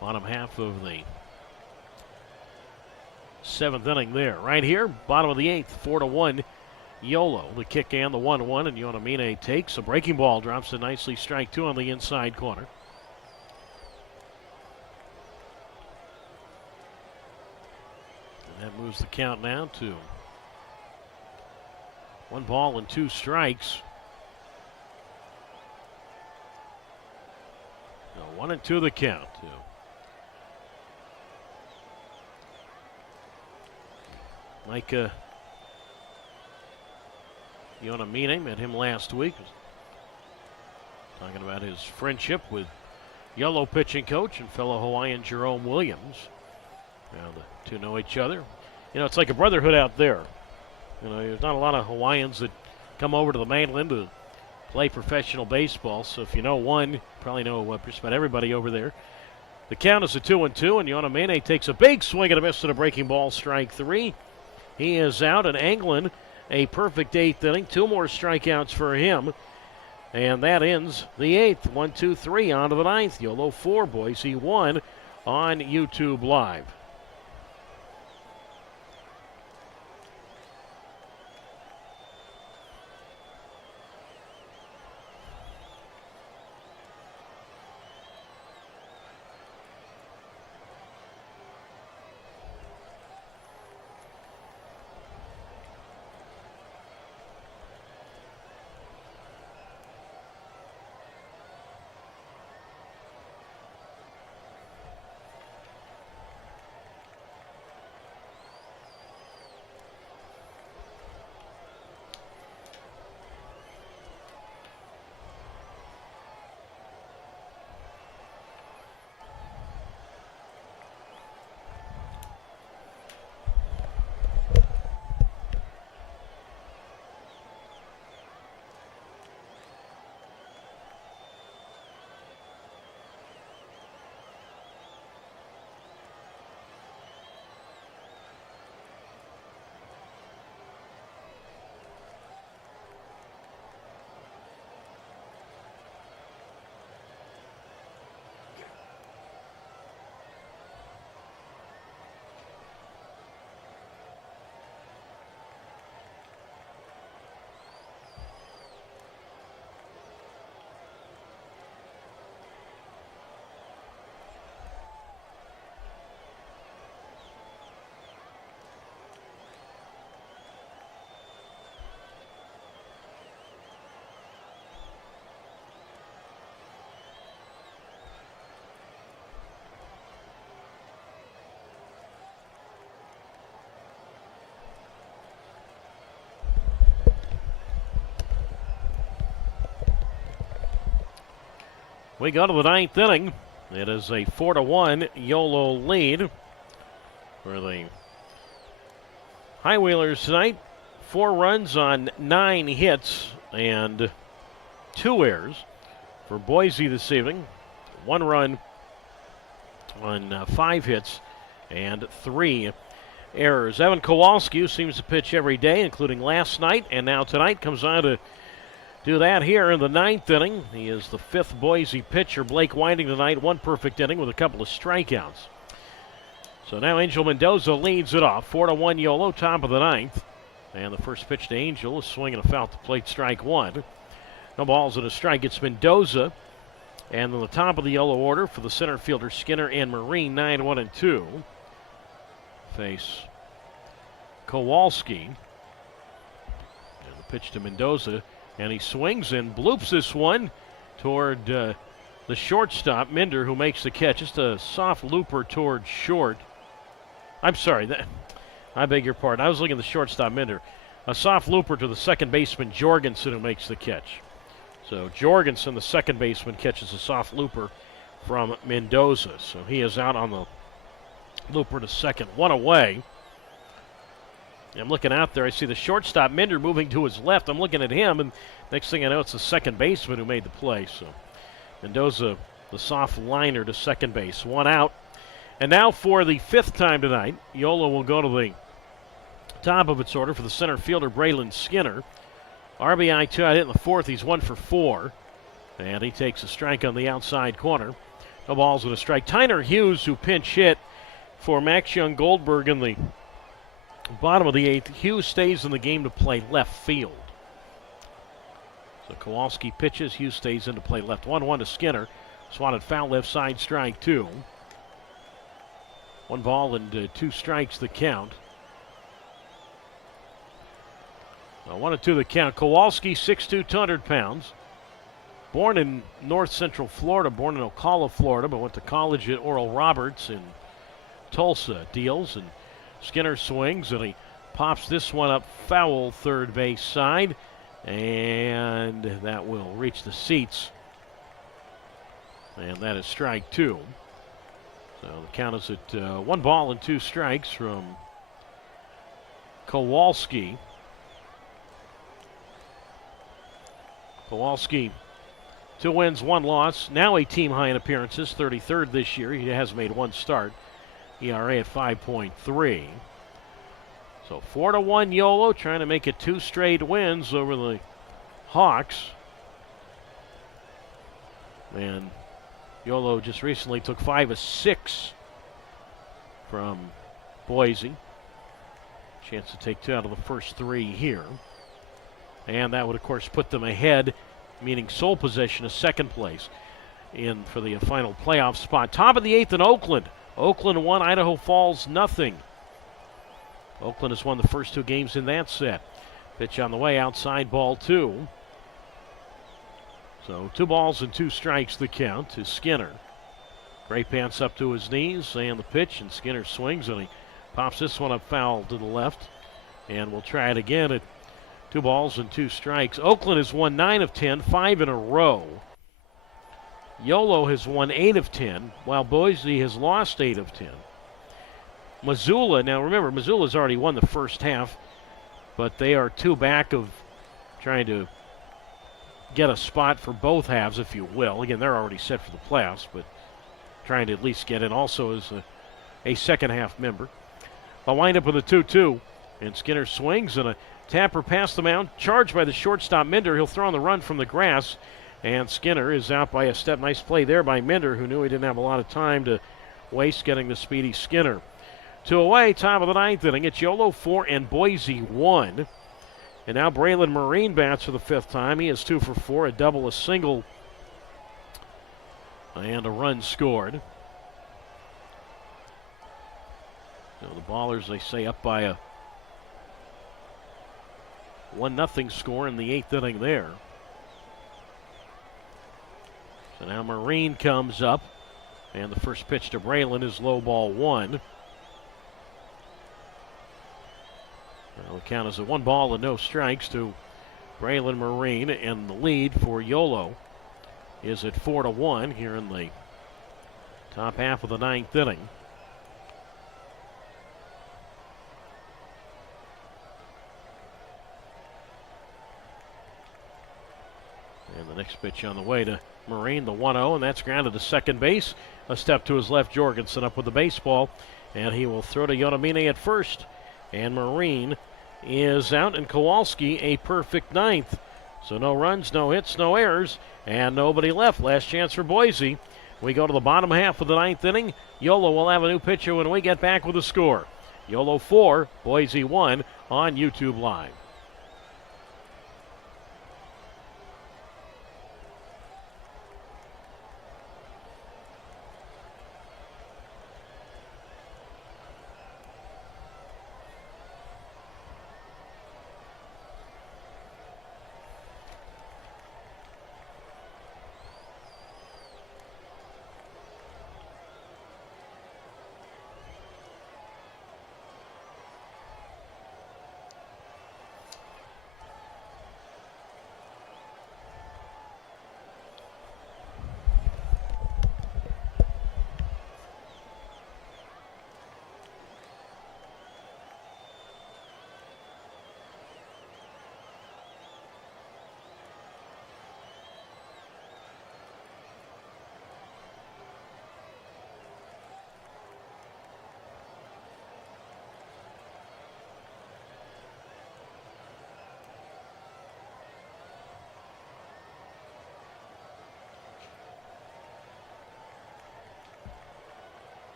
Bottom half of the 7th inning there. Right here, bottom of the 8th, 4-1 Yolo. The kick and the 1-1, and Yonamine takes a breaking ball, drops it nicely, strike 2 on the inside corner. And that moves the count now to 1 ball and 2 strikes. 1 and 2 the count. Micah Yonamine, met him last week. Talking about his friendship with Yolo pitching coach and fellow Hawaiian Jerome Williams. Now the 2 know each other. You know, it's like a brotherhood out there. You know, there's not a lot of Hawaiians that come over to the mainland to play professional baseball. So if you know one, you probably know just about everybody over there. The count is a 2-2, and Yonamine takes a big swing and a miss at a breaking ball, strike 3. He is out, and England, a perfect 8th inning. 2 more strikeouts for him. And that ends the 8th. 1, 2, 3 on to the 9th. Yolo 4, Boise 1 on YouTube Live. We go to the ninth inning. It is a 4-1 Yolo lead for the High Wheelers tonight. 4 runs on 9 hits and 2 errors for Boise this evening. 1 run on 5 hits and 3 errors. Evan Kowalski, who seems to pitch every day, including last night and now tonight, comes on to do that here in the ninth inning. He is the 5th Boise pitcher. Blake Whiting tonight, 1 perfect inning with a couple of strikeouts. So now Angel Mendoza leads it off. 4-1 Yolo, top of the ninth. And the first pitch to Angel is swinging a foul to plate, strike 1. No balls and a strike. It's Mendoza. And on the top of the Yolo order for the center fielder, Skinner and Marine, 9-1 and 2. Face Kowalski. And the pitch to Mendoza. And he swings and bloops this one toward the shortstop, Minder, who makes the catch. Just a soft looper toward short. I'm sorry. I beg your pardon. I was looking at the shortstop, Minder. A soft looper to the second baseman, Jorgensen, who makes the catch. So Jorgensen, the second baseman, catches a soft looper from Mendoza. So he is out on the looper to second. 1 away. I'm looking out there. I see the shortstop, Minder, moving to his left. I'm looking at him, and next thing I know, it's the second baseman who made the play. So Mendoza, the soft liner to second base. 1 out. And now for the 5th time tonight, Yolo will go to the top of its order for the center fielder, Braylon Skinner. RBI 2 out in the 4th. He's 1 for 4. And he takes a strike on the outside corner. No balls and a strike. Tyner Hughes, who pinch hit for Max Young Goldberg in the bottom of the 8th. Hughes stays in the game to play left field. So Kowalski pitches. Hughes stays in to play left. 1-1 to Skinner. Swatted foul left side, strike 2. 1 ball and 2 strikes the count. 1-2 the count. Kowalski, 6'2", 200 pounds. Born in north central Florida, born in Ocala, Florida, but went to college at Oral Roberts in Tulsa. Deals, and Skinner swings, and he pops this one up foul third base side, and that will reach the seats. And that is strike 2. So the count is at 1 ball and 2 strikes from Kowalski. Kowalski, 2 wins, 1 loss. Now a team high in appearances, 33rd this year. He has made 1 start. ERA at 5.3. So 4-1 Yolo, trying to make it 2 straight wins over the Hawks. And Yolo just recently took 5 of 6 from Boise. Chance to take 2 out of the first 3 here. And that would, of course, put them ahead, meaning sole possession of second place in for the final playoff spot. Top of the 8th in Oakland. Oakland 1, Idaho Falls 0. Oakland has won the first 2 games in that set. Pitch on the way, outside, ball 2. So 2 balls and 2 strikes the count to Skinner. Gray pants up to his knees, and the pitch, and Skinner swings, and he pops this one up foul to the left. And we'll try it again at 2 balls and 2 strikes. Oakland has won 9 of 10, 5 in a row. Yolo has won 8 of 10, while Boise has lost 8 of 10. Missoula, now remember, Missoula's already won the first half, but they are 2 back of trying to get a spot for both halves, if you will. Again, they're already set for the playoffs, but trying to at least get in also as a second half member. I'll wind up with a 2-2, and Skinner swings, and a tapper past the mound, charged by the shortstop Minder. He'll throw on the run from the grass, and Skinner is out by a step. Nice play there by Minder, who knew he didn't have a lot of time to waste getting the speedy Skinner. 2 away, top of the 9th inning. It's Yolo 4 and Boise 1. And now Braylon Marine bats for the 5th time. He is 2 for 4, a double, a single, and a run scored. So the Ballers, they say, up by a 1-0 score in the 8th inning there. So now Marine comes up, and the first pitch to Braylon is low ball 1. Well, the count is at 1 ball and no strikes to Braylon Marine, and the lead for Yolo is at 4-1 here in the top half of the ninth inning. And the next pitch on the way to Marine, the 1-0, and that's grounded to second base. A step to his left, Jorgensen up with the baseball, and he will throw to Yonamine at first. And Marine is out, and Kowalski a perfect ninth. So no runs, no hits, no errors, and nobody left. Last chance for Boise. We go to the bottom half of the ninth inning. Yolo will have a new pitcher when we get back with the score. Yolo 4, Boise 1 on YouTube Live.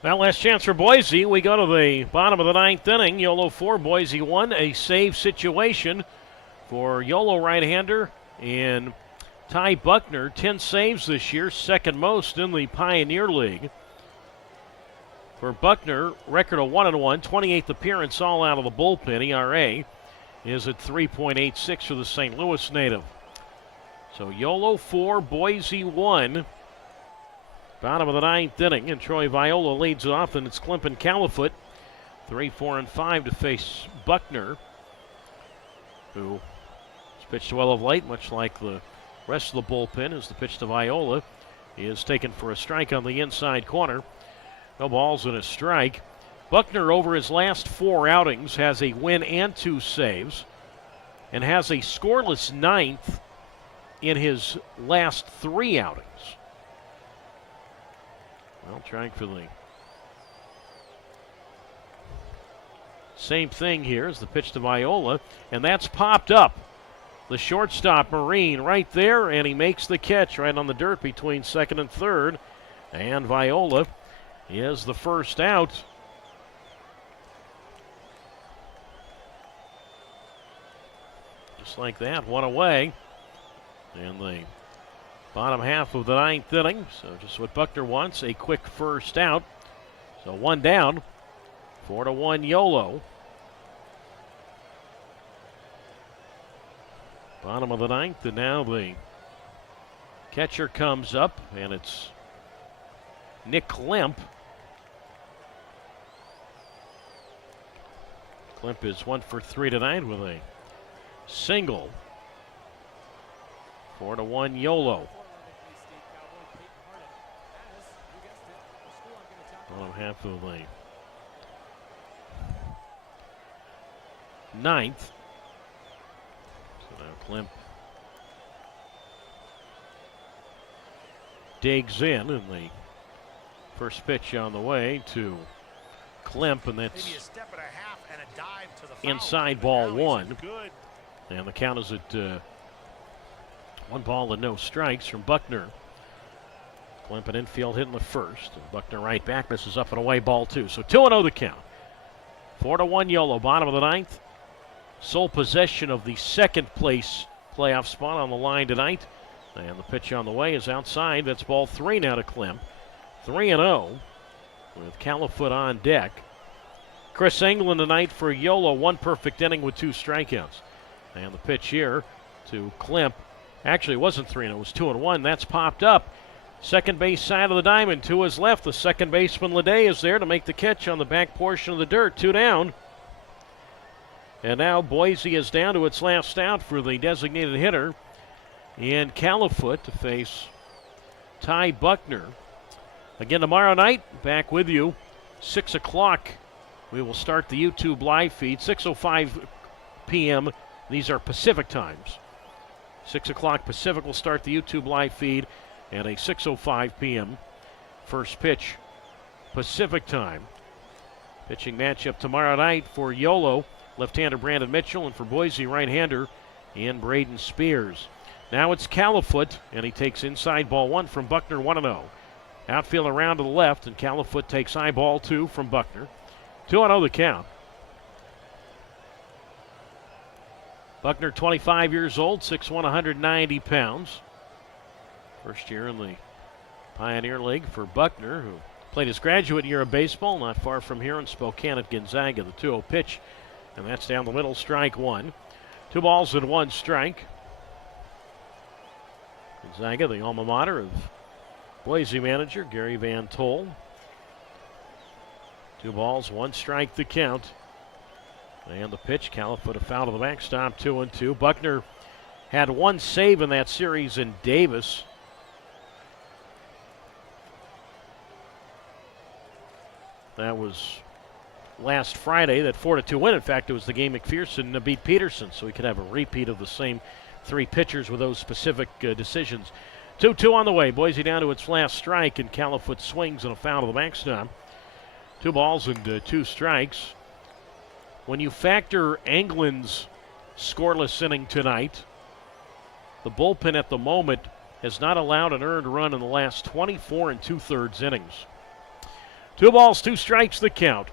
Well, last chance for Boise. We go to the bottom of the ninth inning. Yolo 4, Boise 1. A save situation for Yolo right-hander in Ty Buckner. 10 saves this year, second most in the Pioneer League. For Buckner, record of 1-1, 28th appearance all out of the bullpen. ERA is at 3.86 for the St. Louis native. So Yolo 4, Boise 1. Bottom of the ninth inning, and Troy Viola leads it off, and it's Klimp and Califoot. 3, 4, and 5 to face Buckner, who has pitched well of late, much like the rest of the bullpen, as the pitch to Viola is taken for a strike on the inside corner. No balls and a strike. Buckner, over his last 4 outings, has a win and 2 saves, and has a scoreless ninth in his last 3 outings. Well, trying for the same thing here as the pitch to Viola, and that's popped up. The shortstop, Marine, right there, and he makes the catch right on the dirt between second and third. And Viola is the first out. Just like that, one away. And the bottom half of the ninth inning, so just what Buckner wants, a quick first out. So one down, 4-1 Yolo. Bottom of the ninth, and now the catcher comes up, and it's Nick Klimp. Klimp is 1 for 3 tonight with a single. 4-1 Yolo. Bottom half of the ninth. So now Klimp digs in, and the first pitch on the way to Klimp, and that's inside ball 1. And the count is at 1 ball and no strikes from Buckner. Klimp an infield hit in the first. And Buckner right back. This is up and away, ball 2. So 2-0 the count. 4-1 Yolo, bottom of the ninth. Sole possession of the second place playoff spot on the line tonight And the pitch on the way is outside. That's ball 3 now to Klimp. 3-0 with Califoot on deck. Chris England tonight for Yolo. 1 perfect inning with 2 strikeouts. And the pitch here to Klimp. Actually, it wasn't 3-0. It was 2-1. That's popped up. Second base side of the diamond. To his left, the second baseman Leday is there to make the catch on the back portion of the dirt. 2 down. And now Boise is down to its last out for the designated hitter. And Califoot to face Ty Buckner. Again tomorrow night, back with you, 6 o'clock. We will start the YouTube live feed, 6:05 p.m. These are Pacific times. 6 o'clock Pacific will start the YouTube live feed, and a 6:05 p.m. first pitch Pacific time. Pitching matchup tomorrow night for Yolo, left-hander Brandon Mitchell, and for Boise, right-hander Ian Braden Spears. Now it's Califoot, and he takes inside ball 1 from Buckner, 1-0. Outfield around to the left, and Califoot takes high ball 2 from Buckner. 2-0 the count. Buckner, 25 years old, 6'1", 190 pounds. First year in the Pioneer League for Buckner, who played his graduate year of baseball not far from here in Spokane at Gonzaga. The 2-0 pitch, and that's down the middle, strike 1. 2 balls and 1 strike. Gonzaga, the alma mater of Boise manager Gary Van Tol. 2 balls, 1 strike the count. And the pitch, Califoot a foul to the backstop, 2-2. Buckner had 1 save in that series in Davis. That was last Friday, that 4-2 win. In fact, it was the game McPherson beat Peterson, so we could have a repeat of the same 3 pitchers with those specific decisions. 2-2 on the way. Boise down to its last strike, and Califoot swings and a foul to the backstop. 2 balls and 2 strikes. When you factor England's scoreless inning tonight, the bullpen at the moment has not allowed an earned run in the last 24 2/3 innings. 2 balls, 2 strikes the count.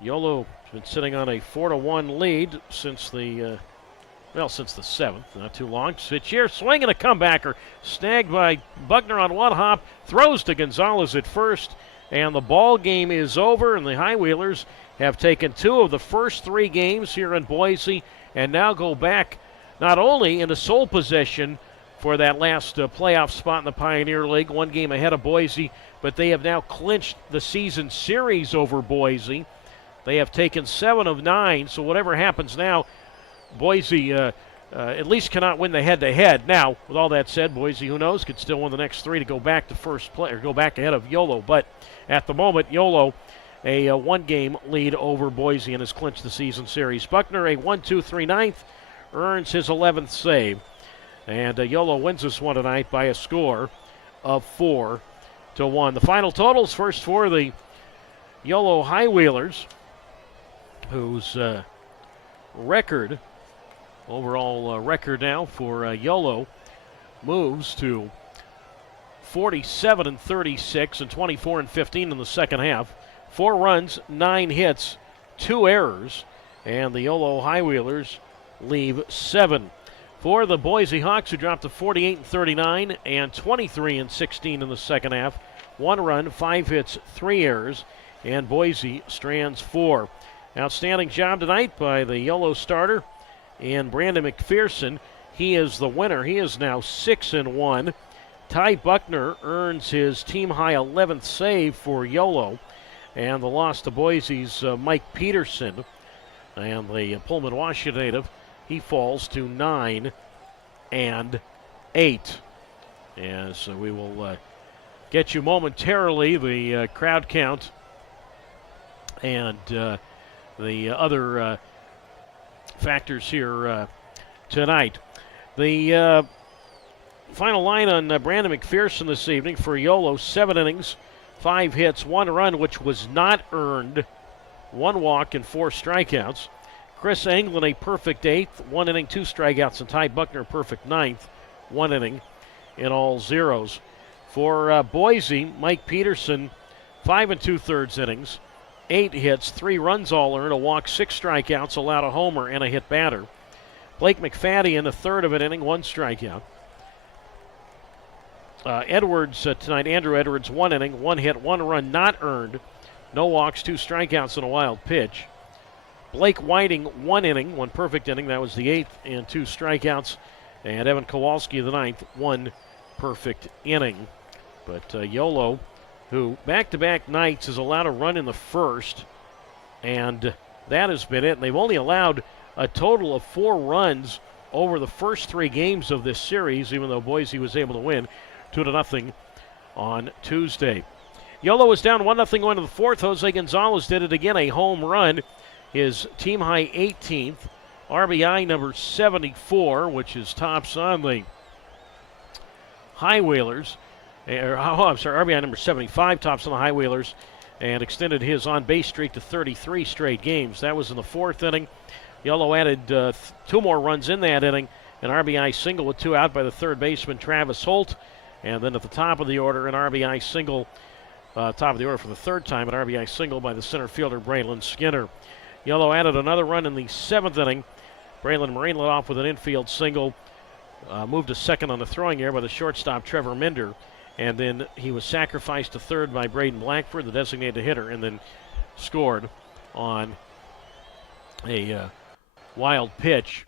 Yolo has been sitting on a 4-1 lead since the since the 7th, not too long. Pitch here, swing and a comebacker. Snagged by Buckner on 1 hop, throws to Gonzalez at first, and the ball game is over, and the High Wheelers have taken 2 of the first 3 games here in Boise, and now go back not only into sole possession for that last playoff spot in the Pioneer League, 1 game ahead of Boise, but they have now clinched the season series over Boise. They have taken 7 of 9, so whatever happens now, Boise at least cannot win the head-to-head. Now, with all that said, Boise, who knows, could still win the next 3 to go back to first place, or go back ahead of Yolo. But at the moment, Yolo a 1-game lead over Boise and has clinched the season series. Buckner, a 1-2-3 ninth, earns his 11th save. And Yolo wins this one tonight by a score of 4-1. The final totals first for the Yolo High Wheelers, whose overall record now for Yolo moves to 47-36 and 24-15 in the second half. 4 runs, 9 hits, 2 errors, and the Yolo High Wheelers leave 7. For the Boise Hawks, who dropped to 48-39 and 23-16 in the second half. 1 run, 5 hits, 3 errors, and Boise strands 4. Outstanding job tonight by the Yolo starter and Brandon McPherson. He is the winner. He is now 6-1. Ty Buckner earns his team-high 11th save for Yolo. And the loss to Boise's Mike Peterson, and the Pullman, Washington native, he falls to 9-8. And so we will get you momentarily the crowd count and the other factors here tonight. The final line on Brandon McPherson this evening for Yolo: 7 innings, 5 hits, 1 run, which was not earned, 1 walk, and 4 strikeouts. Chris England, a perfect 8th, 1 inning, 2 strikeouts, and Ty Buckner, a perfect 9th, 1 inning, in all zeros. For Boise, Mike Peterson, 5 2/3 innings, 8 hits, 3 runs all earned, a walk, 6 strikeouts, allowed a homer, and a hit batter. Blake McFadden in a third of an inning, 1 strikeout. Edwards tonight, Andrew Edwards, 1 inning, 1 hit, 1 run not earned, no walks, 2 strikeouts, and a wild pitch. Blake Whiting, 1 inning, 1 perfect inning, that was the 8th, and 2 strikeouts. And Evan Kowalski, the 9th, 1 perfect inning. But Yolo, who back-to-back nights has allowed a run in the first, and that has been it. And they've only allowed a total of 4 runs over the first 3 games of this series, even though Boise was able to win 2-0 on Tuesday. Yolo was down 1-0 going to the 4th. Jose Gonzalez did it again, a home run. His team-high 18th, RBI number 74, which is tops on the High Whalers. RBI number 75, tops on the High Whalers, and extended his on-base streak to 33 straight games. That was in the 4th inning. Yolo added 2 more runs in that inning, an RBI single with 2 out by the third baseman, Travis Holt. And then at the top of the order, an RBI single, top of the order for the 3rd time, an RBI single by the center fielder, Braylon Skinner. Yolo added another run in the 7th inning. Braylon Marine led off with an infield single, moved to second on the throwing error by the shortstop, Trevor Minder. And then he was sacrificed to third by Braden Blackford, the designated hitter, and then scored on a wild pitch.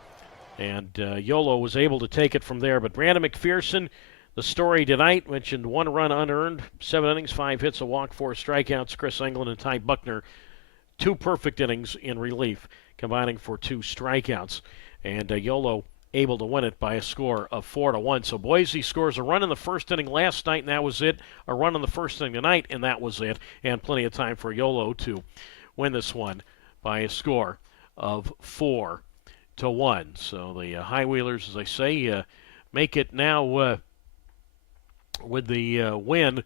And Yolo was able to take it from there. But Brandon McPherson, the story tonight, mentioned 1 run unearned, 7 innings, 5 hits, a walk, 4 strikeouts. Chris Englund and Ty Buckner, 2 perfect innings in relief, combining for 2 strikeouts. And Yolo able to win it by a score of 4-1. So Boise scores a run in the 1st inning last night, and that was it. A run in the 1st inning tonight, and that was it. And plenty of time for Yolo to win this one by a score of 4-1. So the High Whalers, as I say, make it now with the win.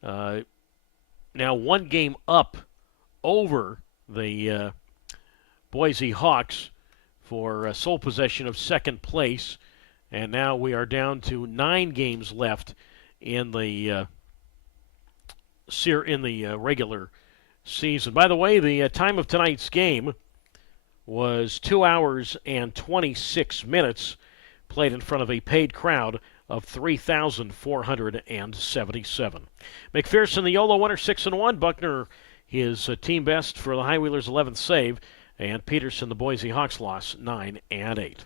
Now 1 game up over the Boise Hawks for sole possession of 2nd place, and now we are down to 9 games left in the regular season. By the way, the time of tonight's game was 2 hours and 26 minutes, played in front of a paid crowd of 3,477. McPherson, the Yolo winner, 6-1. Buckner, his team best for the High Whalers' 11th save. And Peterson, the Boise Hawks, lost 9-8.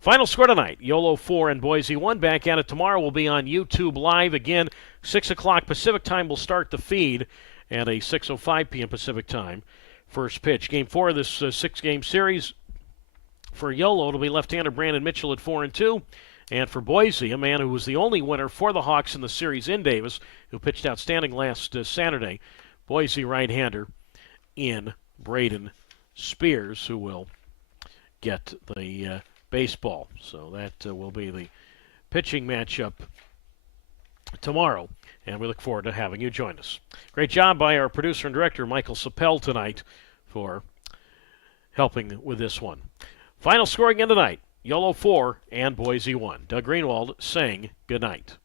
Final score tonight, Yolo 4 and Boise 1. Back at it tomorrow. We'll be on YouTube Live again. 6 o'clock Pacific time will start the feed, and a 6:05 p.m. Pacific time first pitch. Game 4 of this 6-game series. For Yolo, it'll be left-hander Brandon Mitchell at 4-2. And for Boise, a man who was the only winner for the Hawks in the series in Davis, who pitched outstanding last Saturday, Boise right-hander in Braden Spears, who will get the baseball. So that will be the pitching matchup tomorrow, and we look forward to having you join us. Great job by our producer and director, Michael Sapel, tonight for helping with this one. Final score again tonight, Yolo 4 and Boise 1. Doug Greenwald saying good night.